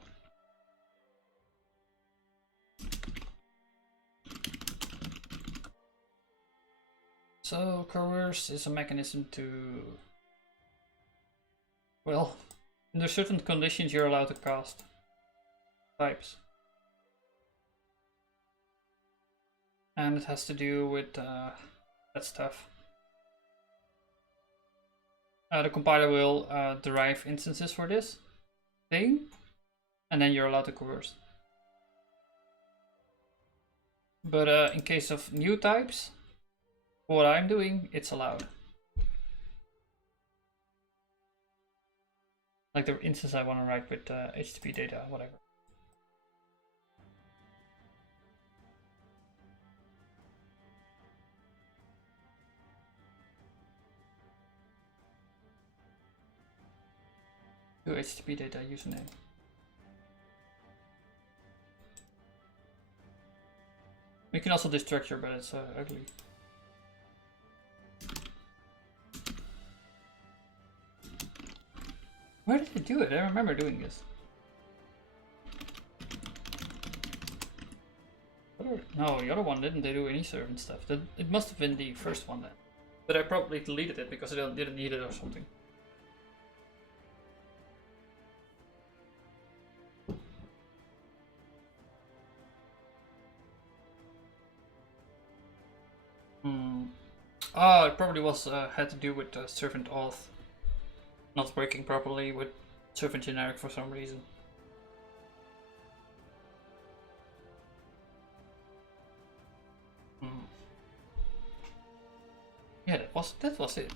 So coerce is a mechanism to, well, under certain conditions you're allowed to cast types. And it has to do with that stuff. The compiler will derive instances for this thing, and then you're allowed to coerce. But in case of new types, what I'm doing, it's allowed. Like the instance I want to write with HTTP data, whatever. Do HTTP data username. You can also do structure, but it's ugly. Where did they do it? I remember doing this. No, the other one didn't they do any servant stuff. It must have been the first one then. But I probably deleted it because I didn't need it or something. Oh, it probably was had to do with servant auth not working properly with servant generic for some reason. Yeah, that was it.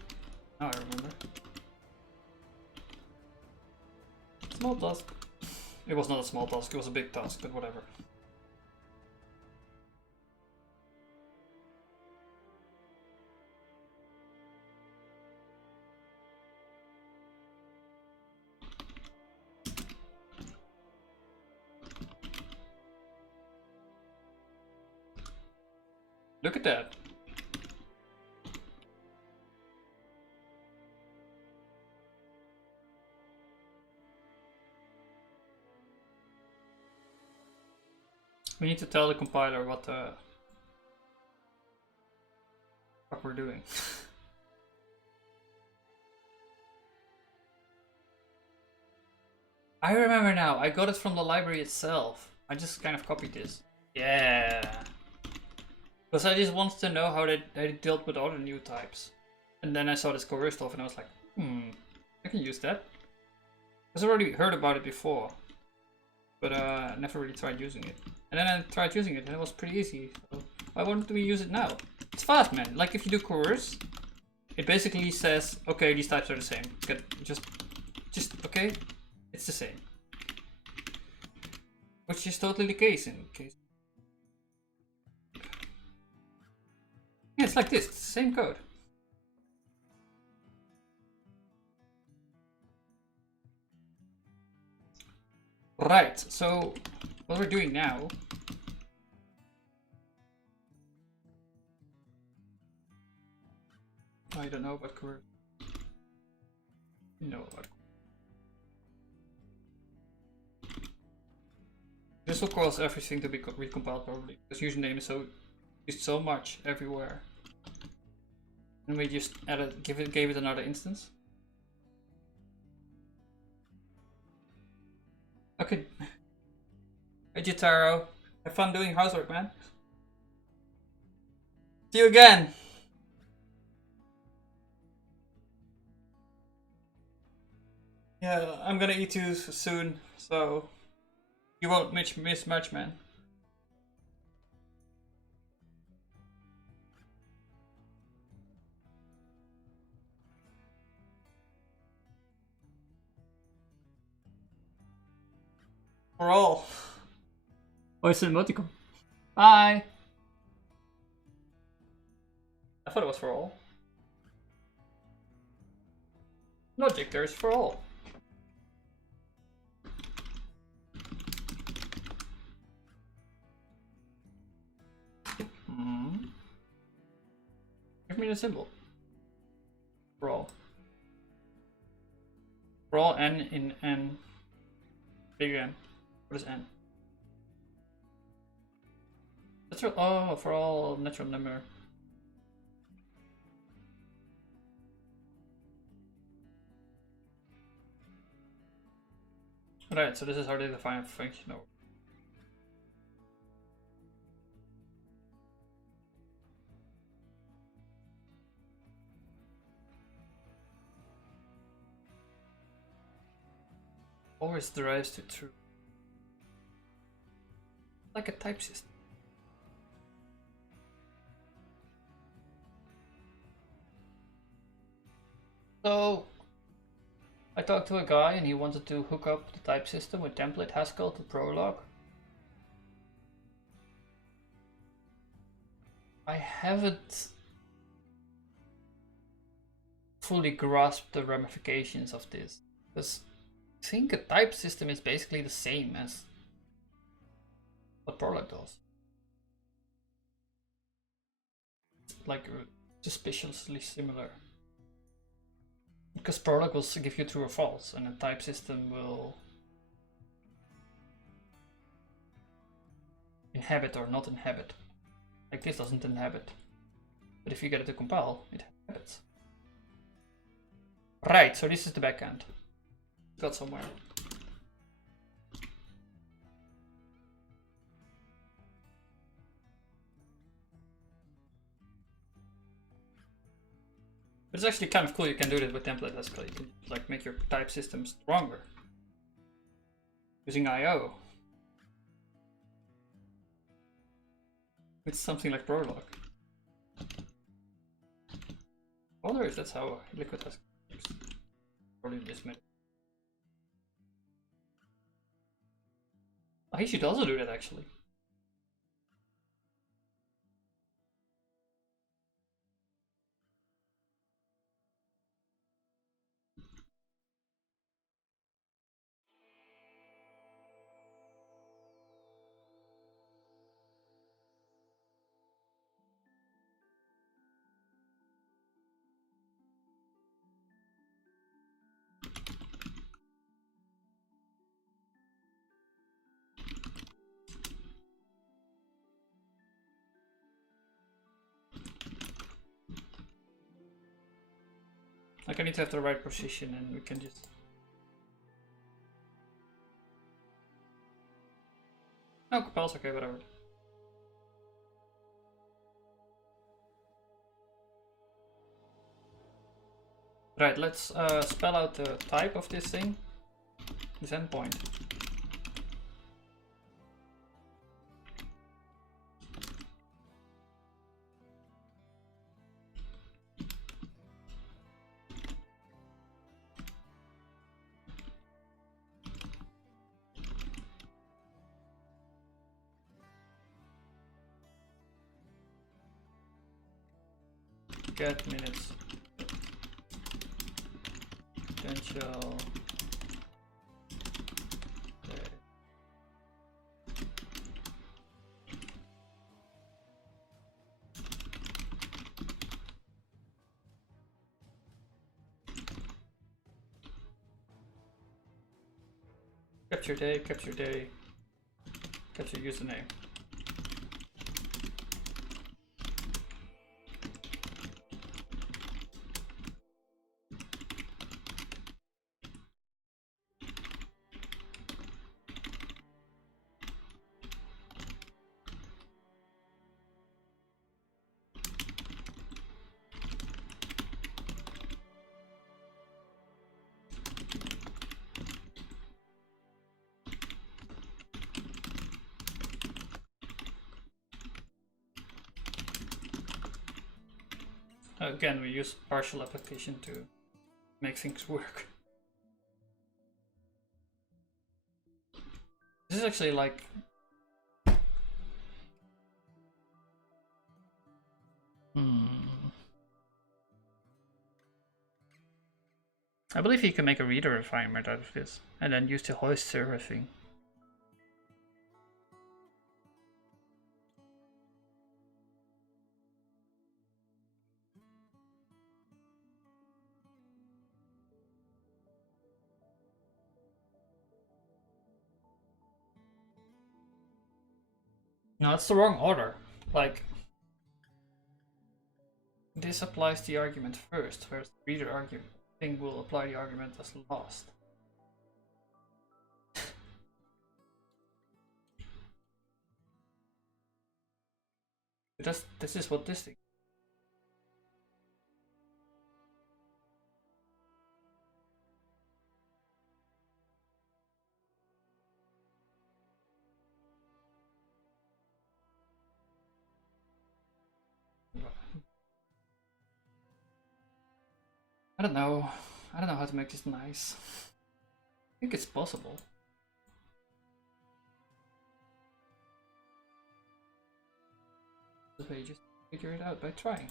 Now I remember. Small task. It was not a small task, it was a big task, but whatever. Look at that. We need to tell the compiler what we're doing. I remember now, I got it from the library itself. I just kind of copied this. Yeah. Because I just wanted to know how they dealt with other new types. And then I saw this coerce stuff and I was like, I can use that. Because I already heard about it before. But never really tried using it. And then I tried using it and it was pretty easy. So why wouldn't we use it now? It's fast, man. Like if you do coerce, it basically says, okay, these types are the same. Just okay, it's the same. Which is totally the case in case. Yeah, it's like this, it's the same code. Right, so what we're doing now I don't know about coerce. You know about this will cause everything to be recompiled probably, because username is so used so much everywhere. And we just gave it another instance. Okay. Hey Jitaro, have fun doing housework, man. See you again. Yeah, I'm gonna eat you soon, so you won't miss much, man. For all. Oh, it's an emoticon. Bye. I thought it was for all. Logic, there's for all. Give me the symbol. For all. For all n in n. Big N. What is n? Natural. Oh, for all natural number. Alright, so this is how they define a function. Always derives to true. Like a type system. So I talked to a guy and he wanted to hook up the type system with template Haskell to Prolog. I haven't fully grasped the ramifications of this, because I think a type system is basically the same as what Prolog does. Like suspiciously similar. Because Prolog will give you true or false, and a type system will inhabit or not inhabit. Like this doesn't inhabit. But if you get it to compile, it inhabits. Right, so this is the backend. Got somewhere. But it's actually kind of cool you can do that with template Haskell. You can like make your type system stronger using IO. It's something like Prolog. I wonder if that's how Liquid Haskell works. Probably this method. Oh, he should also do that actually. Like I need to have the right position and we can just... Oh, compels, okay, whatever. Right, let's spell out the type of this thing, this endpoint. Get minutes. Potential. Okay. Capture day, capture day, capture username. Again, we use partial application to make things work. This is actually like... I believe you can make a reader environment out of this, and then use the hoist server thing. No, it's the wrong order. Like, this applies the argument first, whereas the reader argument thing will apply the argument as last. This is what this thing. I don't know. I don't know how to make this nice. I think it's possible. So you just figure it out by trying.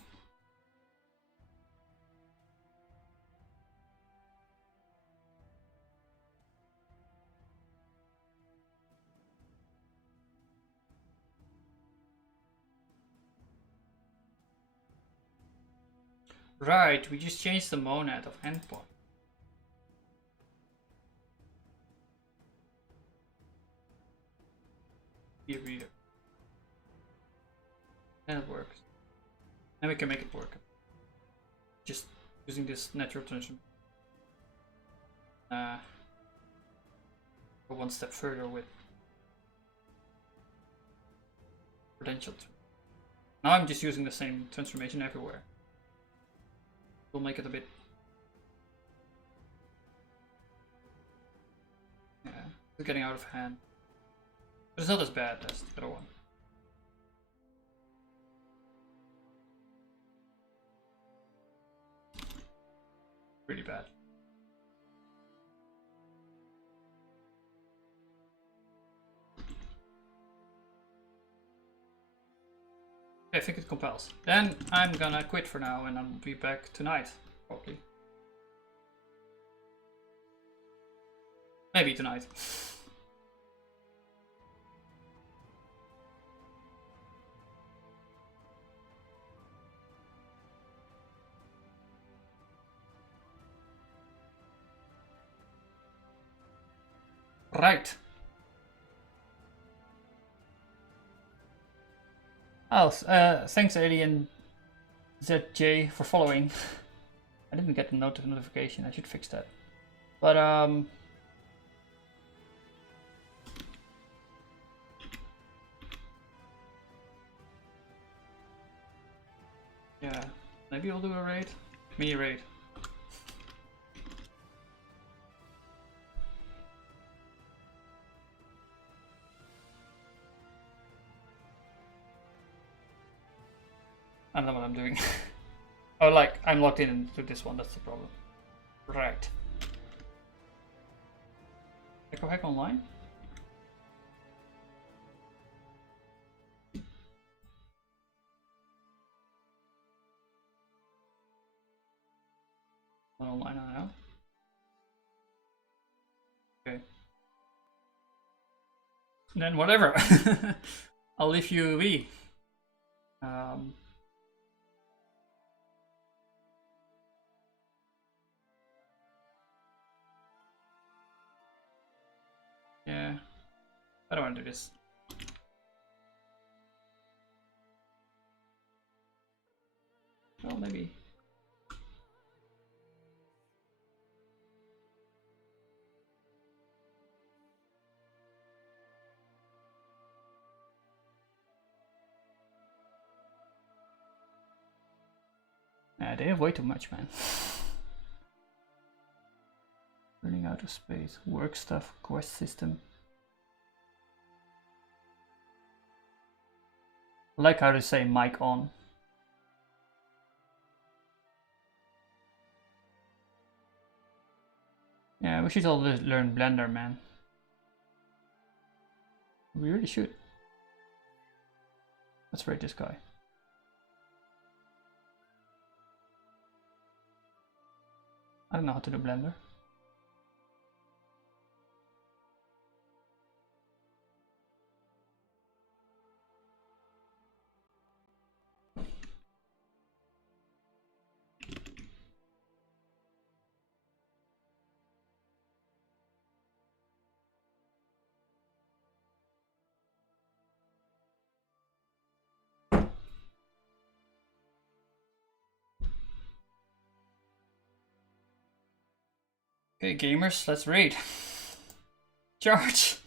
Right, we just changed the monad of endpoint. Be a reader. And it works. And we can make it work. Just using this natural transformation. Go one step further with potential. Now I'm just using the same transformation everywhere. We'll make it a bit. Yeah, it's getting out of hand. But it's not as bad as the other one. Really bad. I think it compels. Then I'm gonna quit for now and I'll be back tonight, probably. Maybe tonight. Right. Oh, thanks Alien ZJ for following. I didn't get the notification, I should fix that. But yeah, maybe we'll do a raid. Mini raid. I don't know what I'm doing. Oh, like, I'm logged in into this one, that's the problem. Right. Echo Hack Online? Not online now. Okay. Then whatever. I'll leave you be. Yeah, I don't want to do this. Well, maybe. Nah, they have way too much, man. Running out of space, work stuff, quest system. I like how to say mic on. Yeah, we should all learn Blender, man. We really should. Let's rate this guy. I don't know how to do Blender. Okay, gamers, let's raid. Charge!